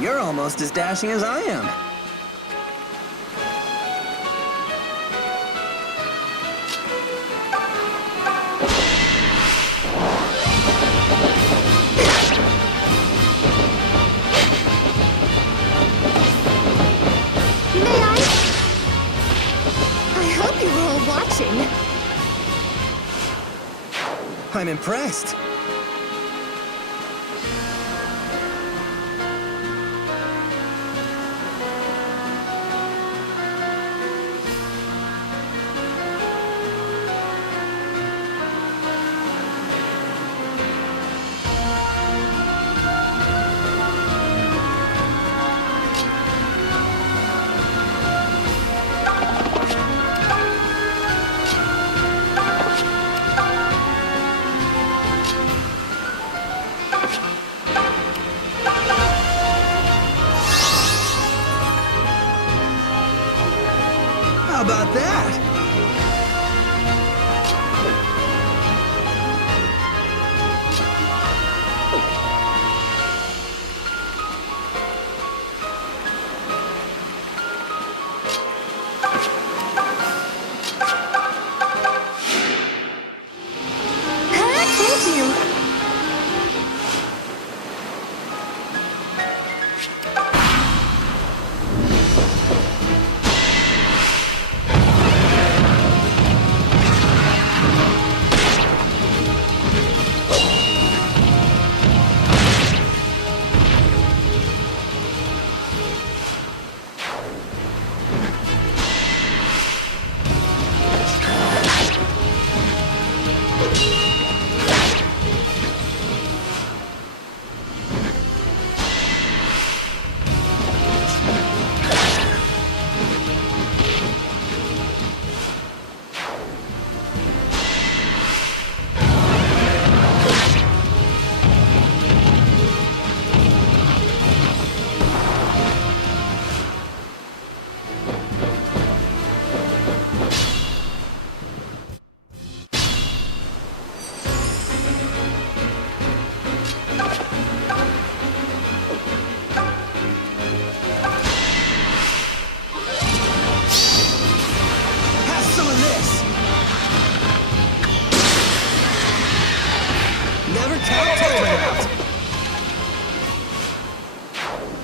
You're almost as dashing as I am. May I? I hope you were all watching. I'm impressed. How about that? Thank you.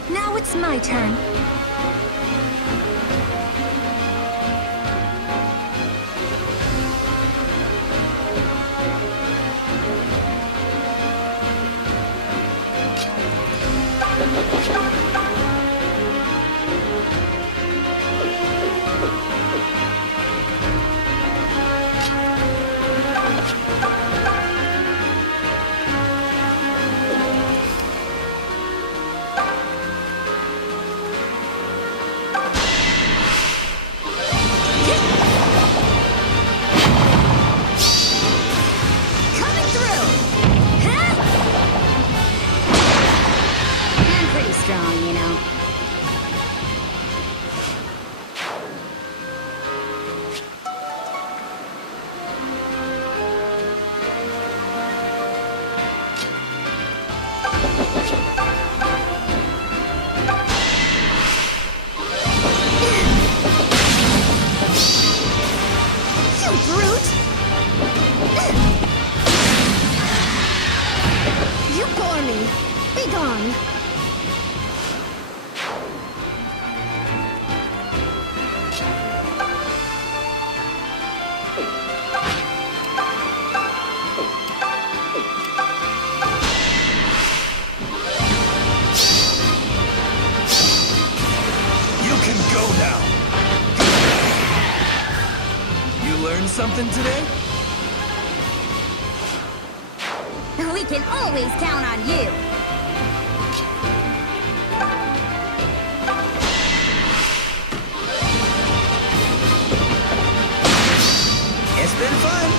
Now it's my turn. something today? We can always count on you. It's been fun.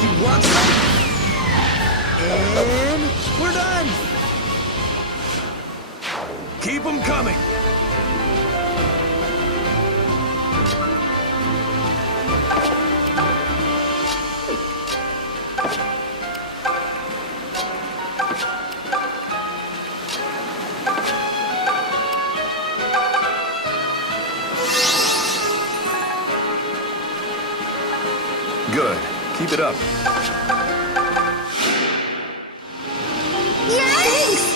You want some? And we're done. Keep them coming. Good. Keep it up. Thanks!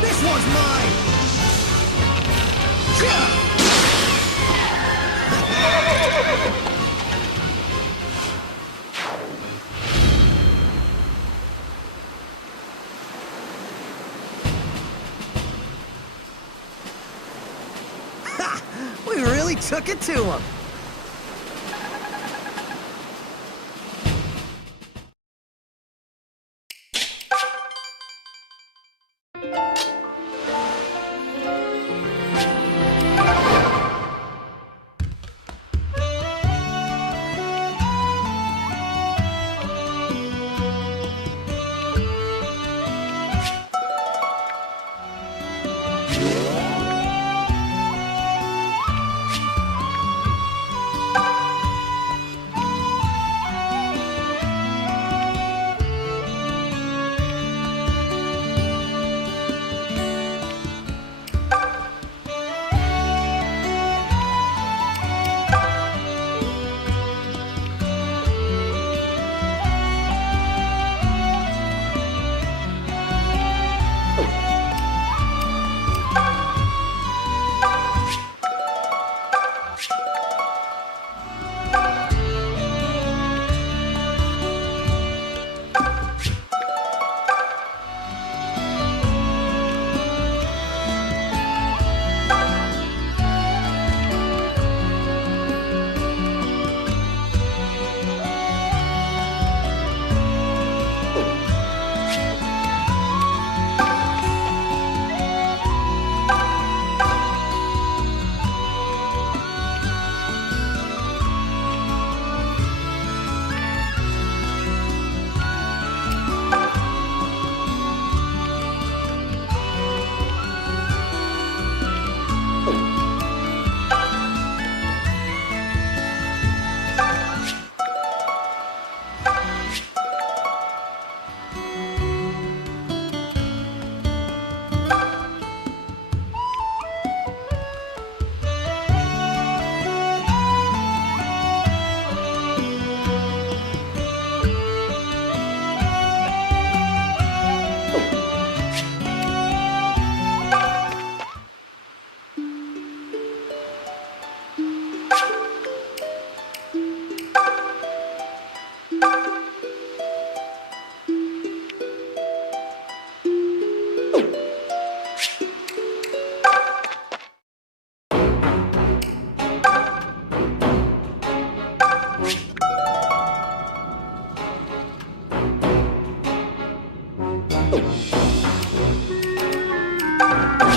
This one's mine. Ha! We really took it to him.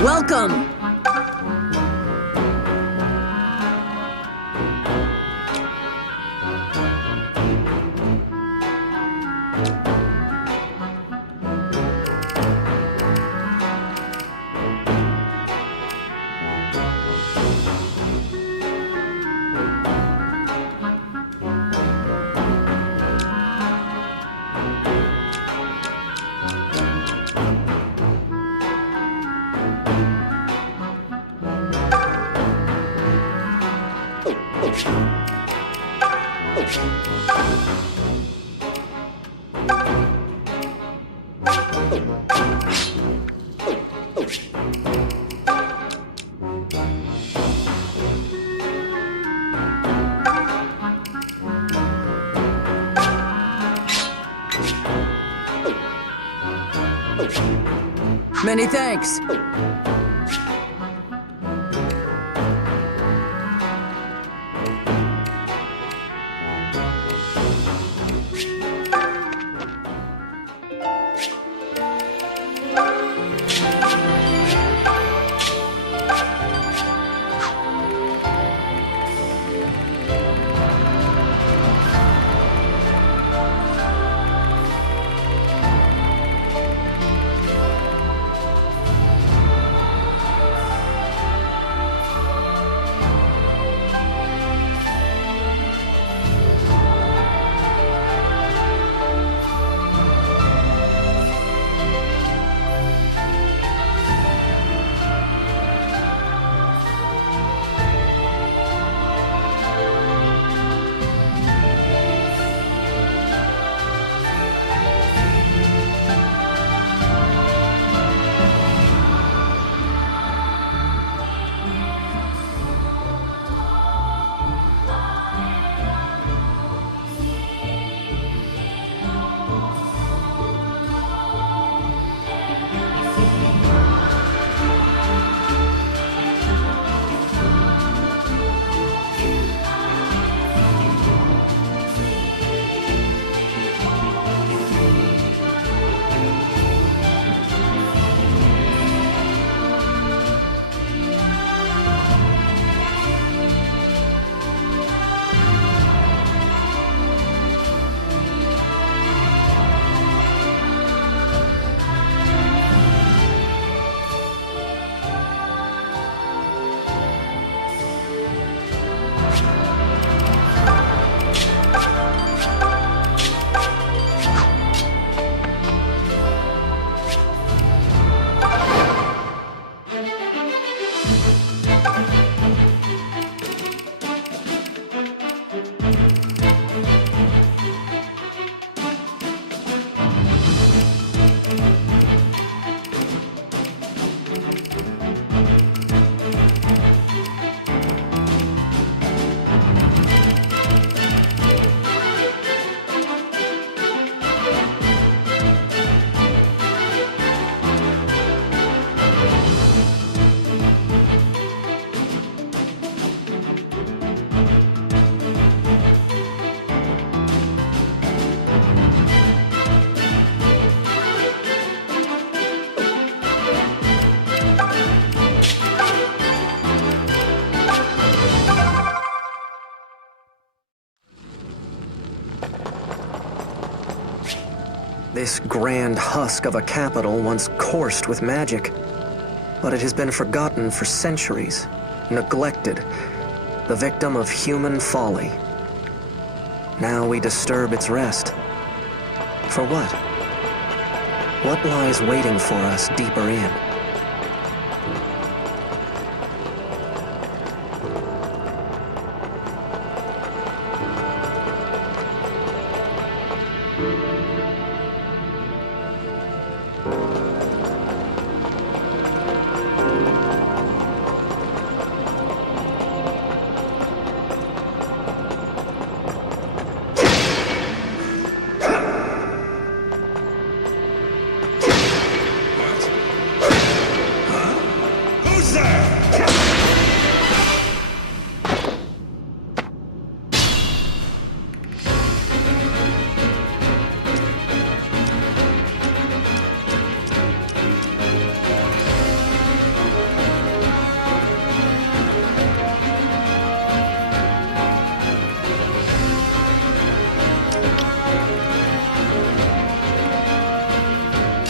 Welcome! Many thanks. This grand husk of a capital once coursed with magic, but it has been forgotten for centuries, neglected, the victim of human folly. Now we disturb its rest. For what? What lies waiting for us deeper in?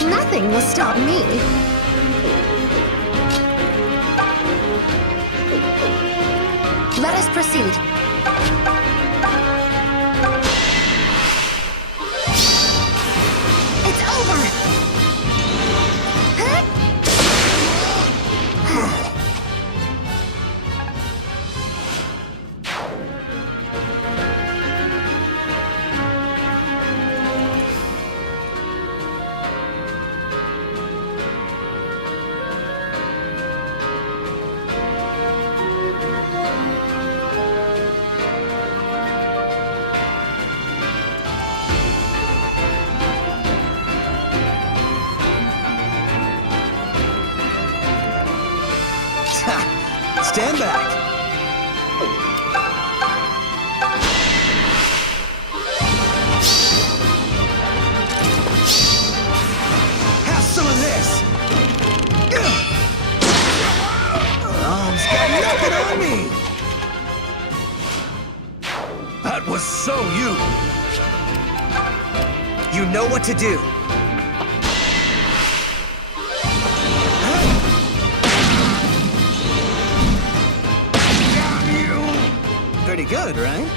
Nothing will stop me. Let us proceed. It's over! Huh? Stand back. Have some of this. He's got nothing on me. That was so you. You know what to do. Pretty good, right?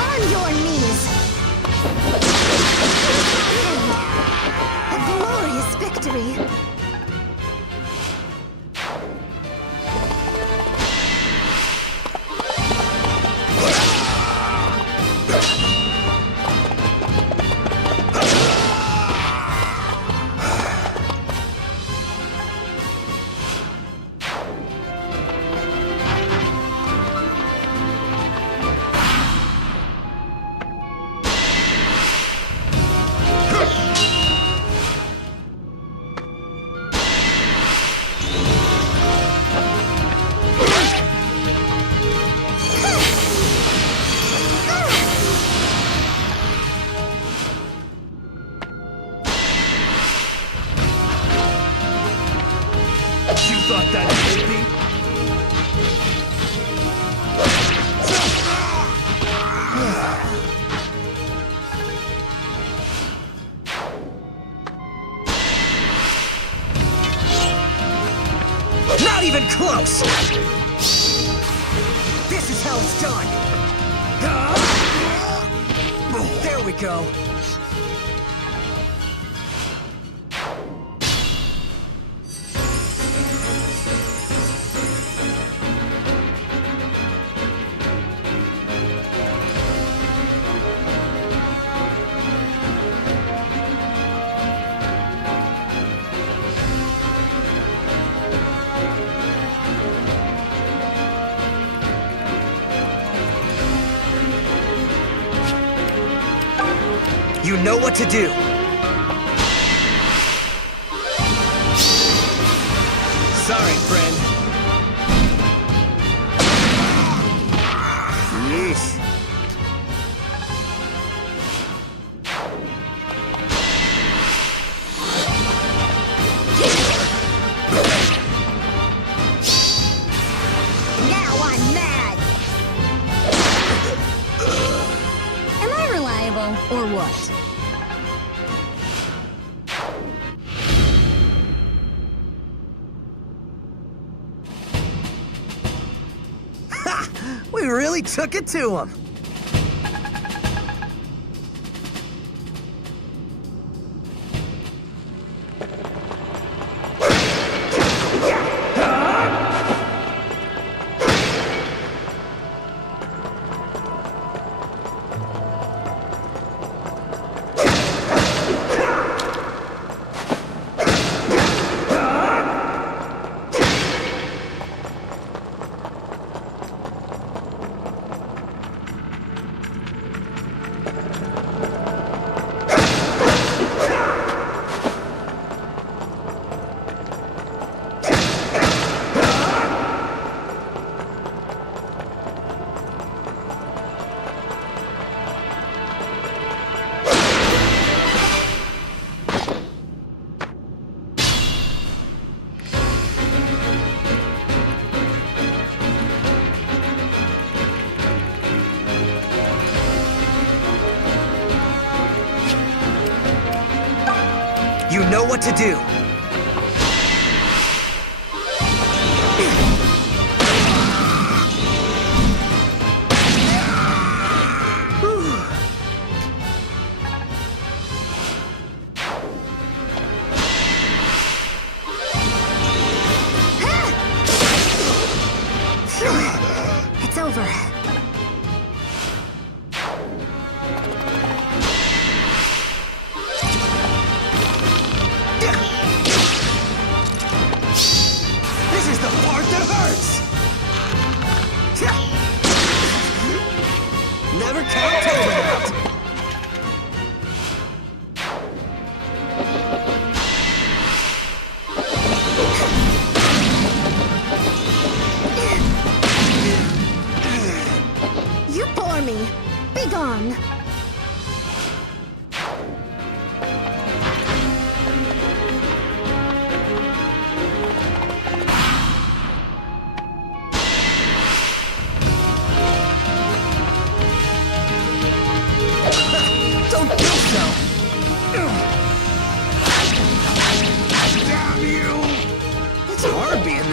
On your knees. A glorious victory. Thought that baby? Not even close! This is how it's done! There we go. You know what to do. Sorry, friend. Yeesh. Now I'm mad! Am I reliable, or what? We really took it to him. You know what to do. It's over. This is the part that hurts!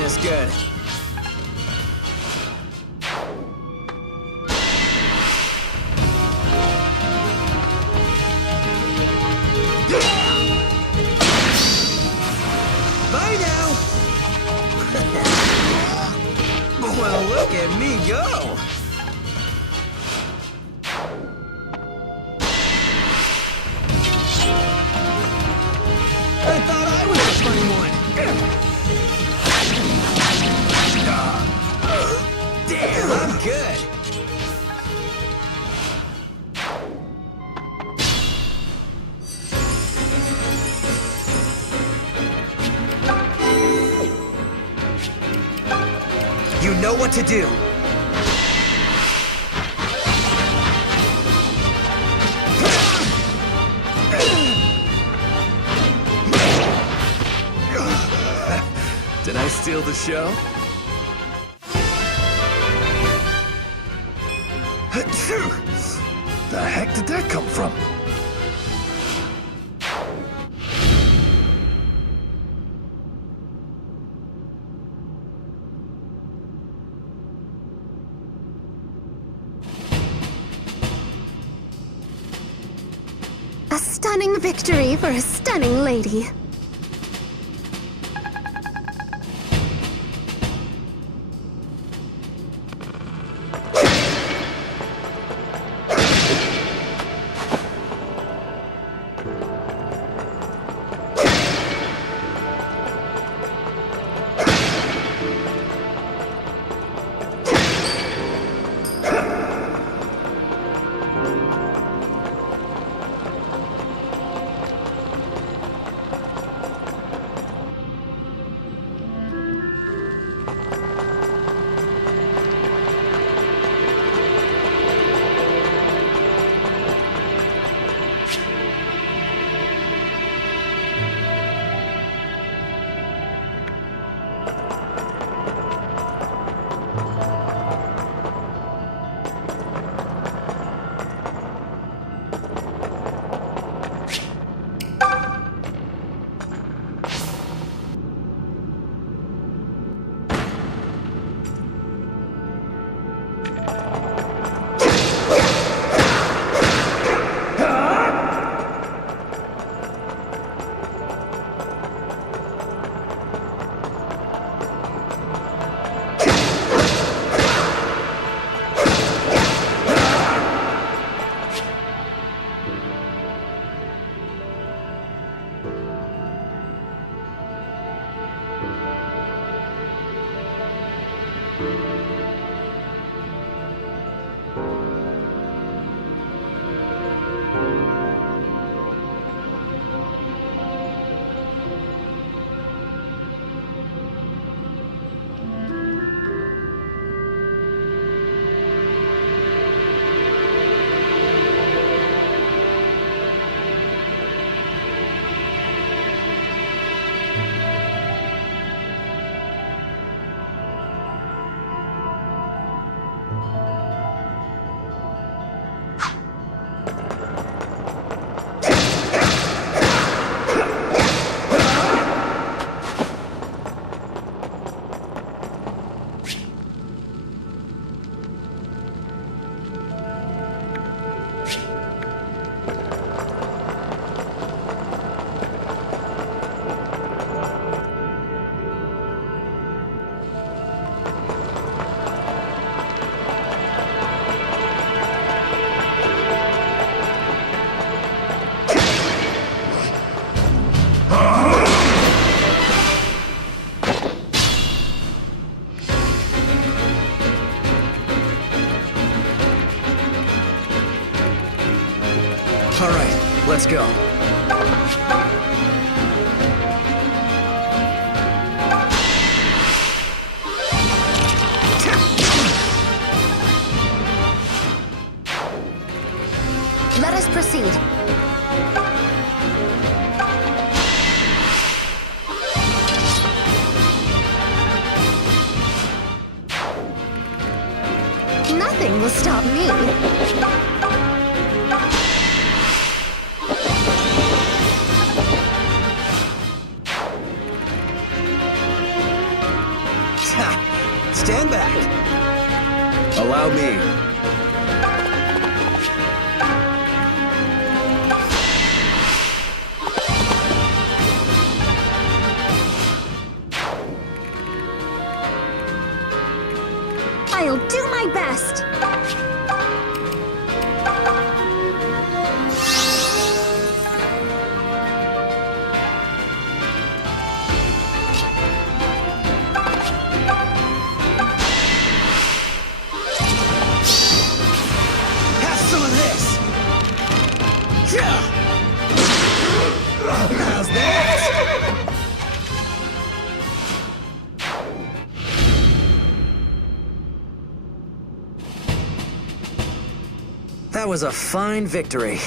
this good. Bye now! Well, look at me go! I thought I was the funny one! Damn, I'm good! You know what to do! Did I steal the show? The heck did that come from? A stunning victory for a stunning lady. All right, let's go. Let us proceed. Nothing will stop me. Stand back. Allow me. I'll do my best. Have some of this. How's that? That was a fine victory.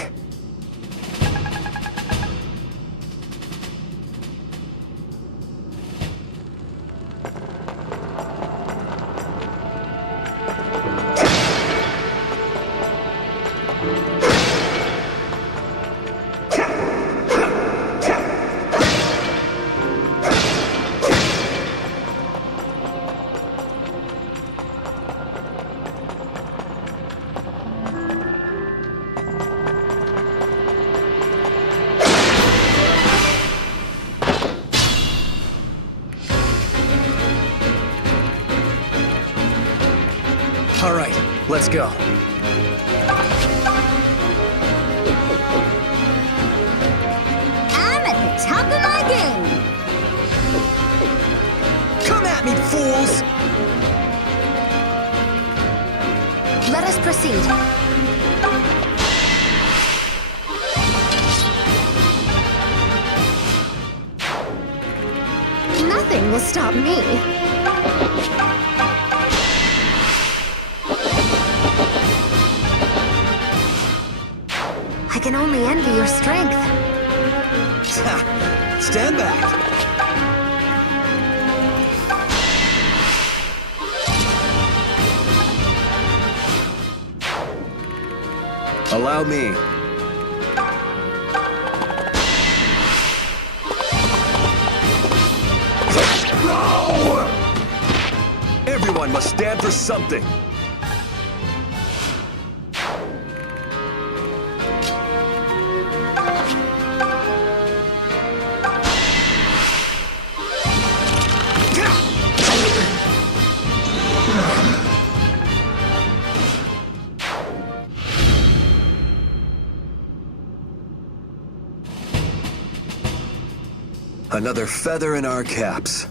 All right, let's go. I'm at the top of my game. Come at me, fools! Let us proceed. Nothing will stop me. I can only envy your strength. Stand back. Allow me. Everyone must stand for something. Another feather in our caps.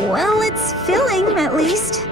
Well, it's filling, at least.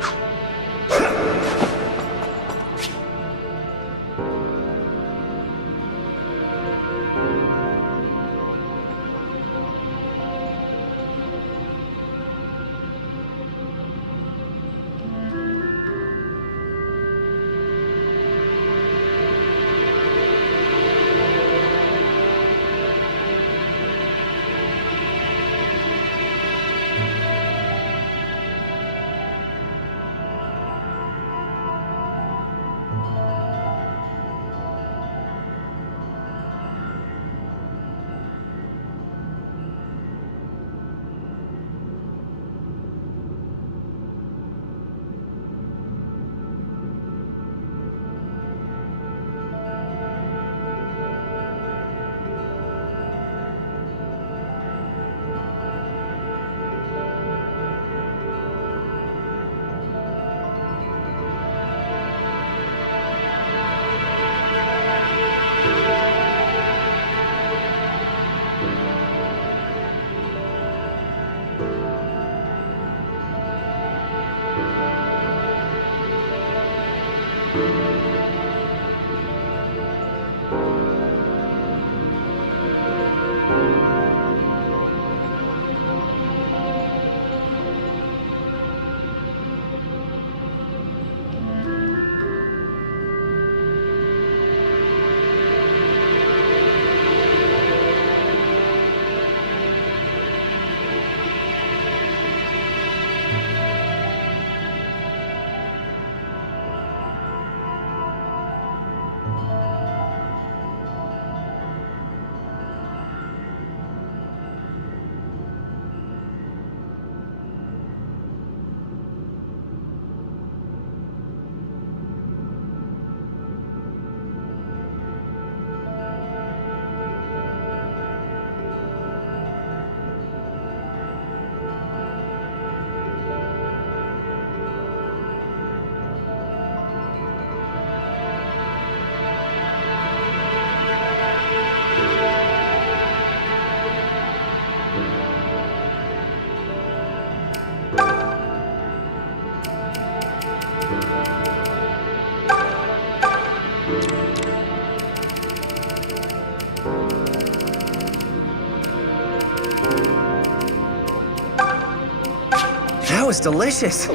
That was delicious.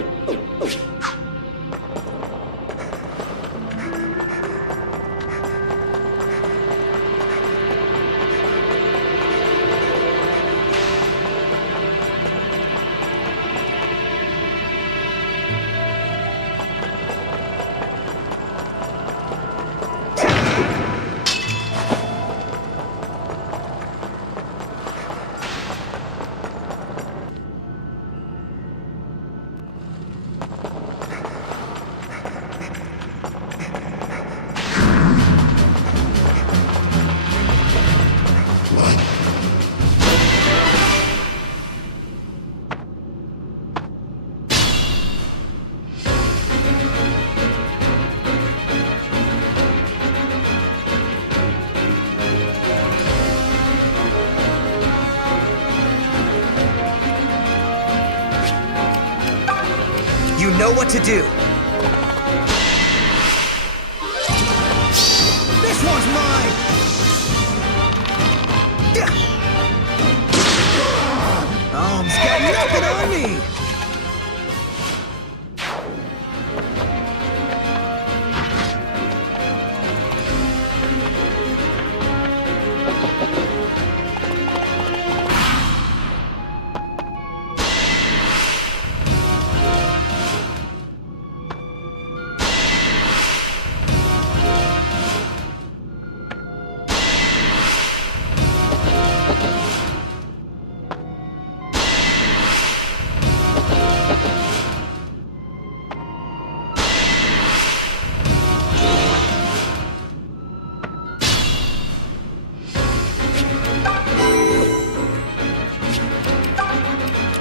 You know what to do. This one's mine! He's got nothing on me!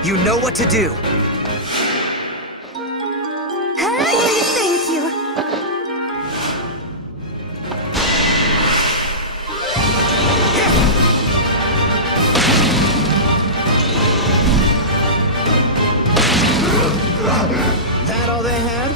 You know what to do. Hey, thank you. That all they had?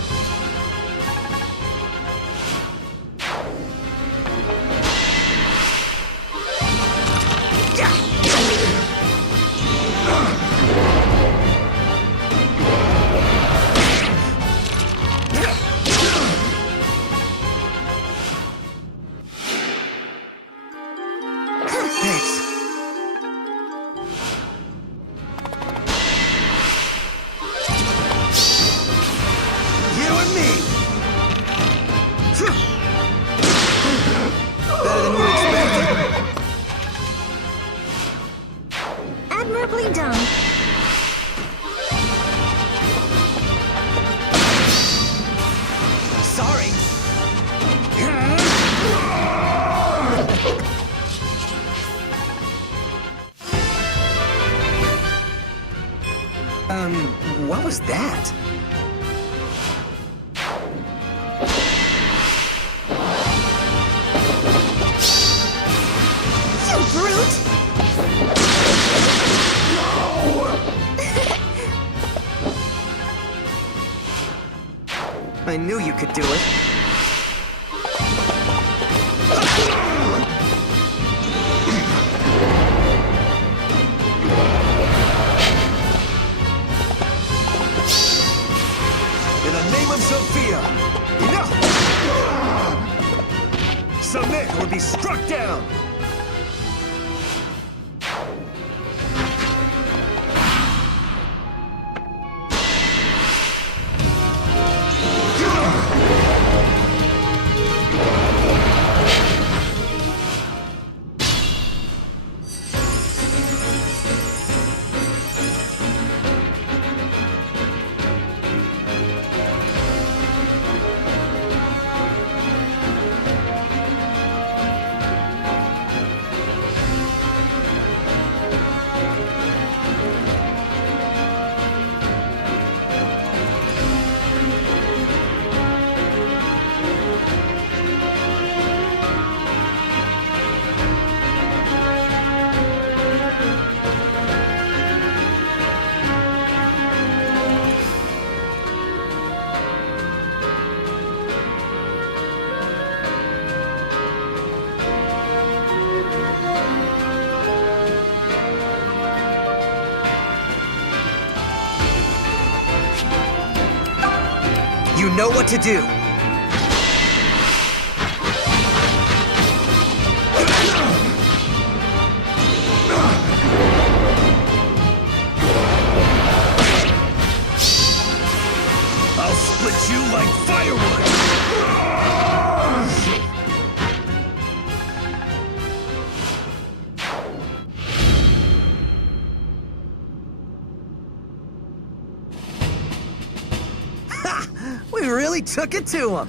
Admirably done. Sorry. What was that? You brute! I knew you could do it. the name of Zofia! Enough! Submit or be struck down! You know what to do. I'll split you like firewood! We really took it to him.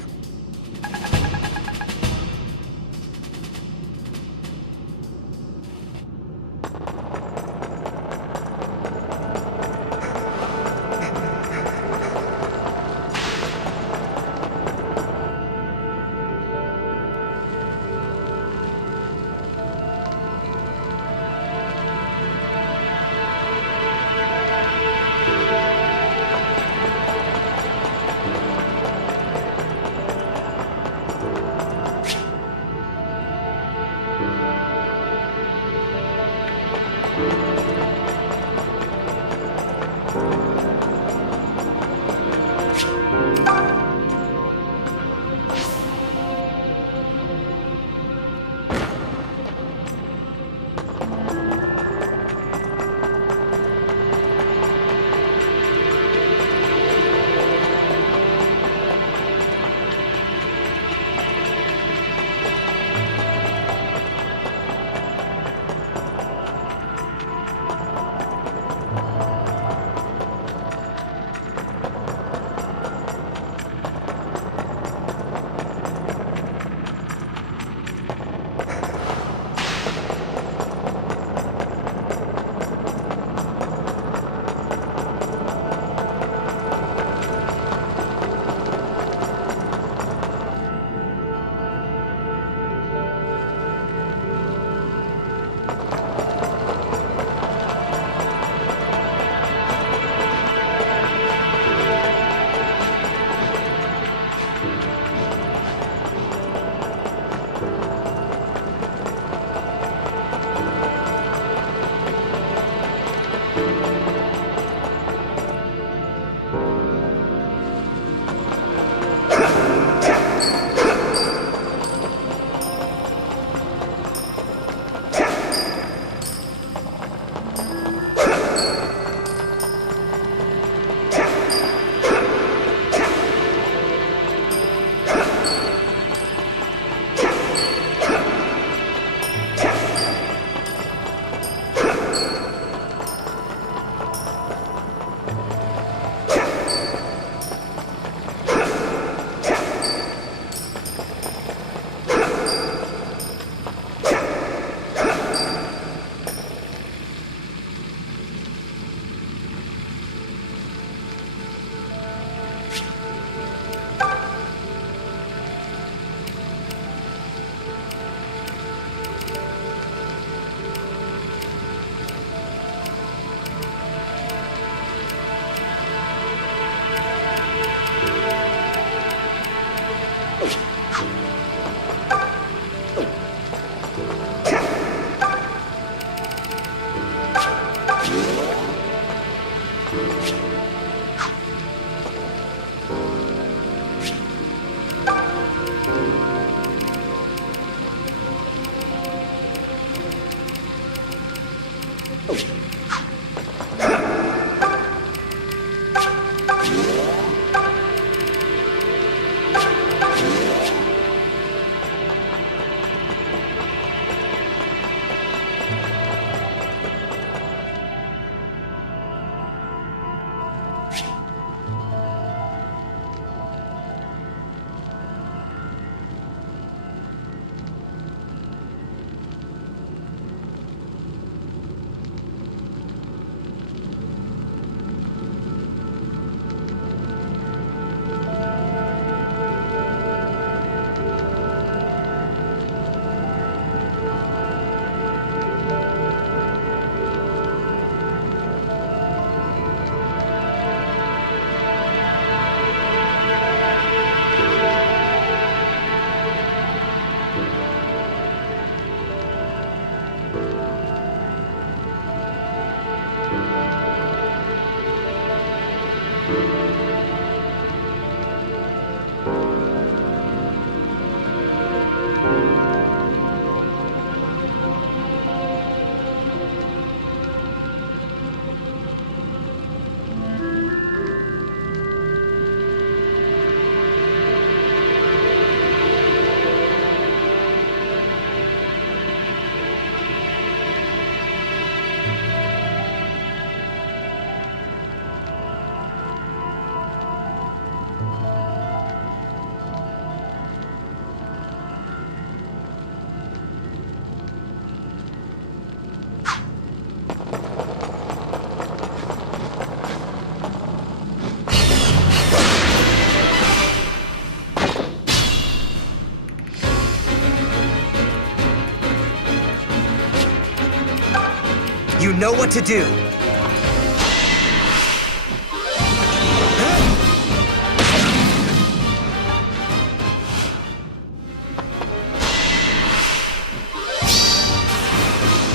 You know what to do.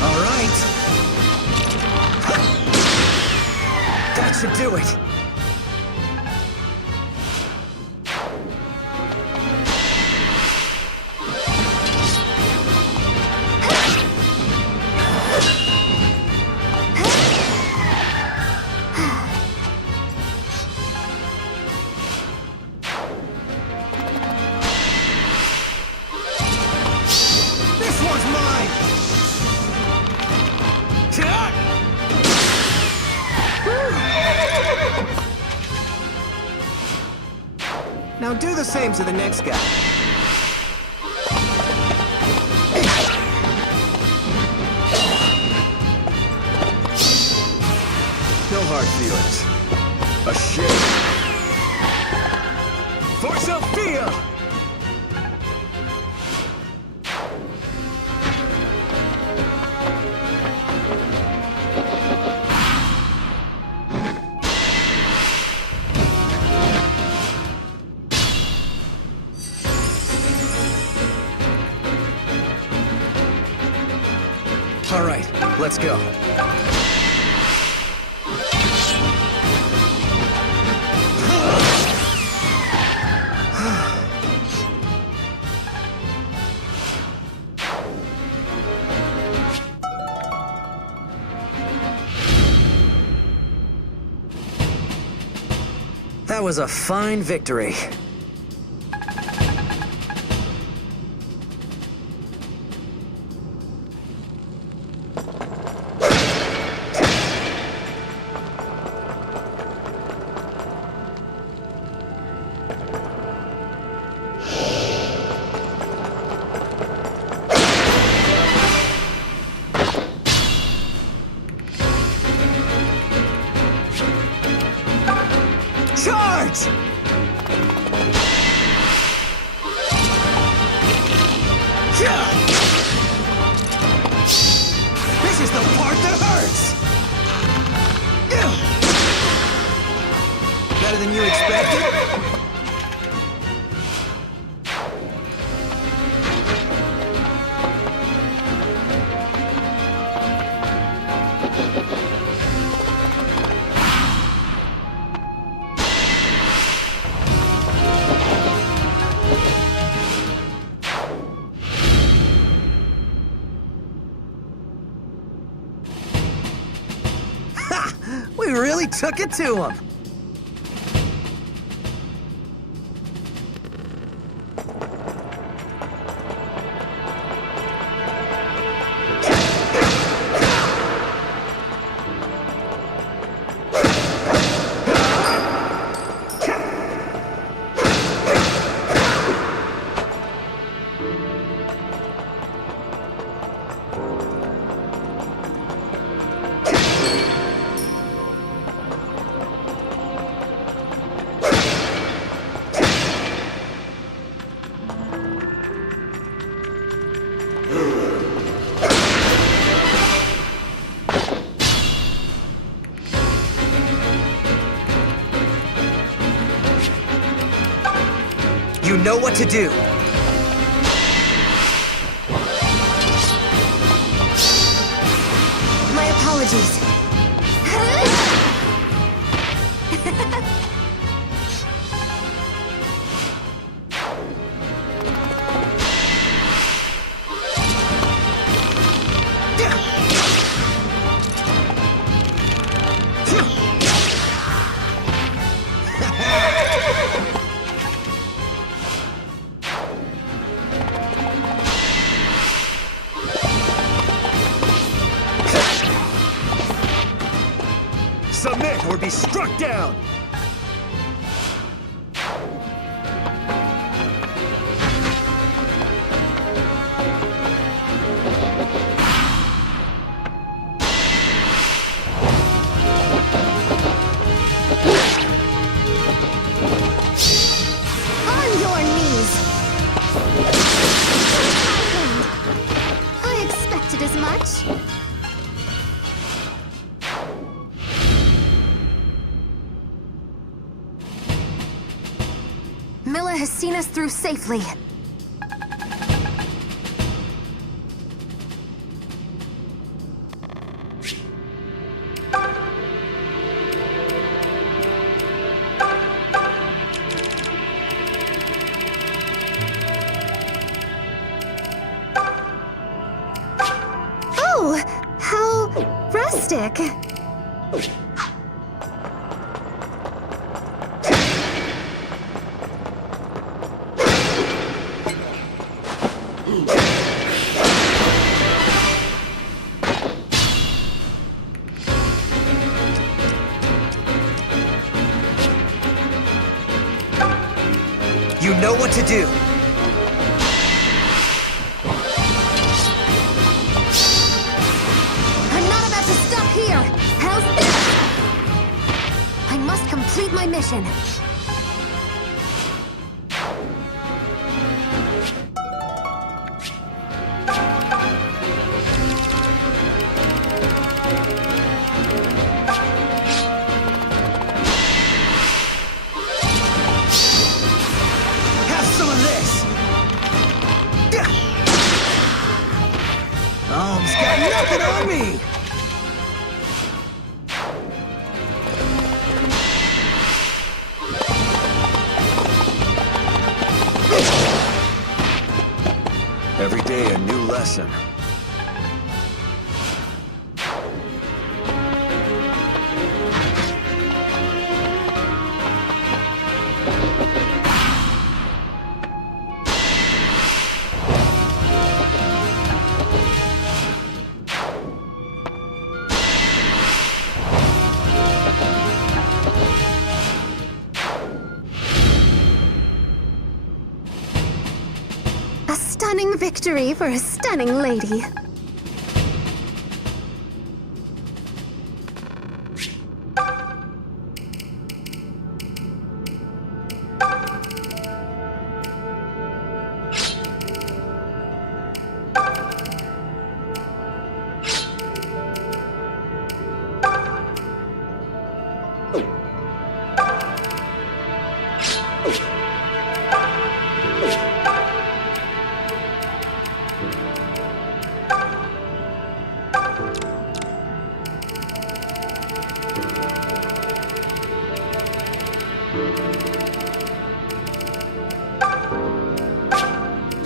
All right. That should do it. Now do the same to the next guy. No hard feelings. A shame. For Zofia! All right, let's go. That was a fine victory. Charge! This is the part that hurts! Better than you expected? We really took it to him. You know what to do. My apologies. Submit or be struck down! On your knees! I expected as much. Milla has seen us through safely. Oh, how rustic. You know what to do. I'm not about to stop here! How's this? I must complete my mission. Have some of this. Ohm's got nothing on me. Every day a new lesson. A stunning victory for a stunning lady.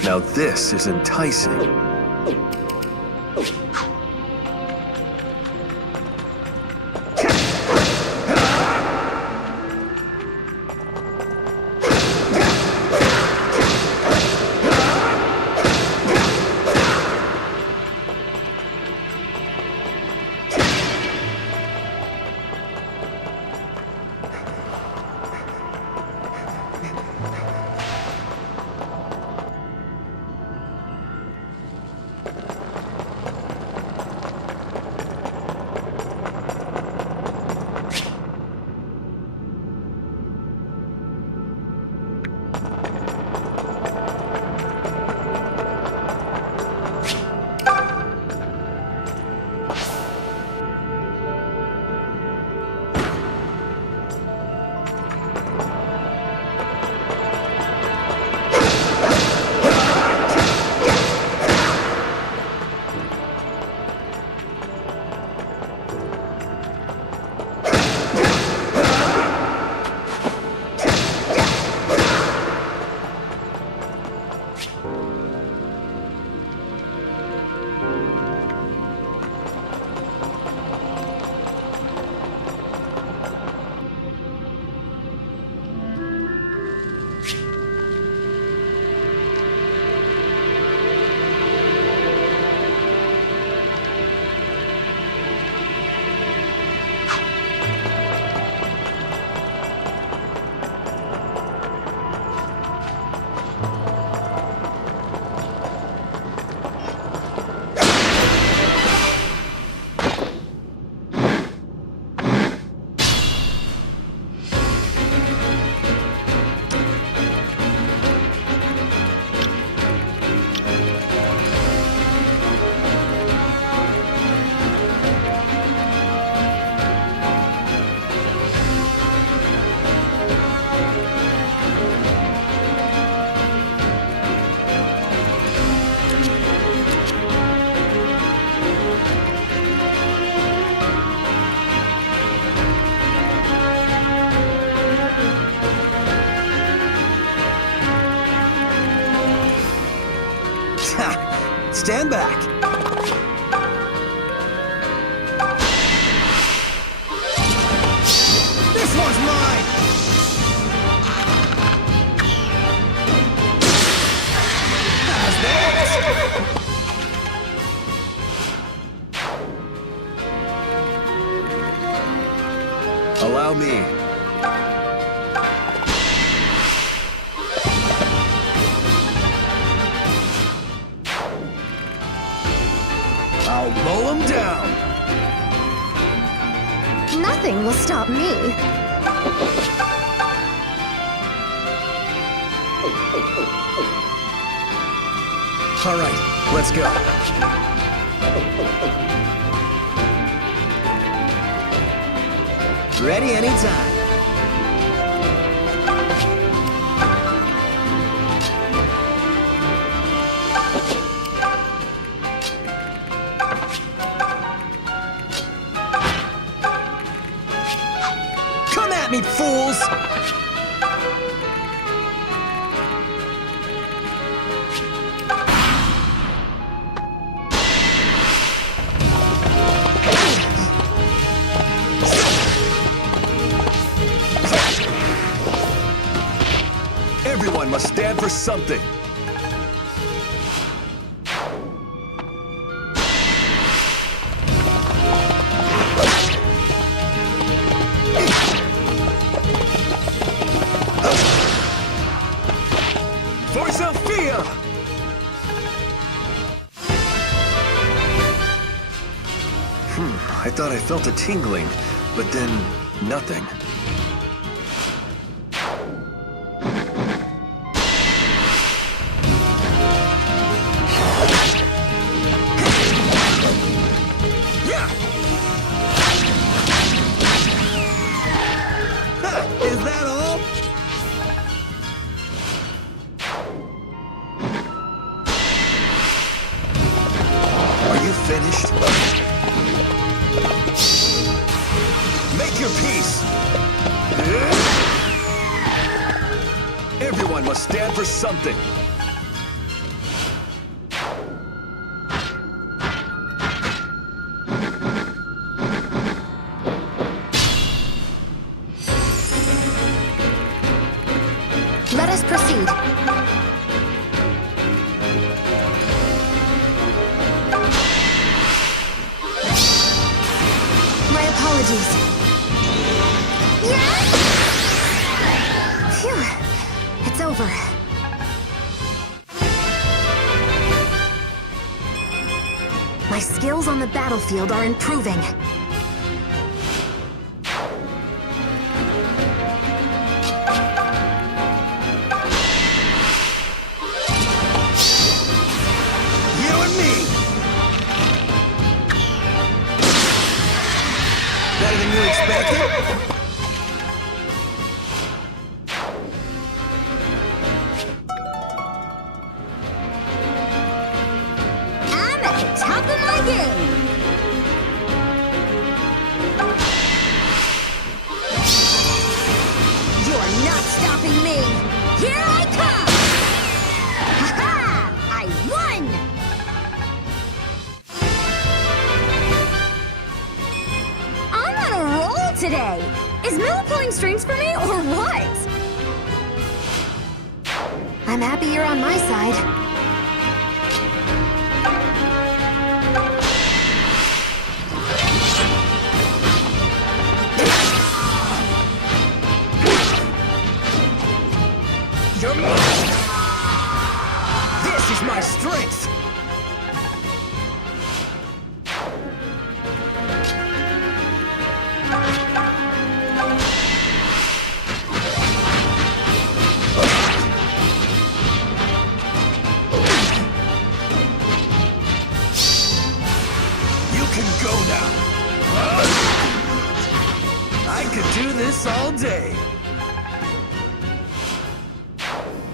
Now this is enticing. stand back. This one's mine! How's that? Allow me. I'll mow him down! Nothing will stop me. All right, let's go. Ready anytime. Come at me, fools! Everyone must stand for something. For Zofia! I thought I felt a tingling, but then nothing. Is that all? Are you finished? Make your peace! Everyone must stand for something. Let us proceed. My apologies. Phew. It's over. My skills on the battlefield are improving. Better than you expected? I'm at the top of my game. You're not stopping me. Here I come. Ha-ha! I won! I'm on a roll today. Is Miller pulling strings for me or what? I'm happy you're on my side. You're mine. This is my strength. You can go now. I could do this all day.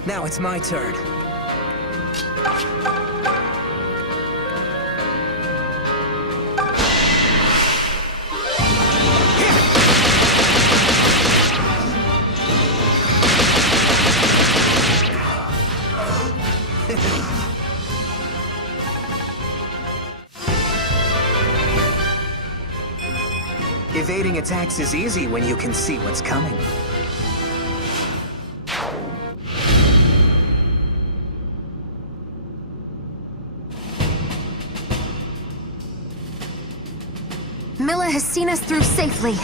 Now it's my turn. Evading attacks is easy when you can see what's coming. Milla has seen us through safely.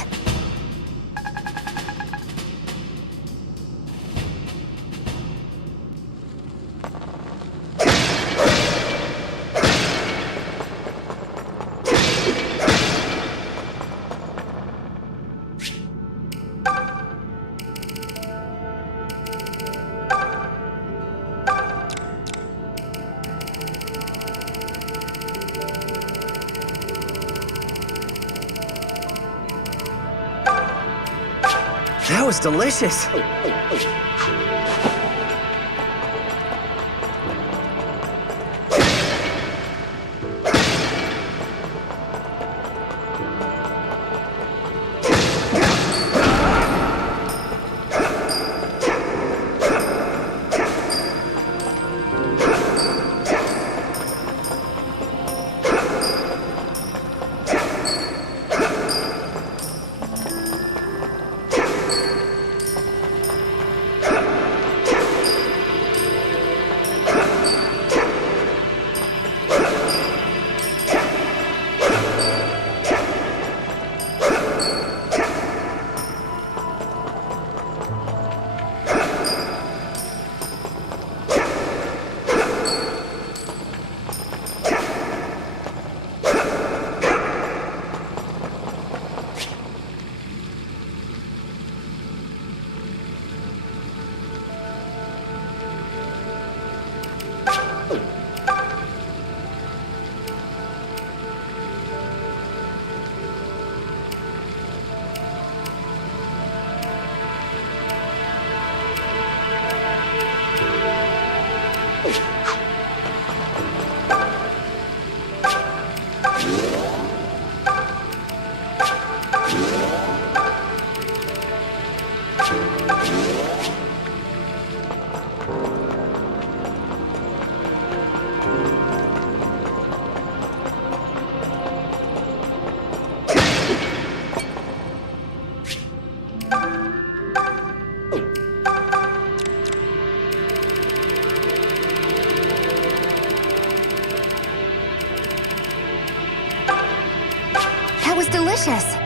That was delicious. Delicious.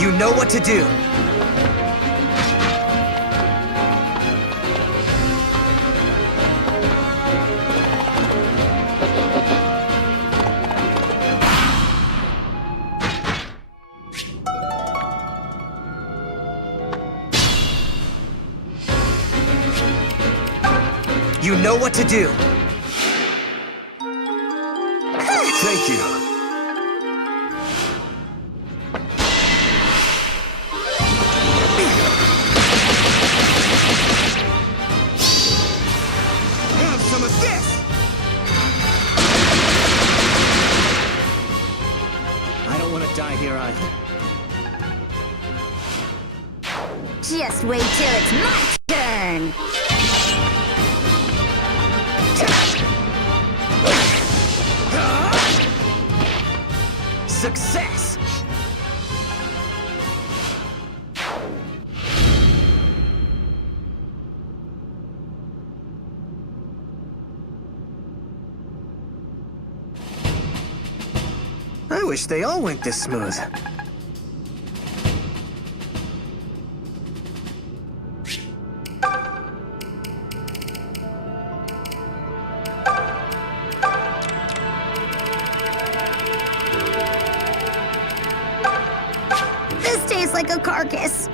You know what to do. You know what to do. Thank you. Have some of this! I don't want to die here either. Just wait till it's my turn! Success! I wish they all went this smooth. This tastes like a circus.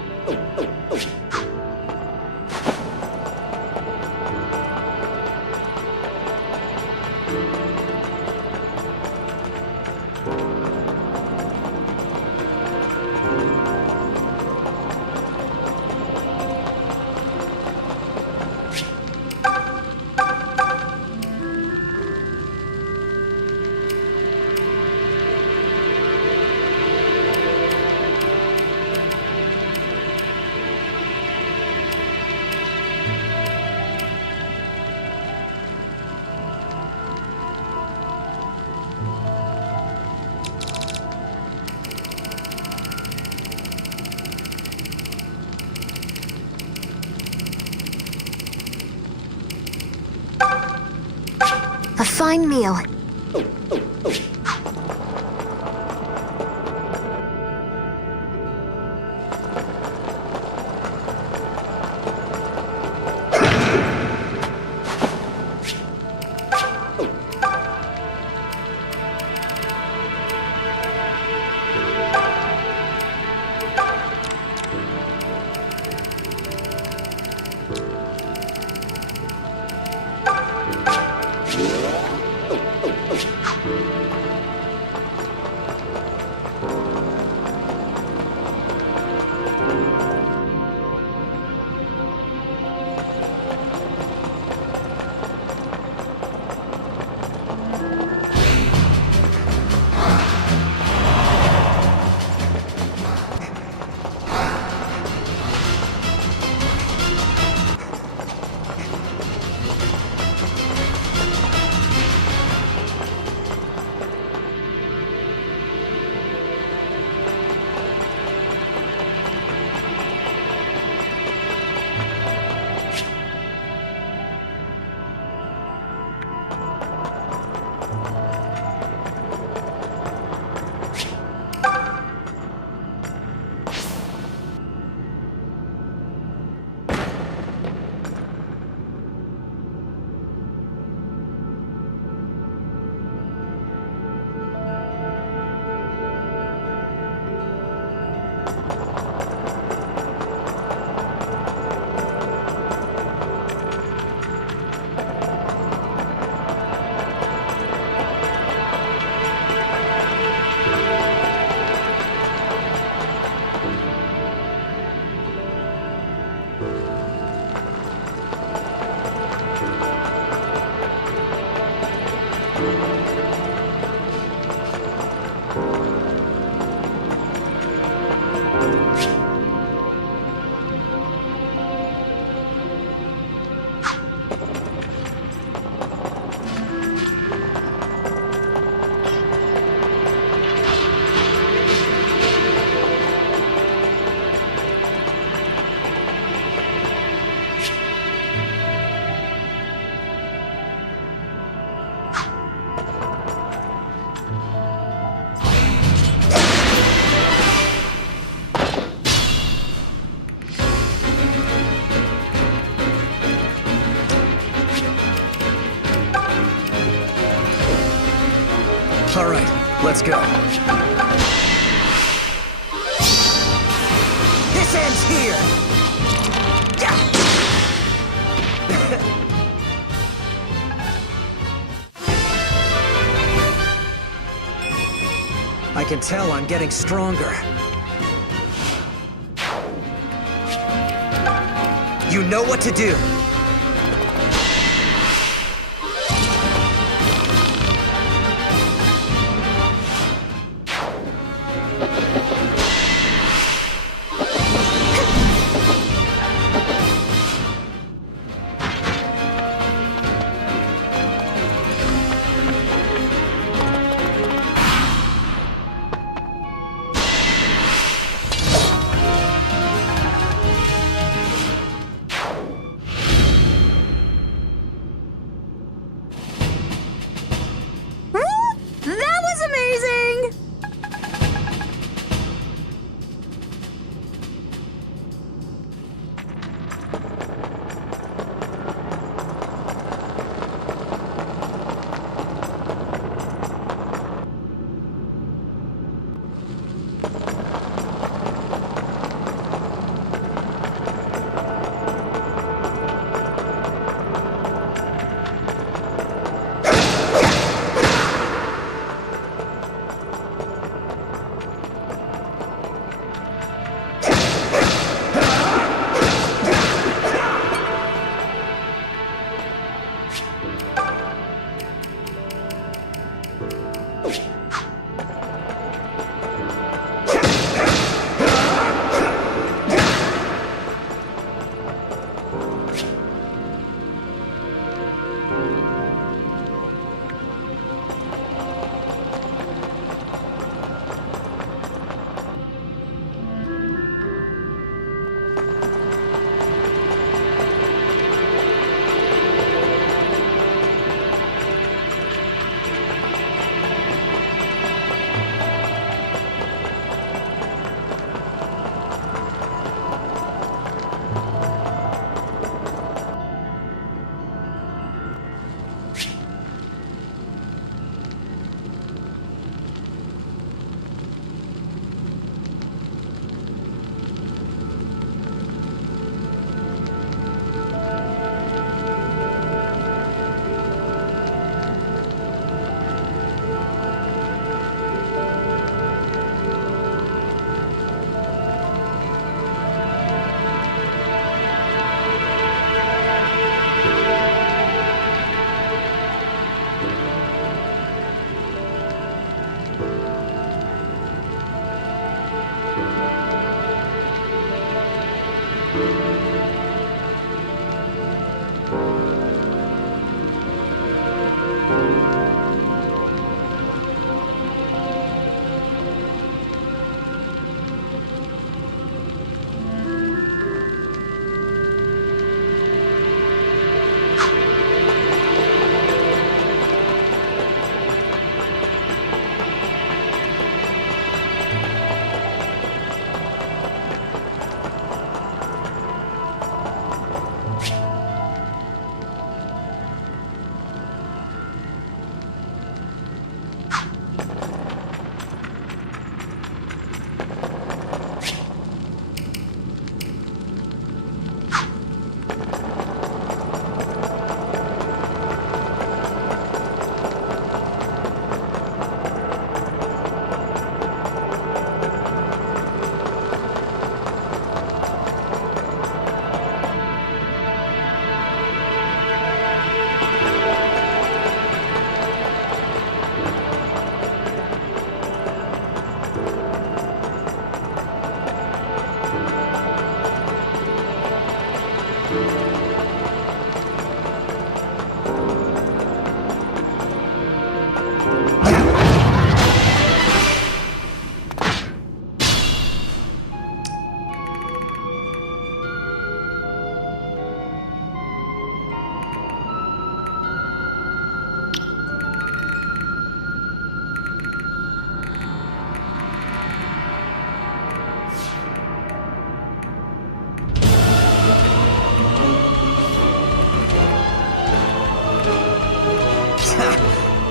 A fine meal. All right, let's go. This ends here! I can tell I'm getting stronger. You know what to do!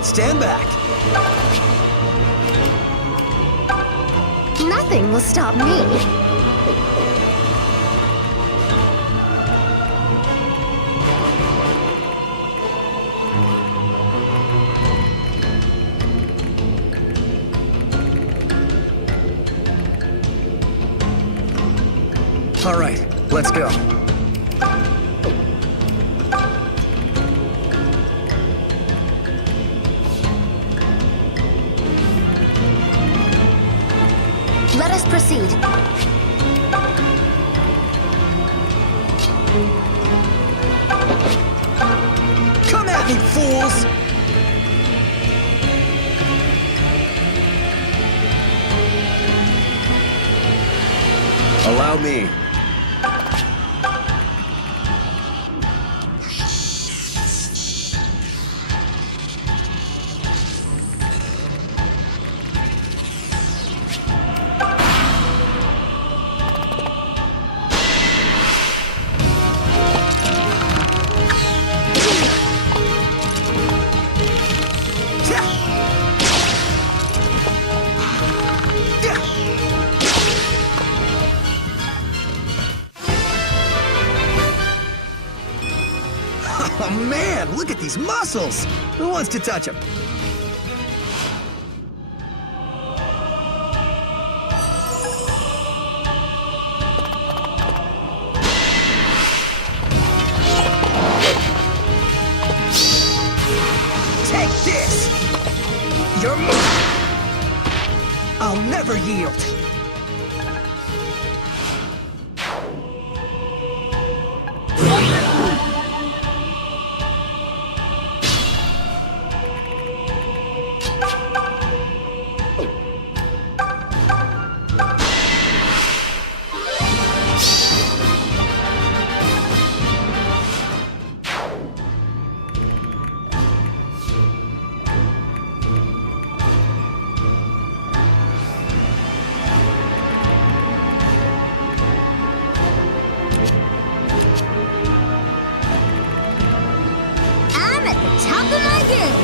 Stand back. Nothing will stop me. All right, let's go. Let us proceed. Come at me, fools! Allow me. Oh man, look at these muscles! Who wants to touch them? Take this! You're mine! I'll never yield! I'm at the top of my game.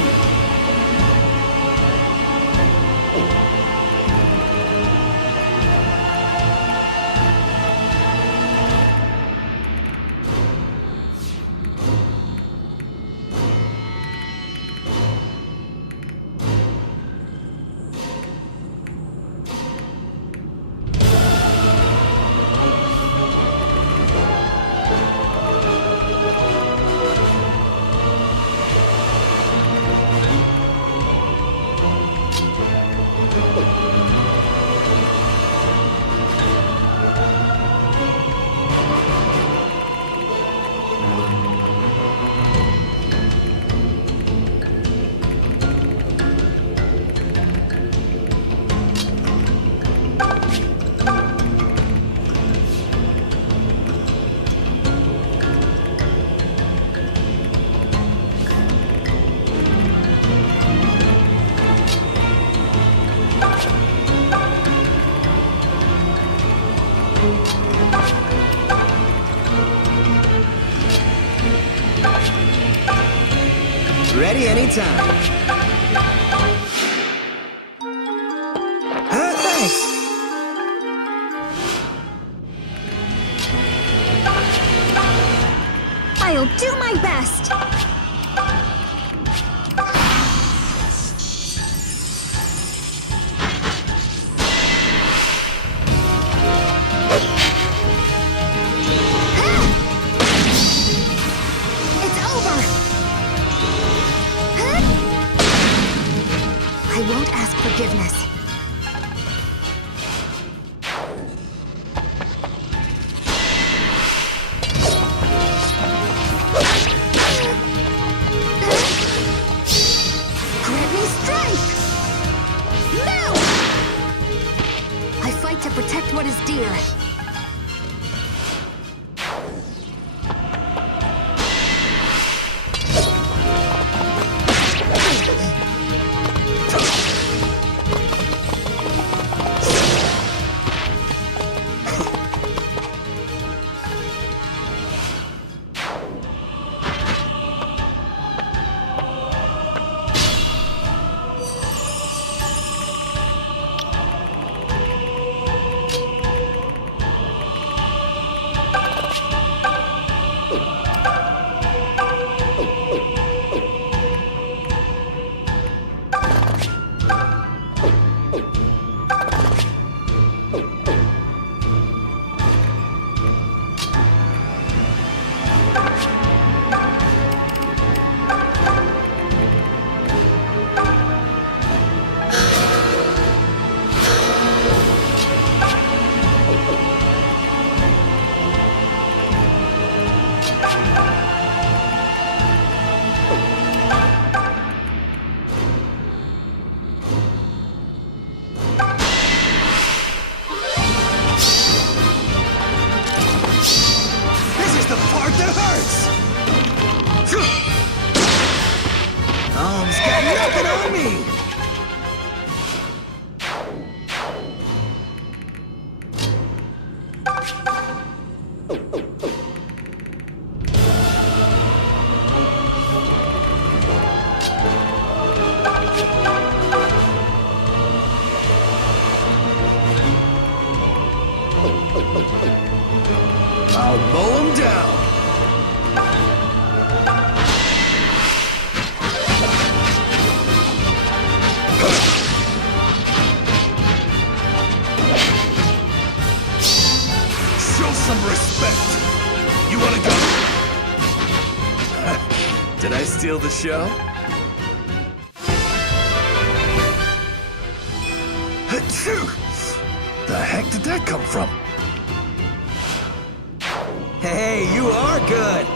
Ready anytime. Thanks. I'll do my best. It's over! I won't ask forgiveness. Grant me strength! No! I fight to protect what is dear. Show me! I'll mow him down! Show some respect! You wanna go? Did I steal the show? Achoo! The heck did that come from? Hey, you are good!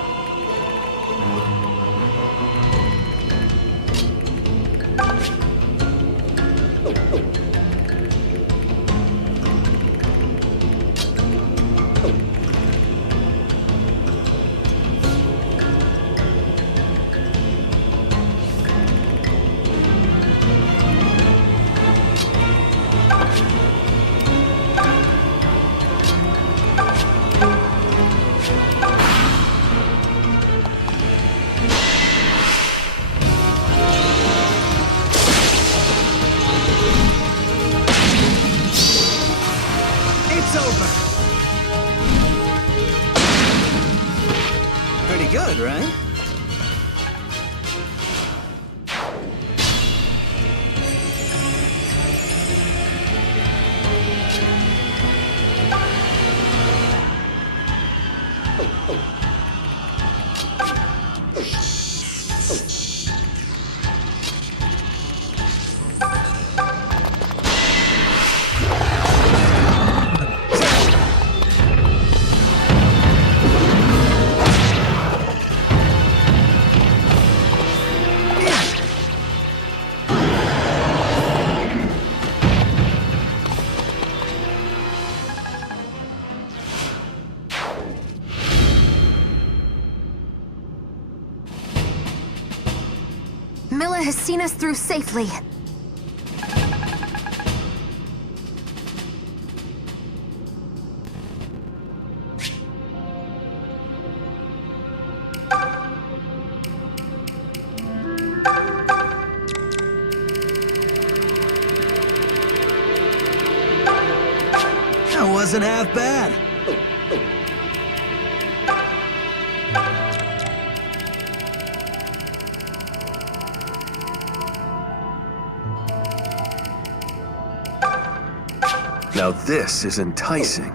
It's over! Pretty good, right? Milla has seen us through safely. That wasn't half bad. Now this is enticing.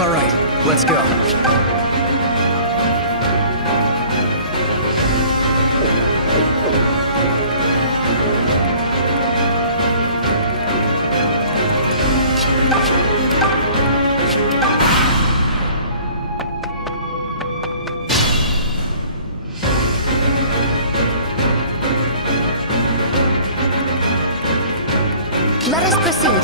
All right, let's go. Let us proceed.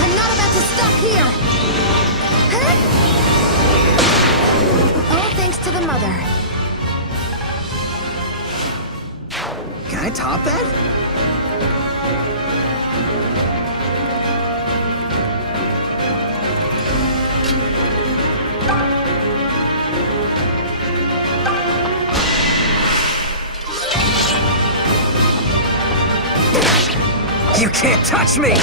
I'm not about to stop here! Huh? All thanks to the mother. Can I top that? You can't touch me!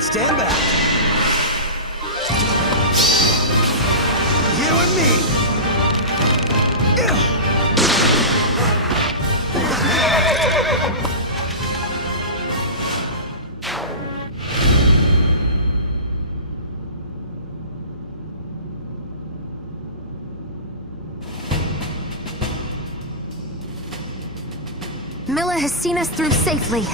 Stand back. You and me. Milla has seen us through safely.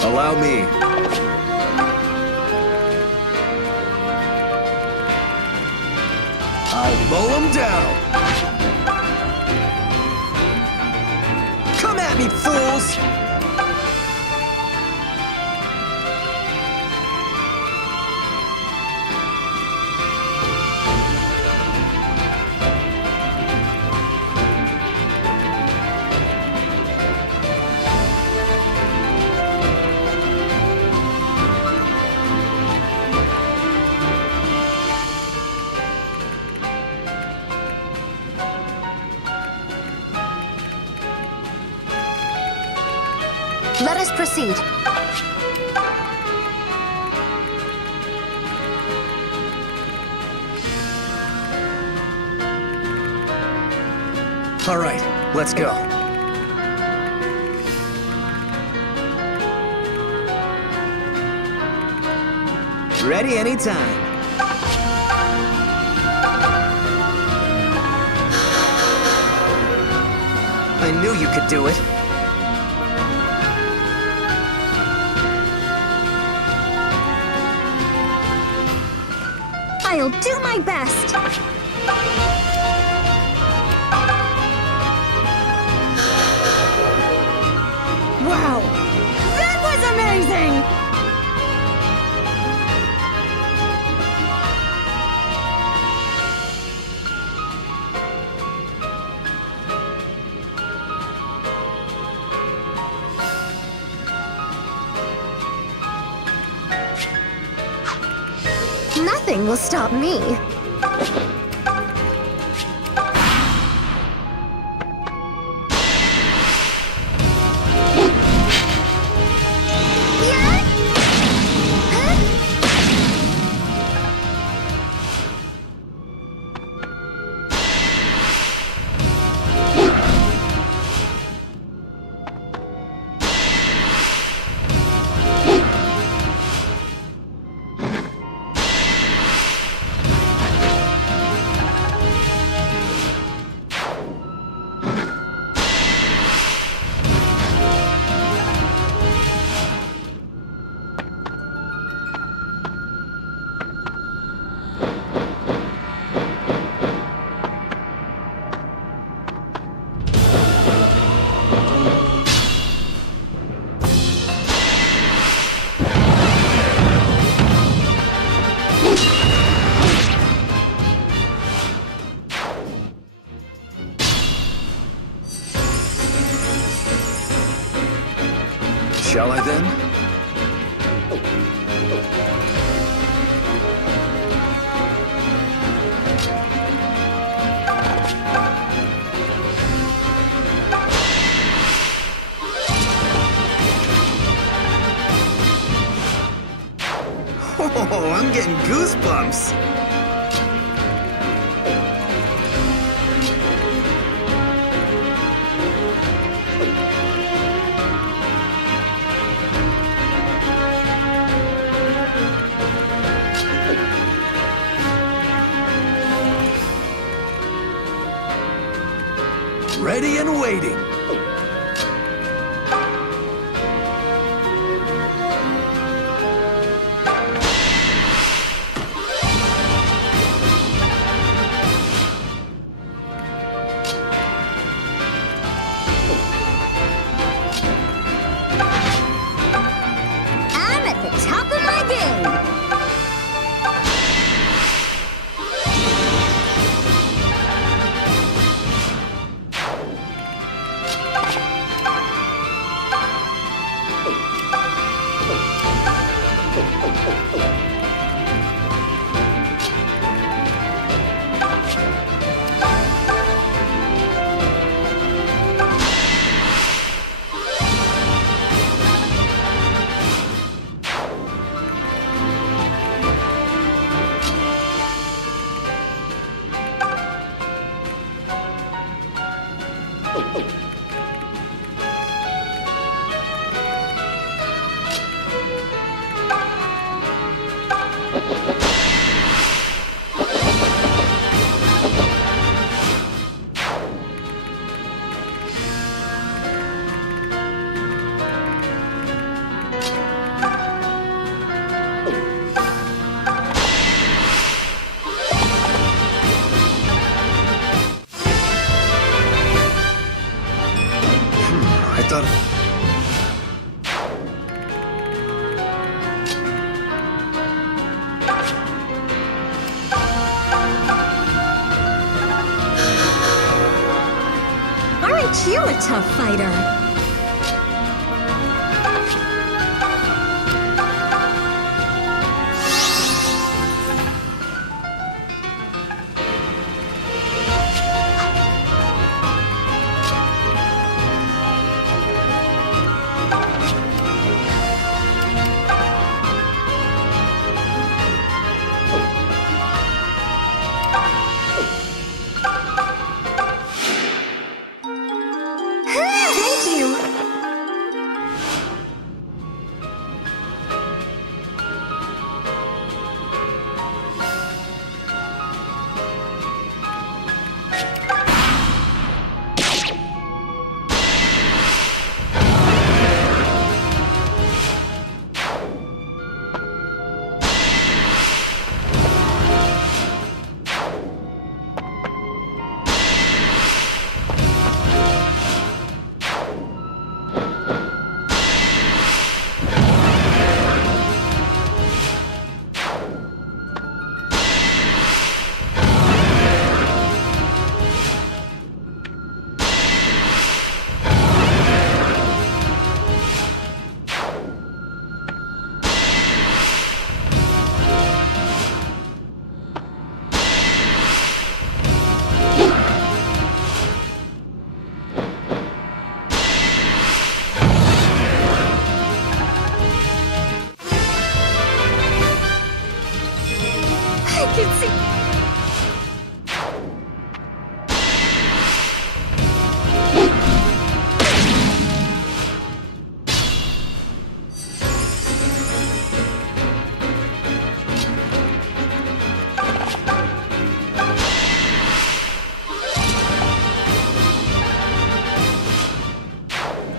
Allow me. I'll mow them down. Come at me, fools! Let us proceed. All right, let's go. Ready anytime. I knew you could do it. I'll do my best. Wow! That was amazing! Nothing will stop me. Yeah? Huh? Shall I then? Oh, I'm getting goosebumps. Ready and waiting. I'm at the top of my game. Python. Aren't you a tough fighter? Thank you! I can see...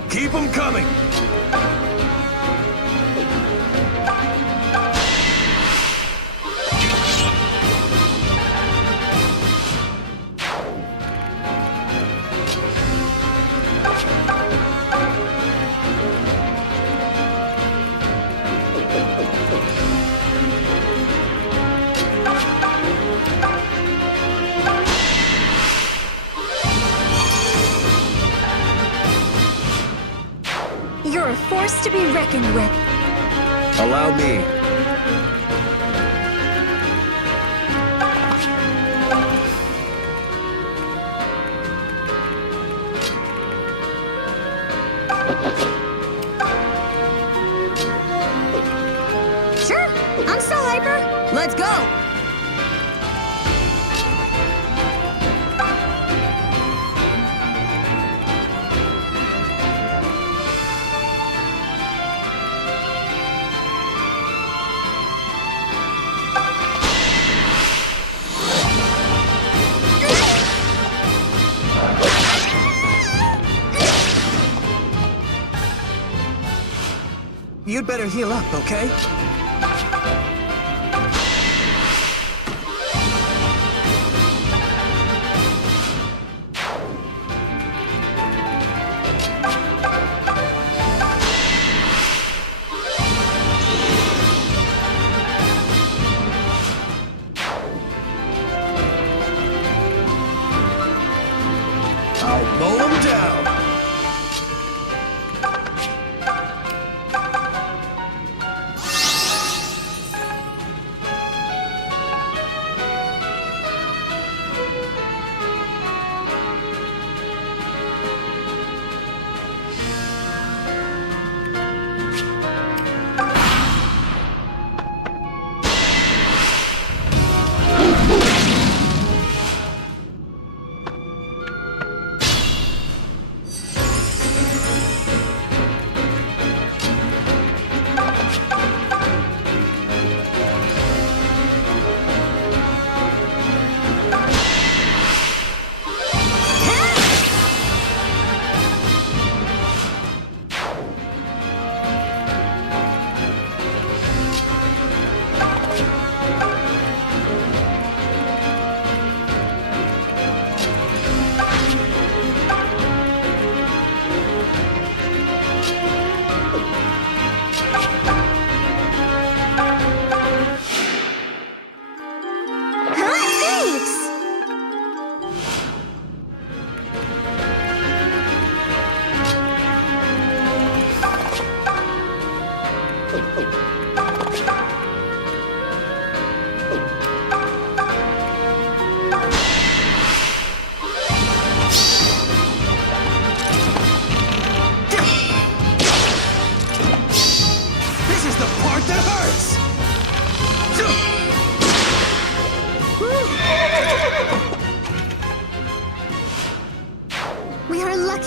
Keep them coming! You're a force to be reckoned with. Allow me. Sure, I'm still hyper. Let's go! You'd better heal up, okay? I'll mow them down.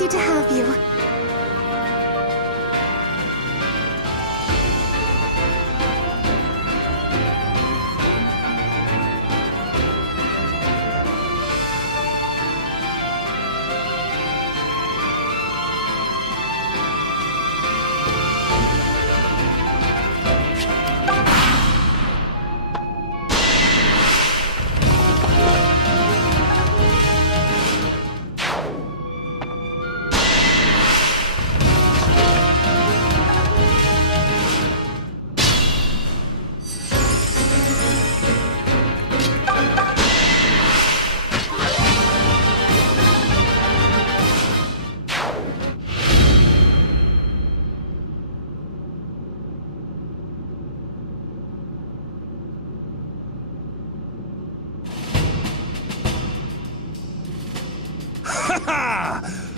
lucky to have you.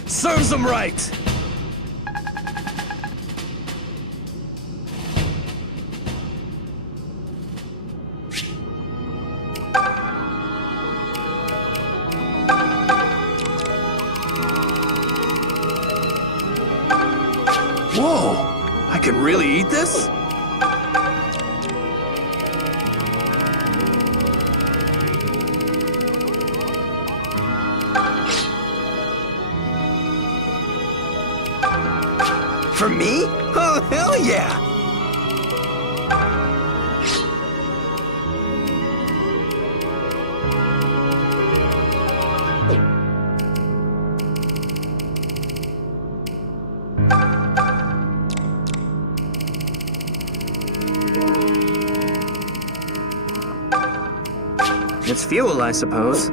Serves them right! Whoa! I can really eat this? For me? Oh, hell yeah! It's fuel, I suppose.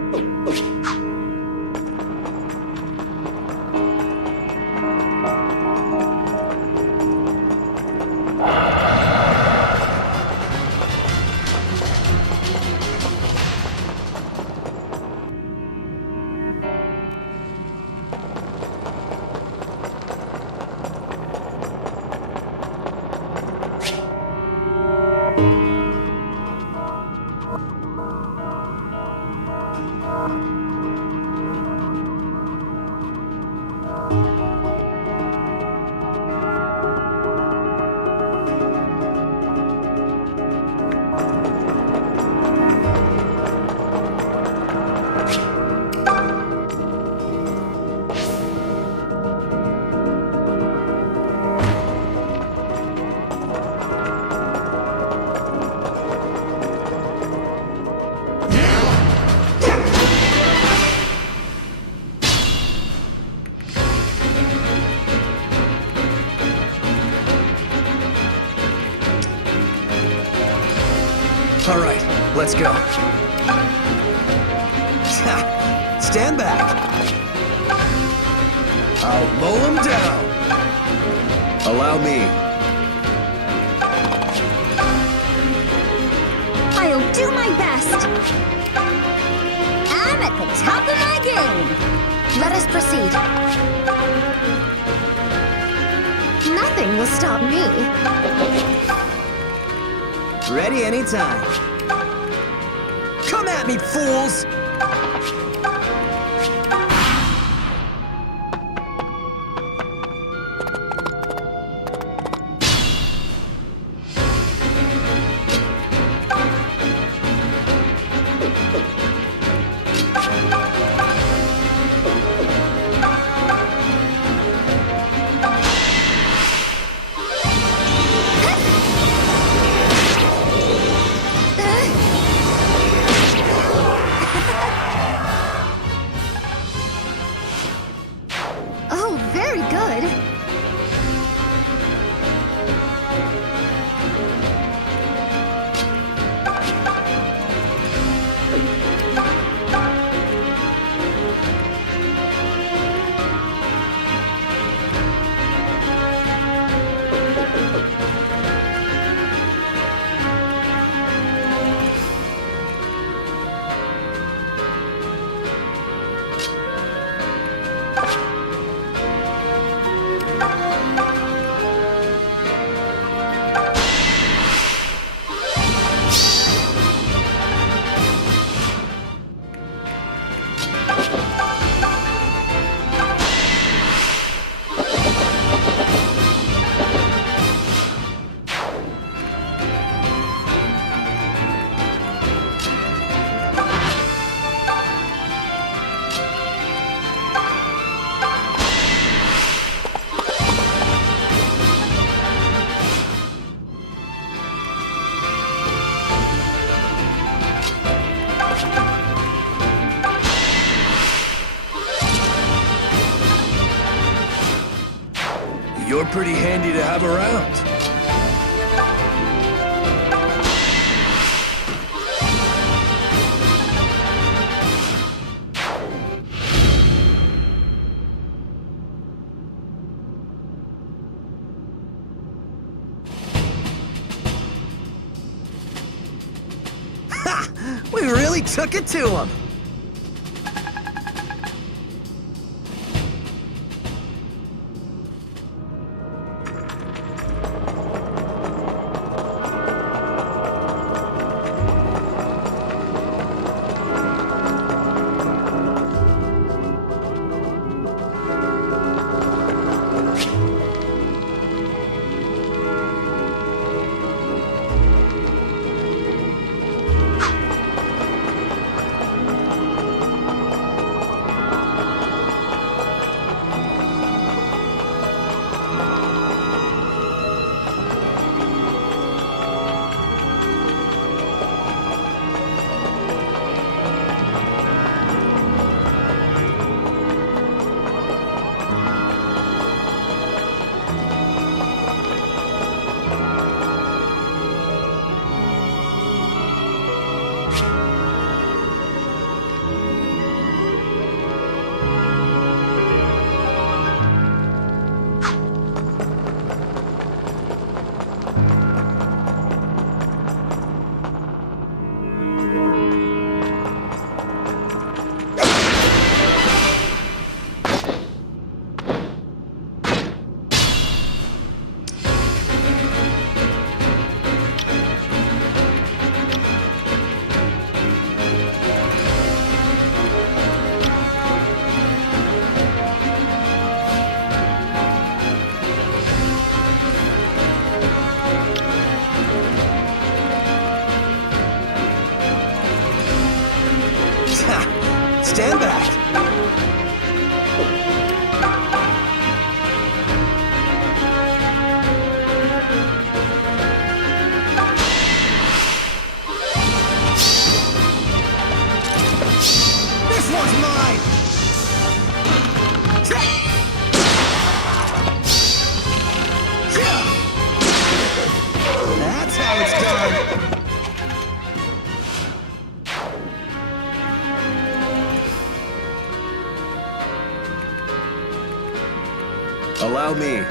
All right, let's go. Stand back. I'll mow them down! Allow me. I'll do my best. I'm at the top of my game. Let us proceed. Nothing will stop me. Ready anytime. Come at me, fools! You're pretty handy to have around. We really took it to him. Stand back. This one's mine. That's how it's done. Allow me.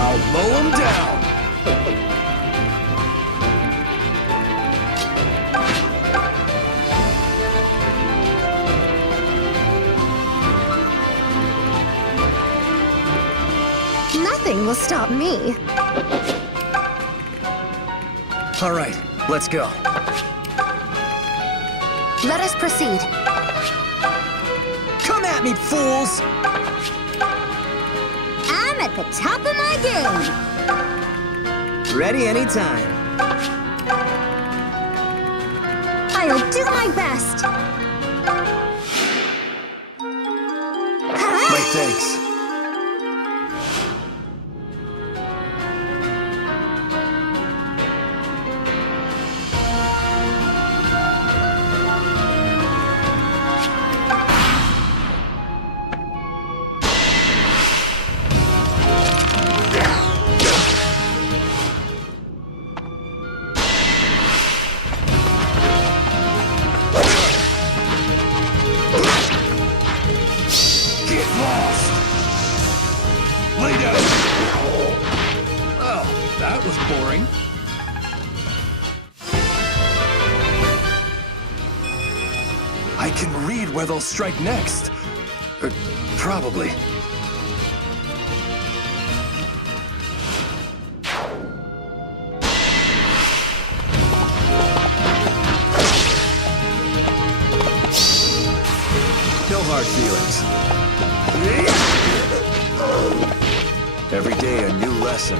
I'll mow him down. Nothing will stop me. All right, let's go. Let us proceed. Come at me, fools! I'm at the top of my game. Ready anytime. I'll do my best. My thanks. That was boring. I can read where they'll strike next. Probably. No hard feelings. Every day a new lesson.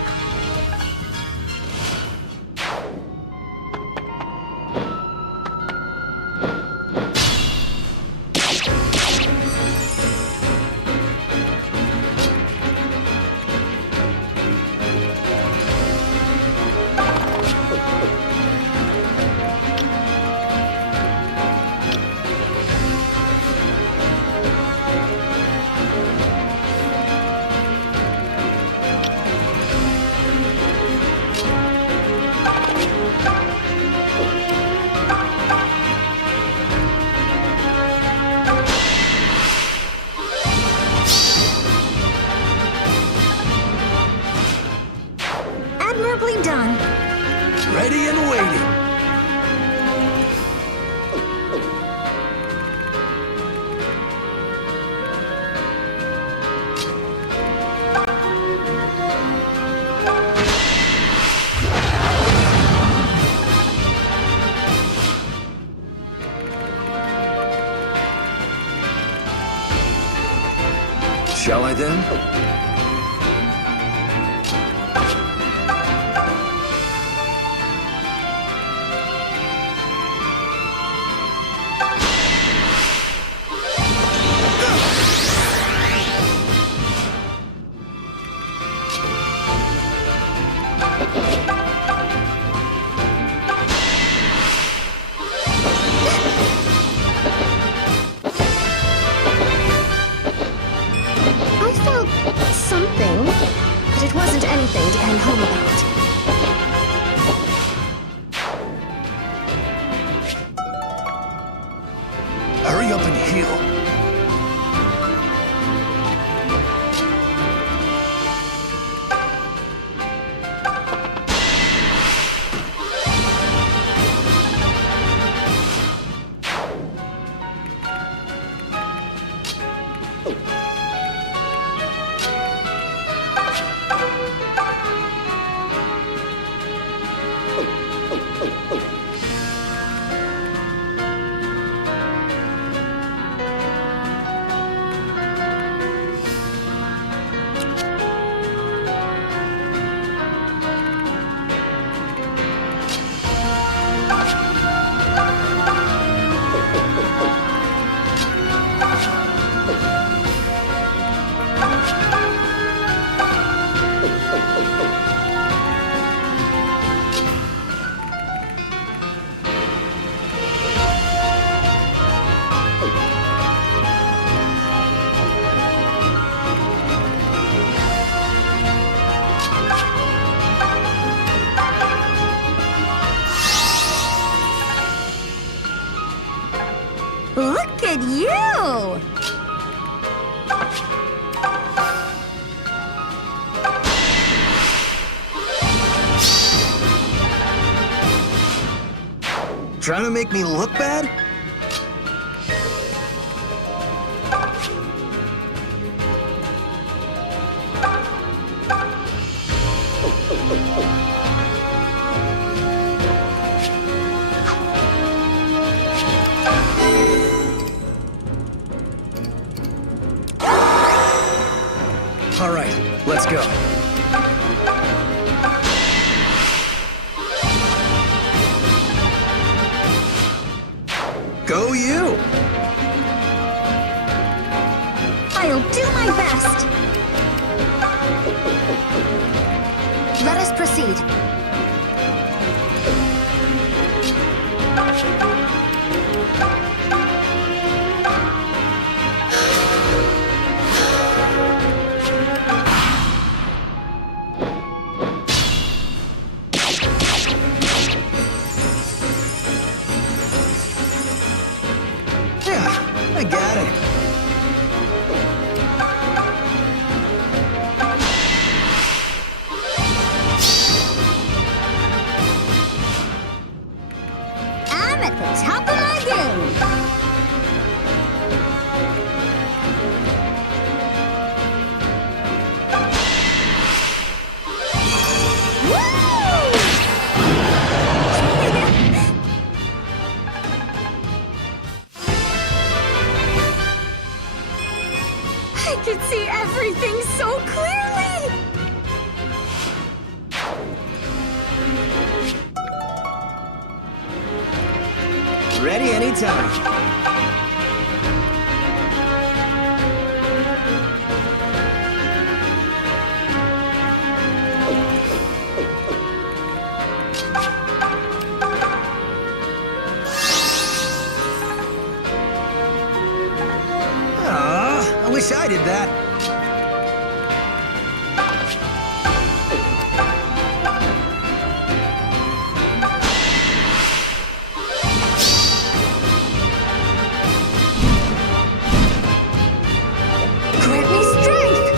Admirably done. Ready and waiting. Shall I then? I felt something, but it wasn't anything to come home about. Hurry up and heal. Look at you! Trying to make me look bad? All right, let's go. Go you! I'll do my best! Let us proceed. Yeah, I got it. I'm at the Ready anytime. I wish I did that. Grant me strength!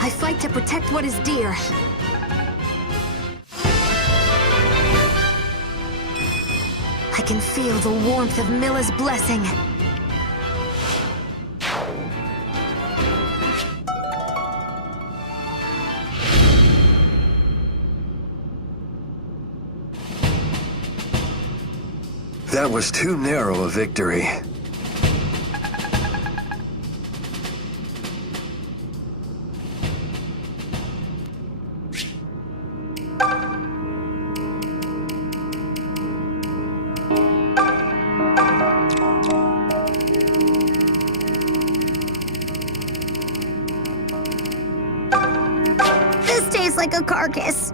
I fight to protect what is dear. I can feel the warmth of Milla's blessing. That was too narrow a victory. This tastes like a carcass.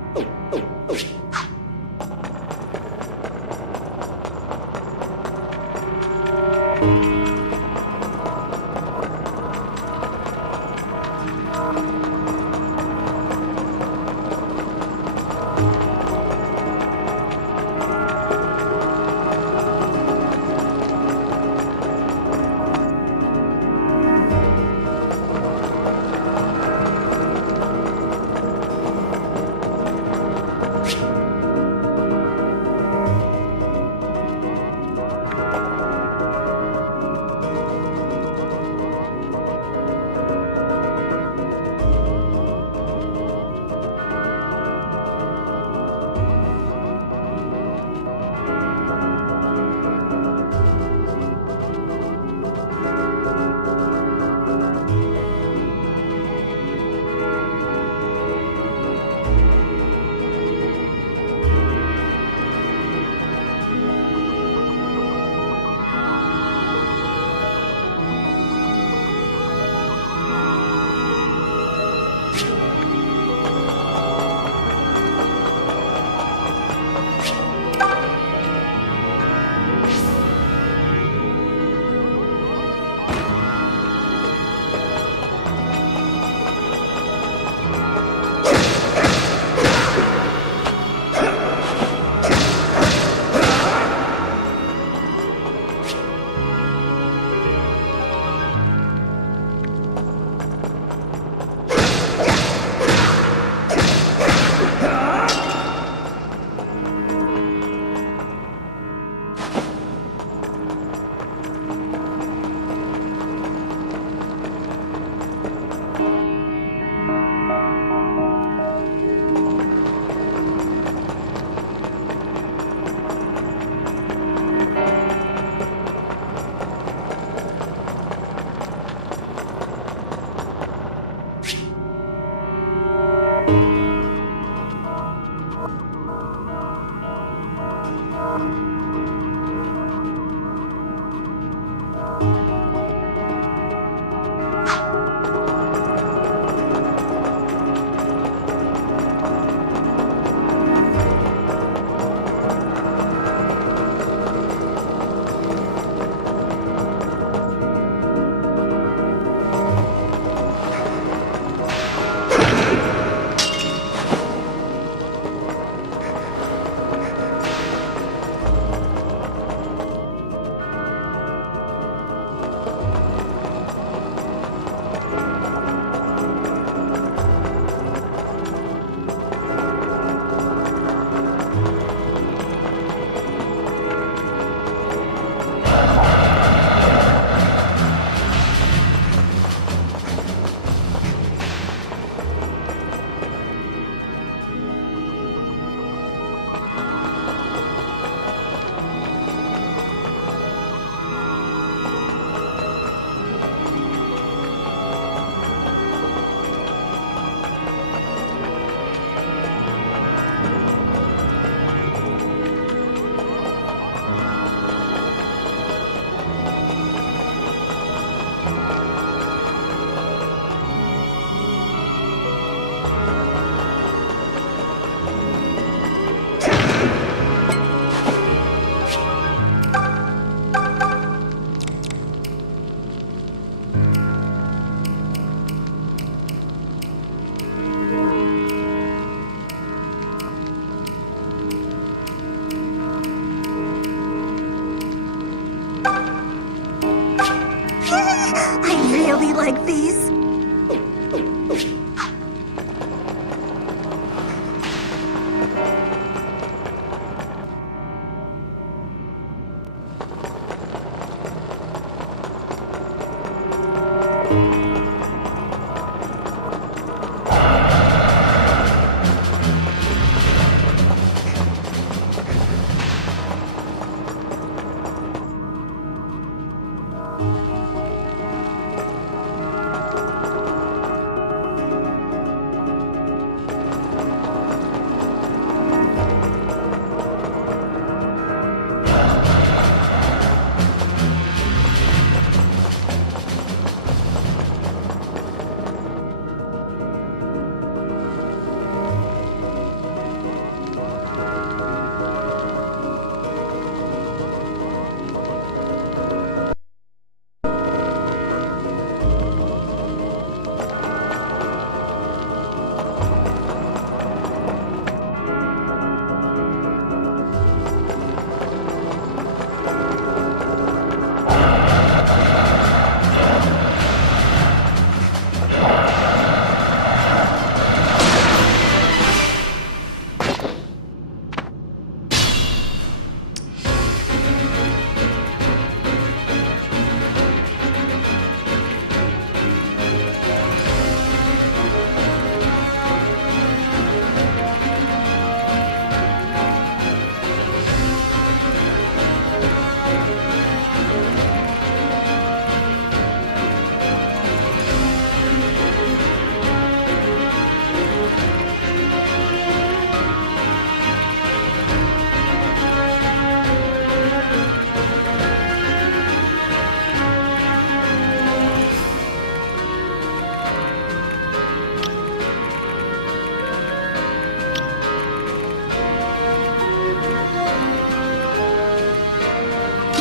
really like these?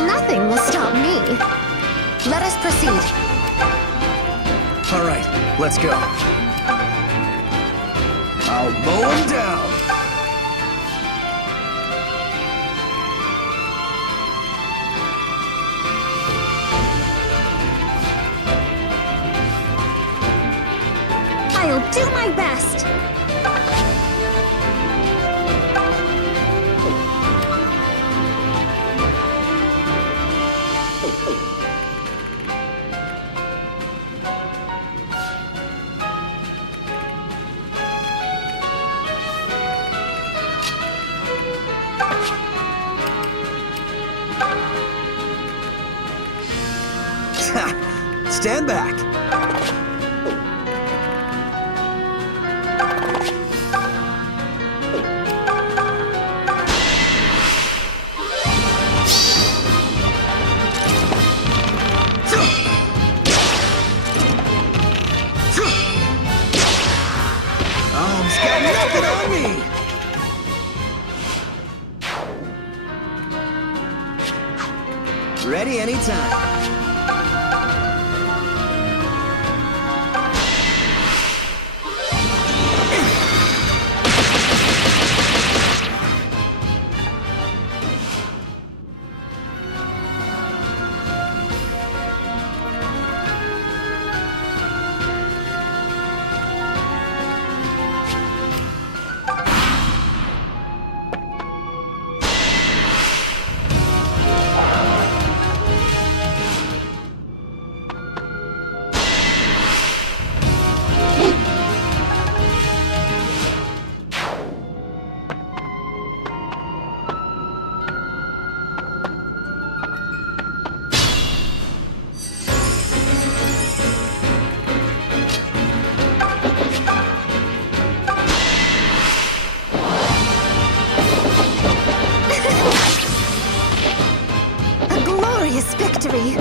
Nothing will stop me. Let us proceed. All right, let's go. I'll mow him down. I'll do my best. Stand back. He's got nothing on me. Ready anytime. Victory!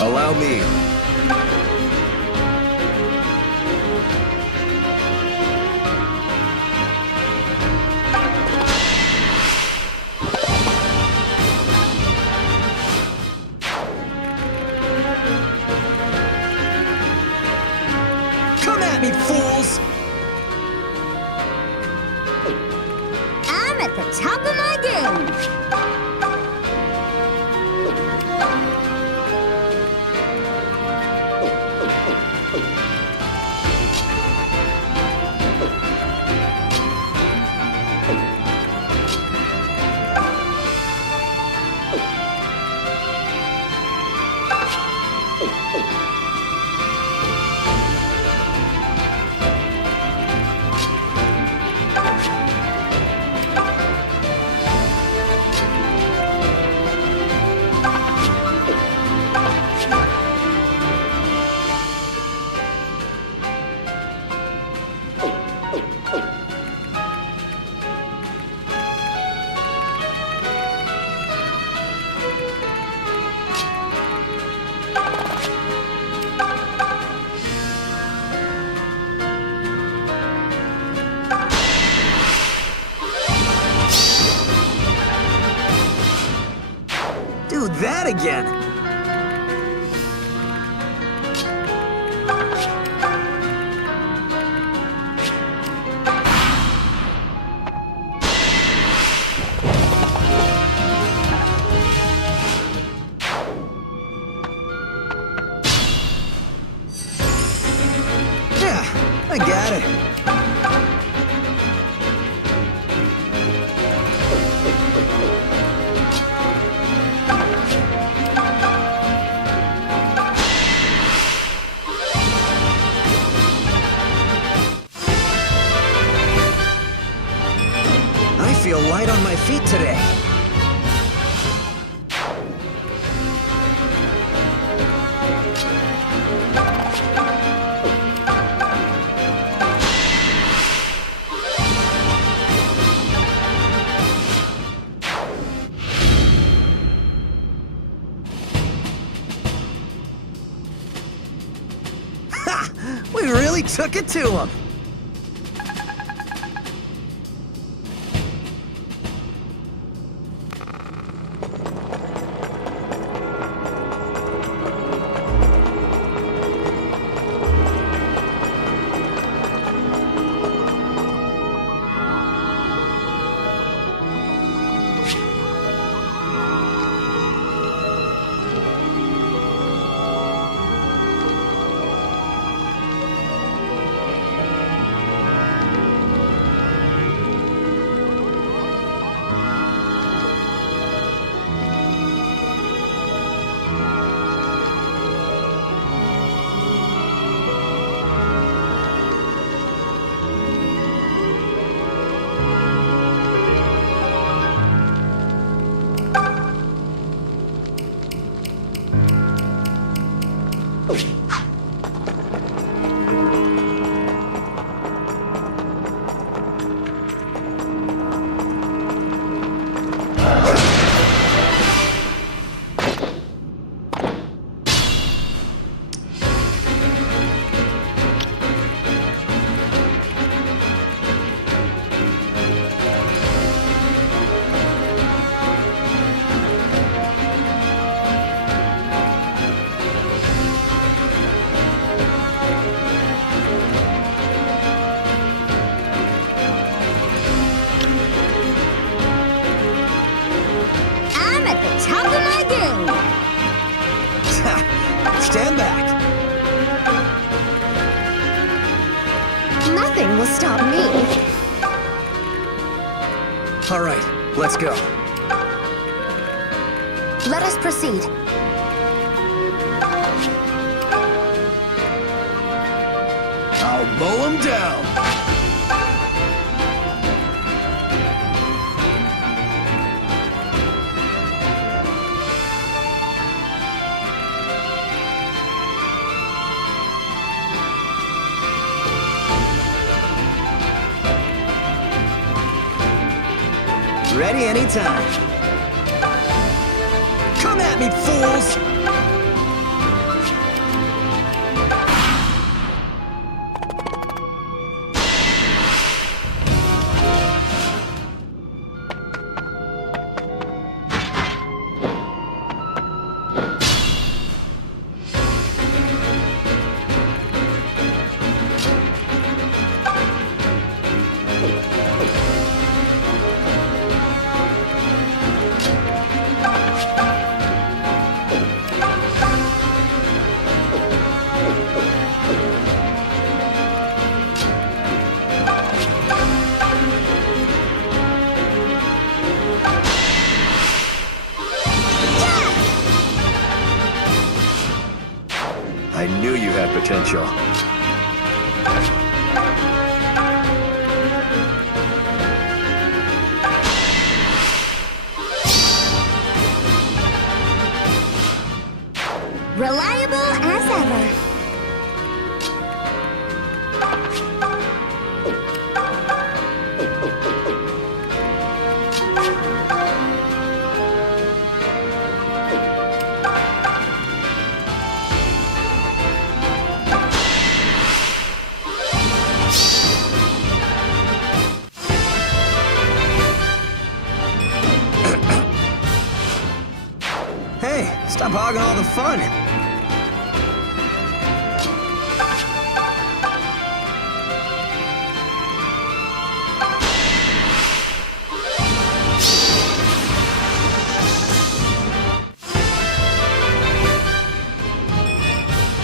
Allow me. at me, fools! I'm at the top of my game. Do that again! Yeah, I got it. I feel light on my feet today. Ha! We really took it to him! Top of my game! Stand back! Nothing will stop me. All right, let's go. Let us proceed. I'll mow him down. Ready anytime. Come at me, fools! potential. Reliable as ever. Hey, stop hogging all the fun.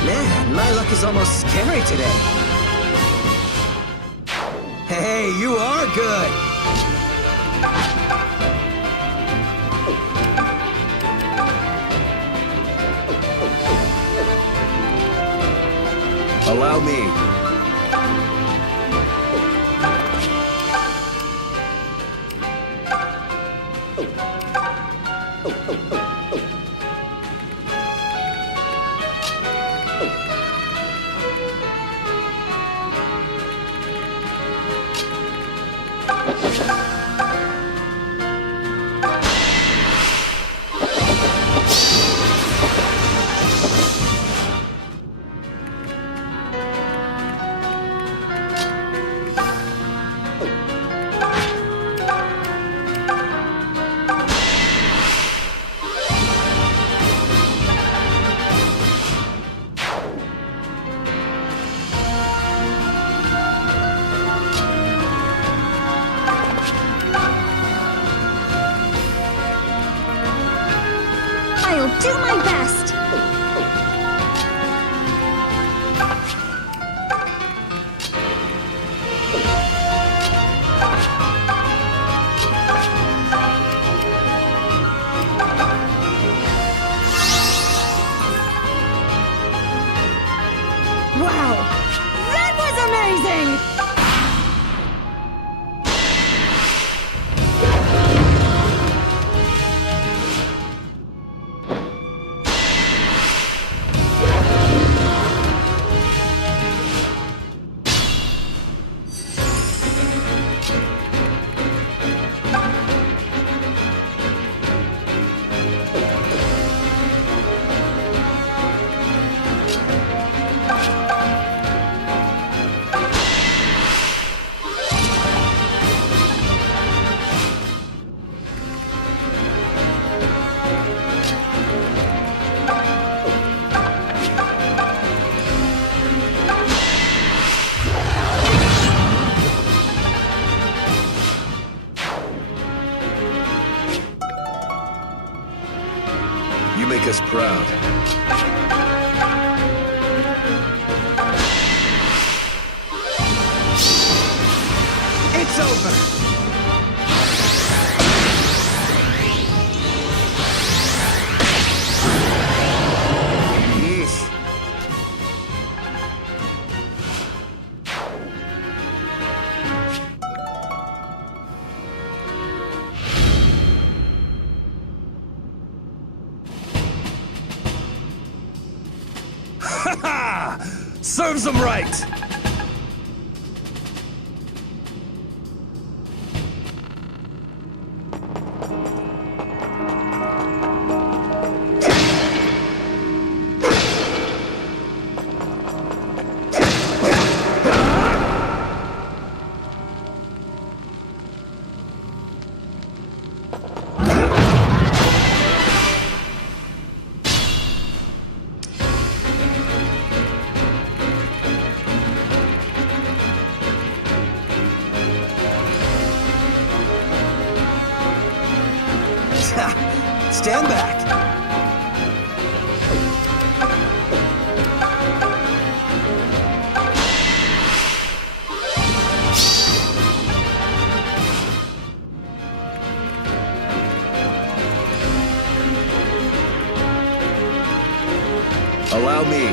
Man, my luck is almost scary today. Hey, you are good. Allow me. I'll do my best. Wow, that was amazing! You make us proud. It's over. Yeesh. Serves them right! Stand back. Allow me.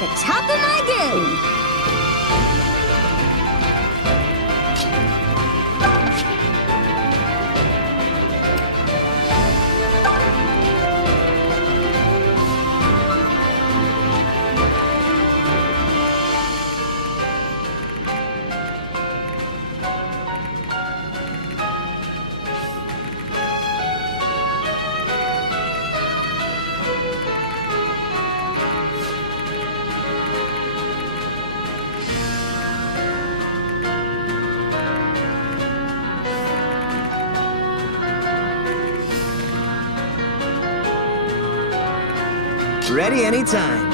at the top of my game! Ready anytime.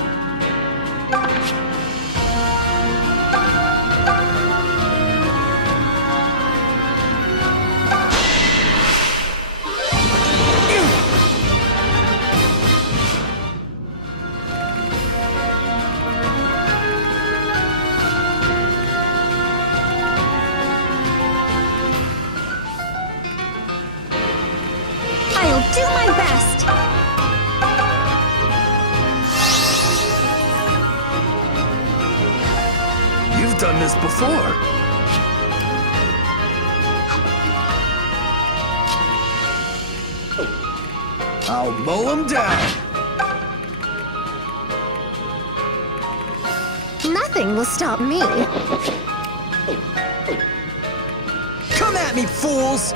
I'll do my best! You've done this before. I'll mow him down. Nothing will stop me. Come at me, fools!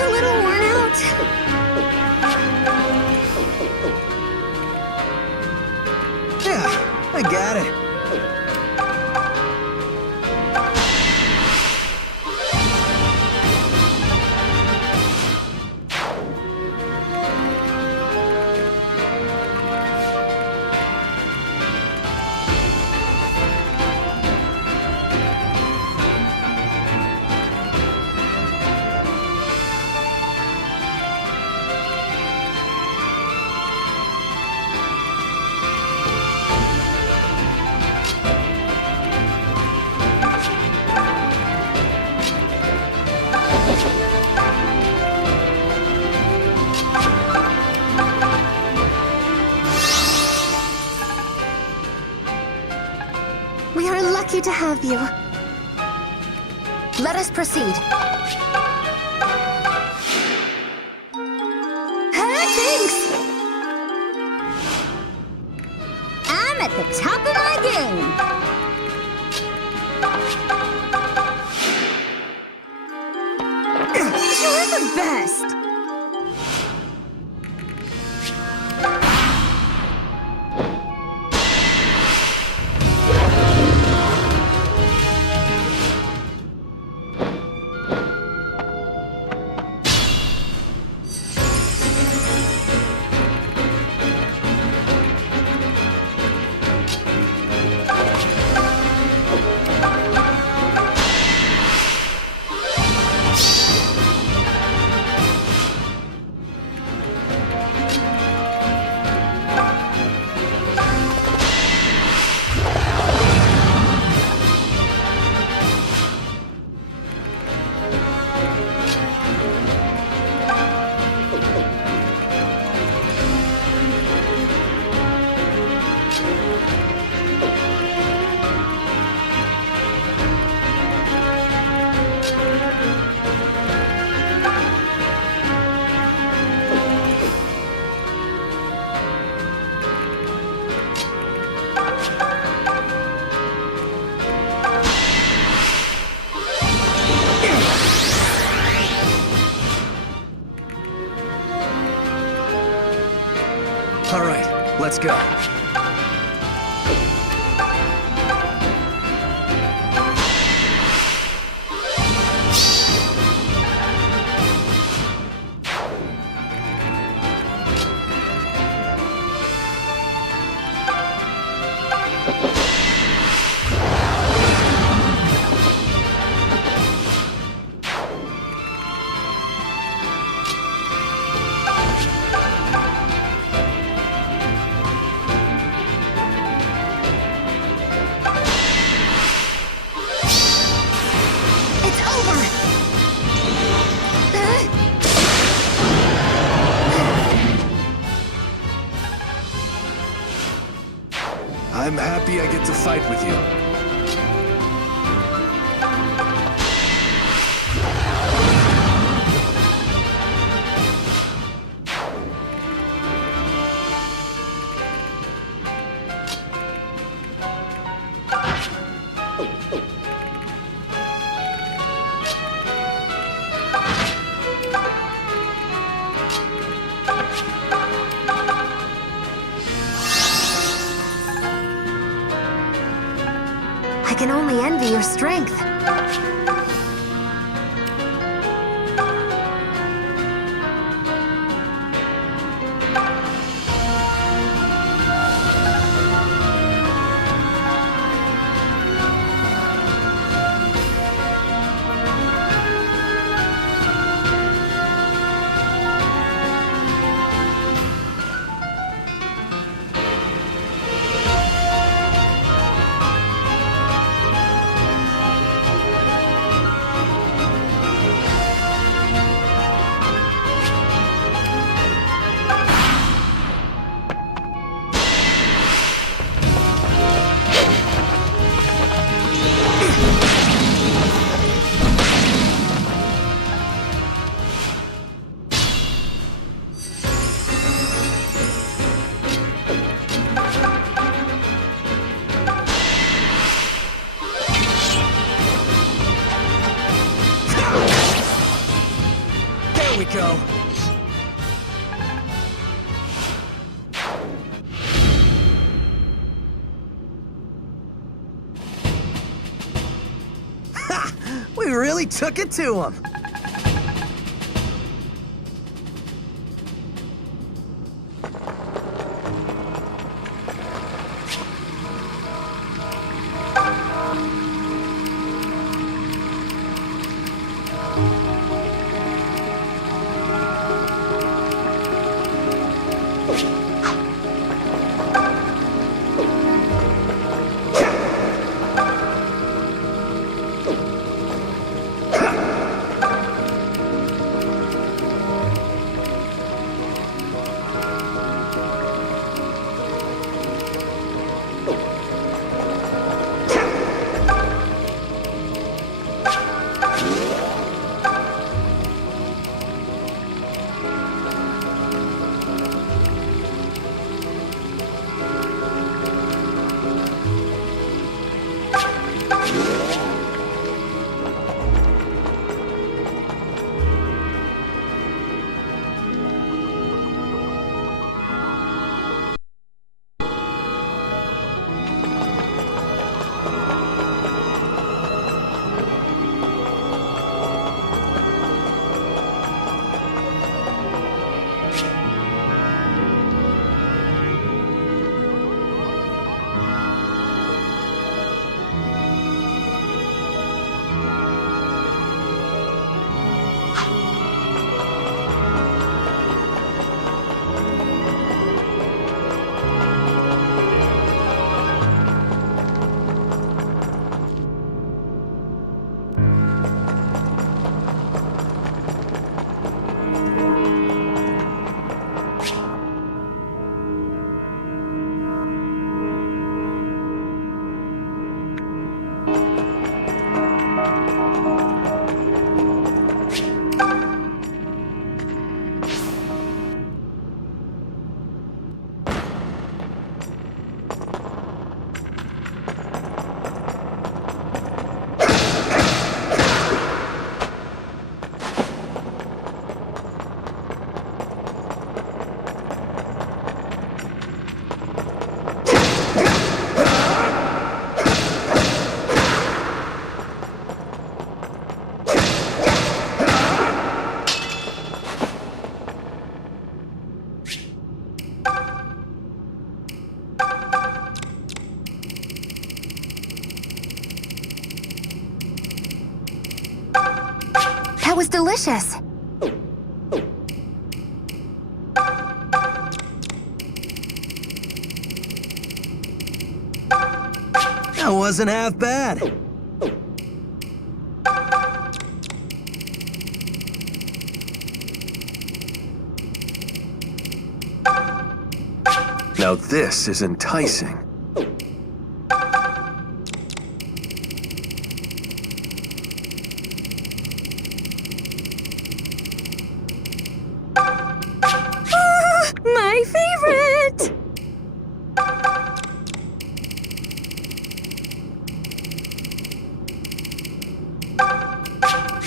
A little worn out. Yeah, I got it. We are lucky to have you. Let us proceed. Thanks! I'm at the top of my game! You're the best! All right, let's go. I'm happy I get to fight with you. I can only envy your strength. There we go. Ha! We really took it to him. delicious. That wasn't half bad. Now this is enticing. My favorite!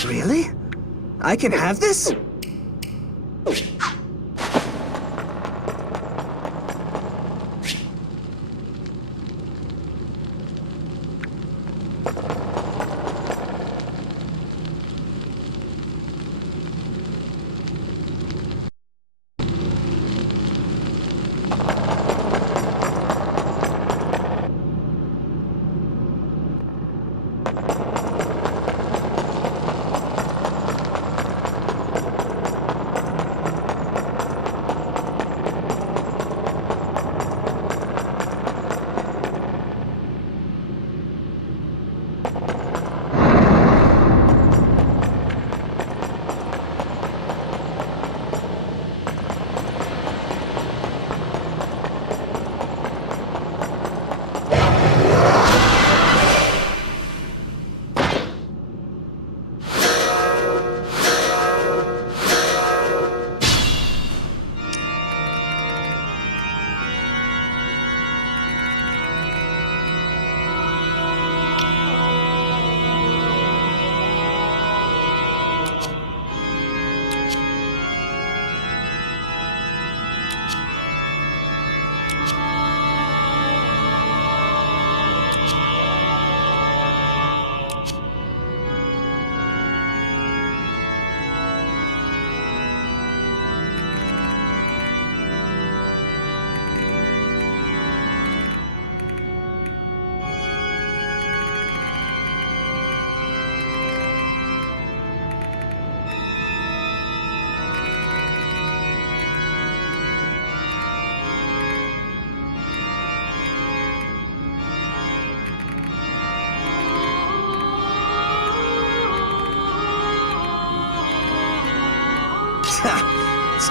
Really? I can have this?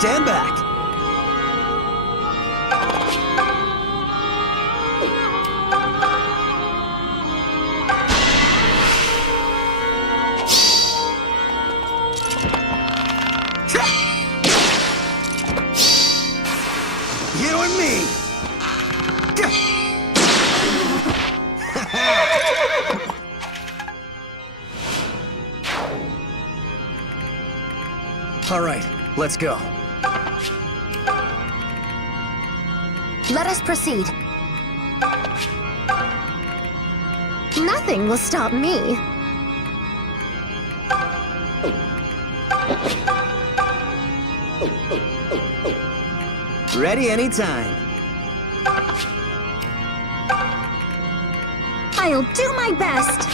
Stand back. You and me. All right, let's go. Let us proceed. Nothing will stop me. Ready anytime. I'll do my best.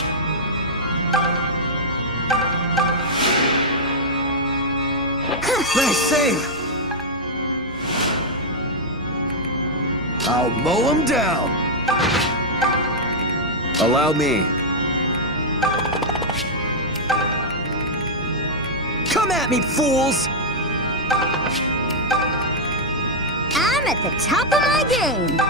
Nice save. I'll mow him down. Allow me. Come at me, fools! I'm at the top of my game.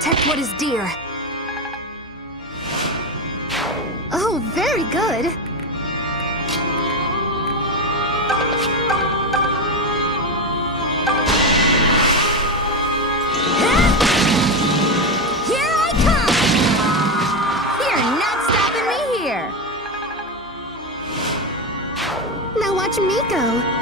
protect what is dear. Oh, very good. Here I come! You're not stopping me here! Now watch me go.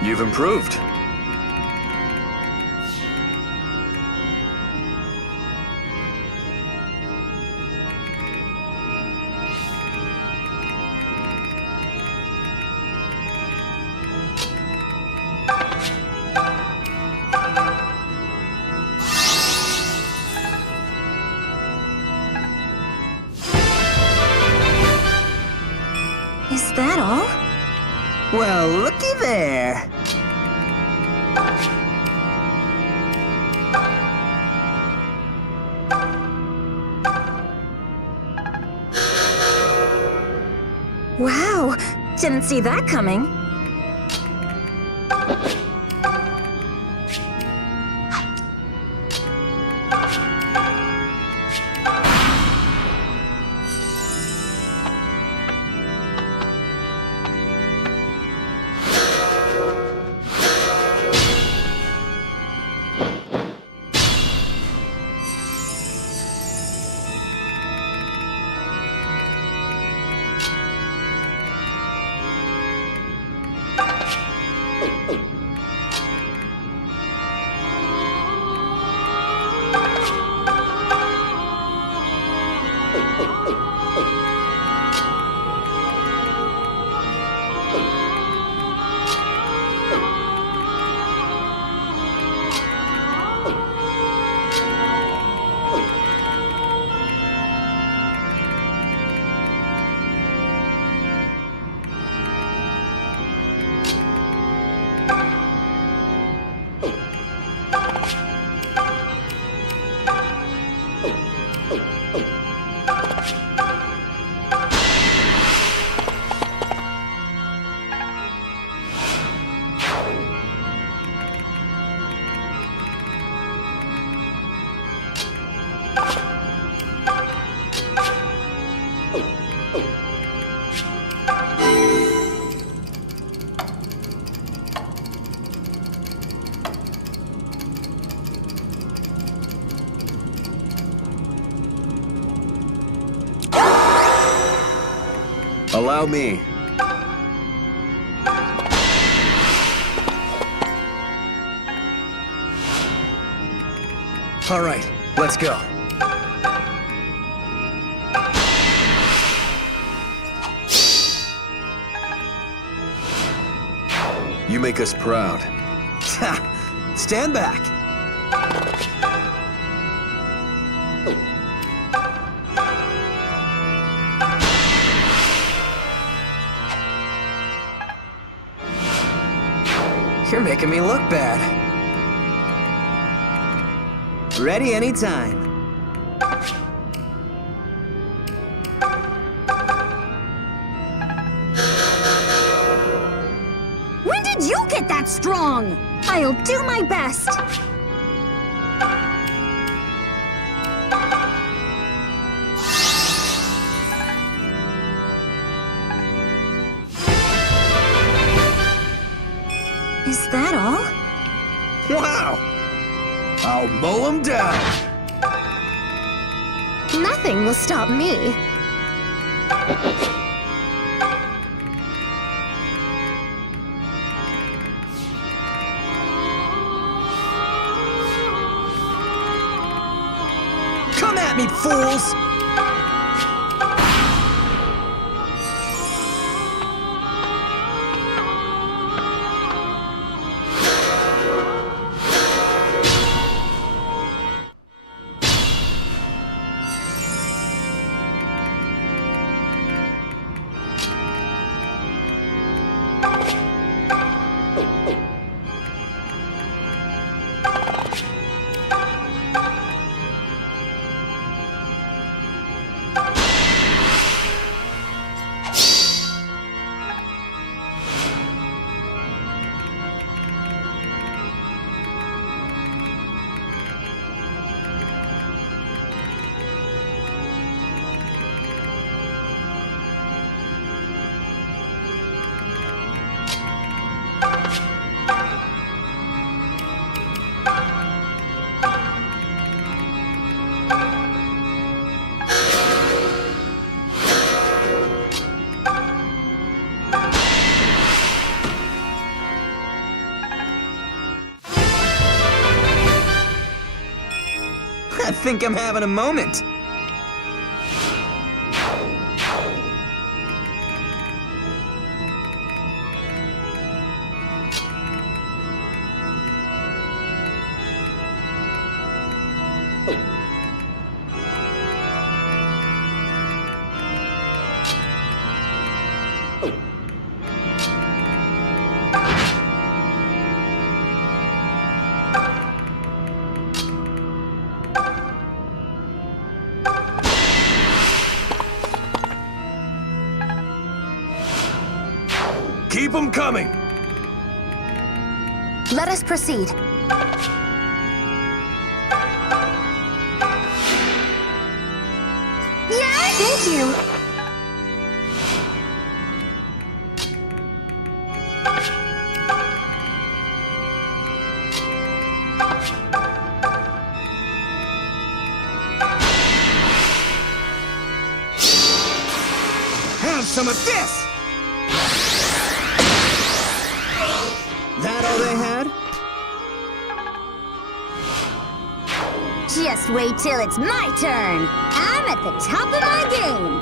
You've improved. Is that all? Well, looky there. Wow, didn't see that coming. Allow me. All right, let's go. You make us proud. Stand back. You're making me look bad. Ready anytime. When did you get that strong? I'll do my best. Is that all? Wow! I'll mow him down! Nothing will stop me. me, fools! I think I'm having a moment. Keep them coming! Let us proceed. Yeah! Thank you! Have some of this! That all they had? Just wait till it's my turn. I'm at the top of my game.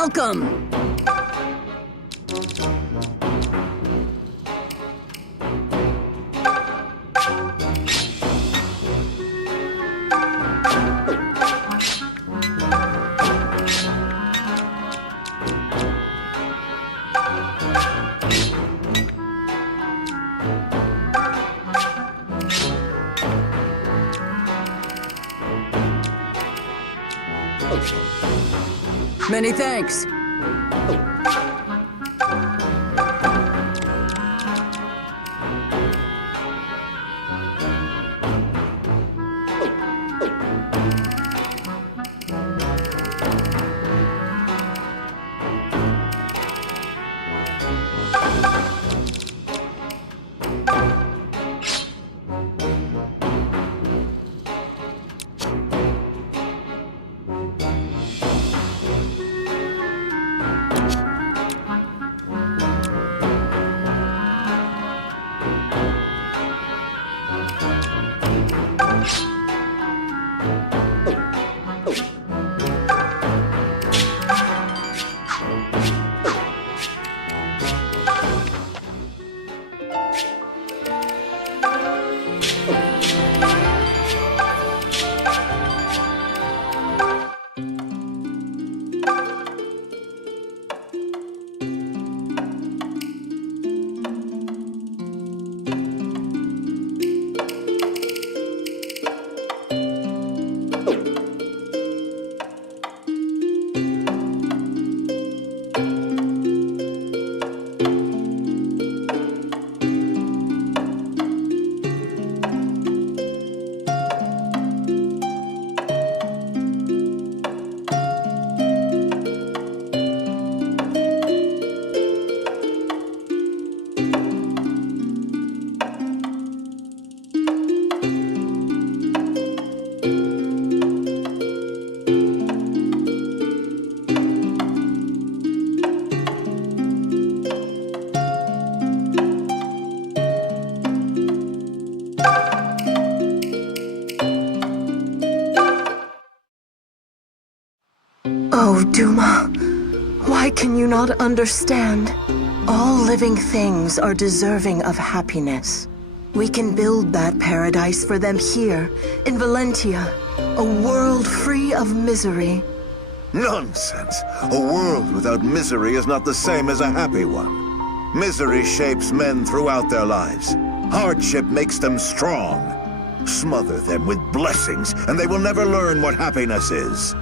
Welcome! Many thanks. Oh, Duma, why can you not understand? All living things are deserving of happiness. We can build that paradise for them here, in Valentia, a world free of misery. Nonsense! A world without misery is not the same as a happy one. Misery shapes men throughout their lives. Hardship makes them strong. Smother them with blessings, and they will never learn what happiness is.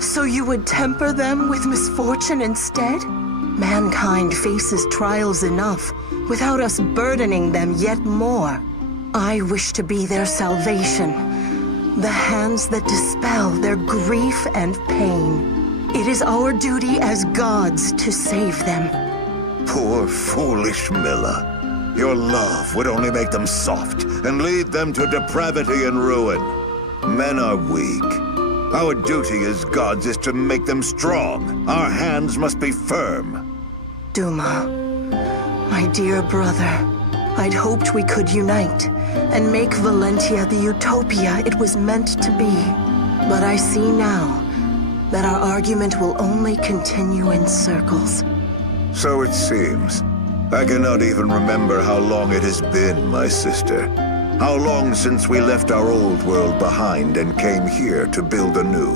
So you would temper them with misfortune instead? Mankind faces trials enough, without us burdening them yet more. I wish to be their salvation, the hands that dispel their grief and pain. It is our duty as gods to save them. Poor, foolish Milla. Your love would only make them soft and lead them to depravity and ruin. Men are weak. Our duty as gods is to make them strong. Our hands must be firm. Duma, my dear brother, I'd hoped we could unite and make Valentia the utopia it was meant to be. But I see now that our argument will only continue in circles. So it seems. I cannot even remember how long it has been, my sister. How long since we left our old world behind and came here to build anew.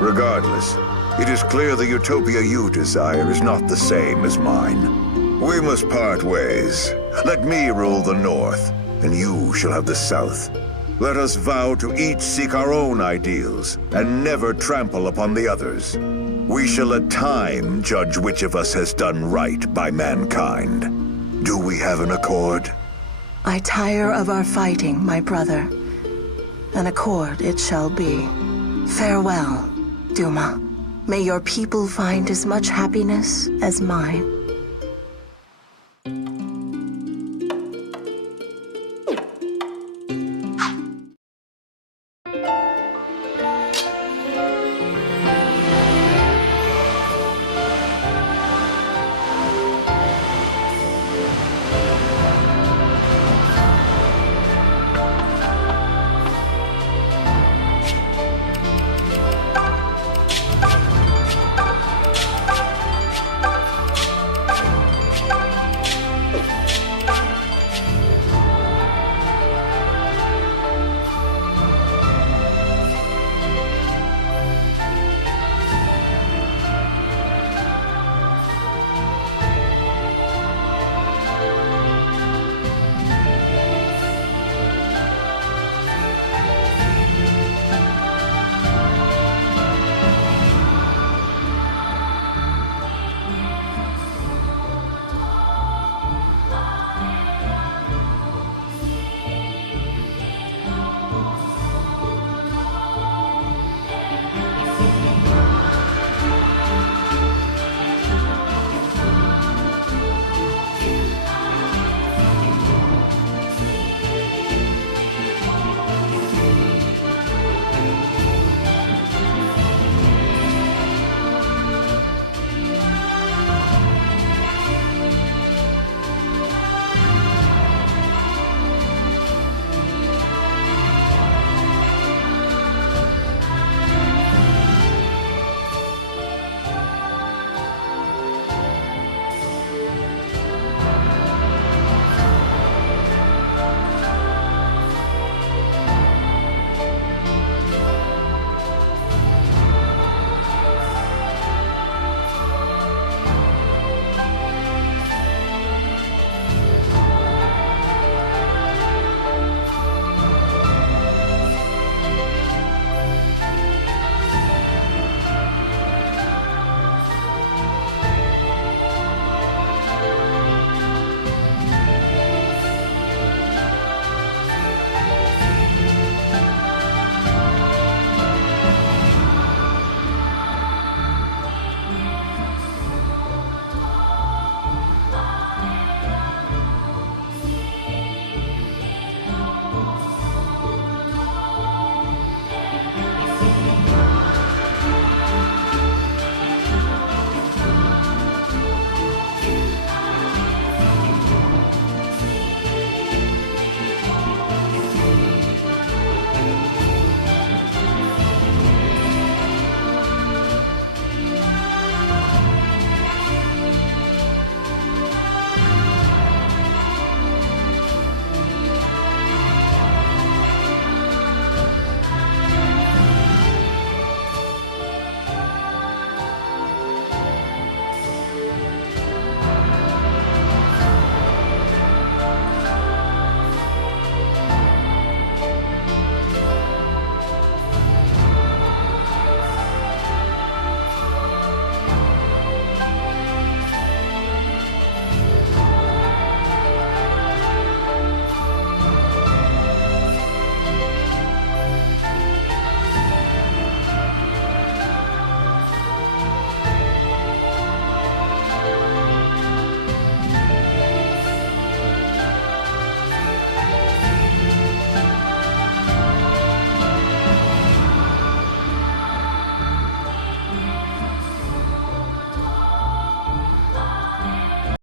Regardless, it is clear the utopia you desire is not the same as mine. We must part ways. Let me rule the north, and you shall have the south. Let us vow to each seek our own ideals, and never trample upon the others. We shall let time judge which of us has done right by mankind. Do we have an accord? I tire of our fighting, my brother. An accord it shall be. Farewell, Duma. May your people find as much happiness as mine.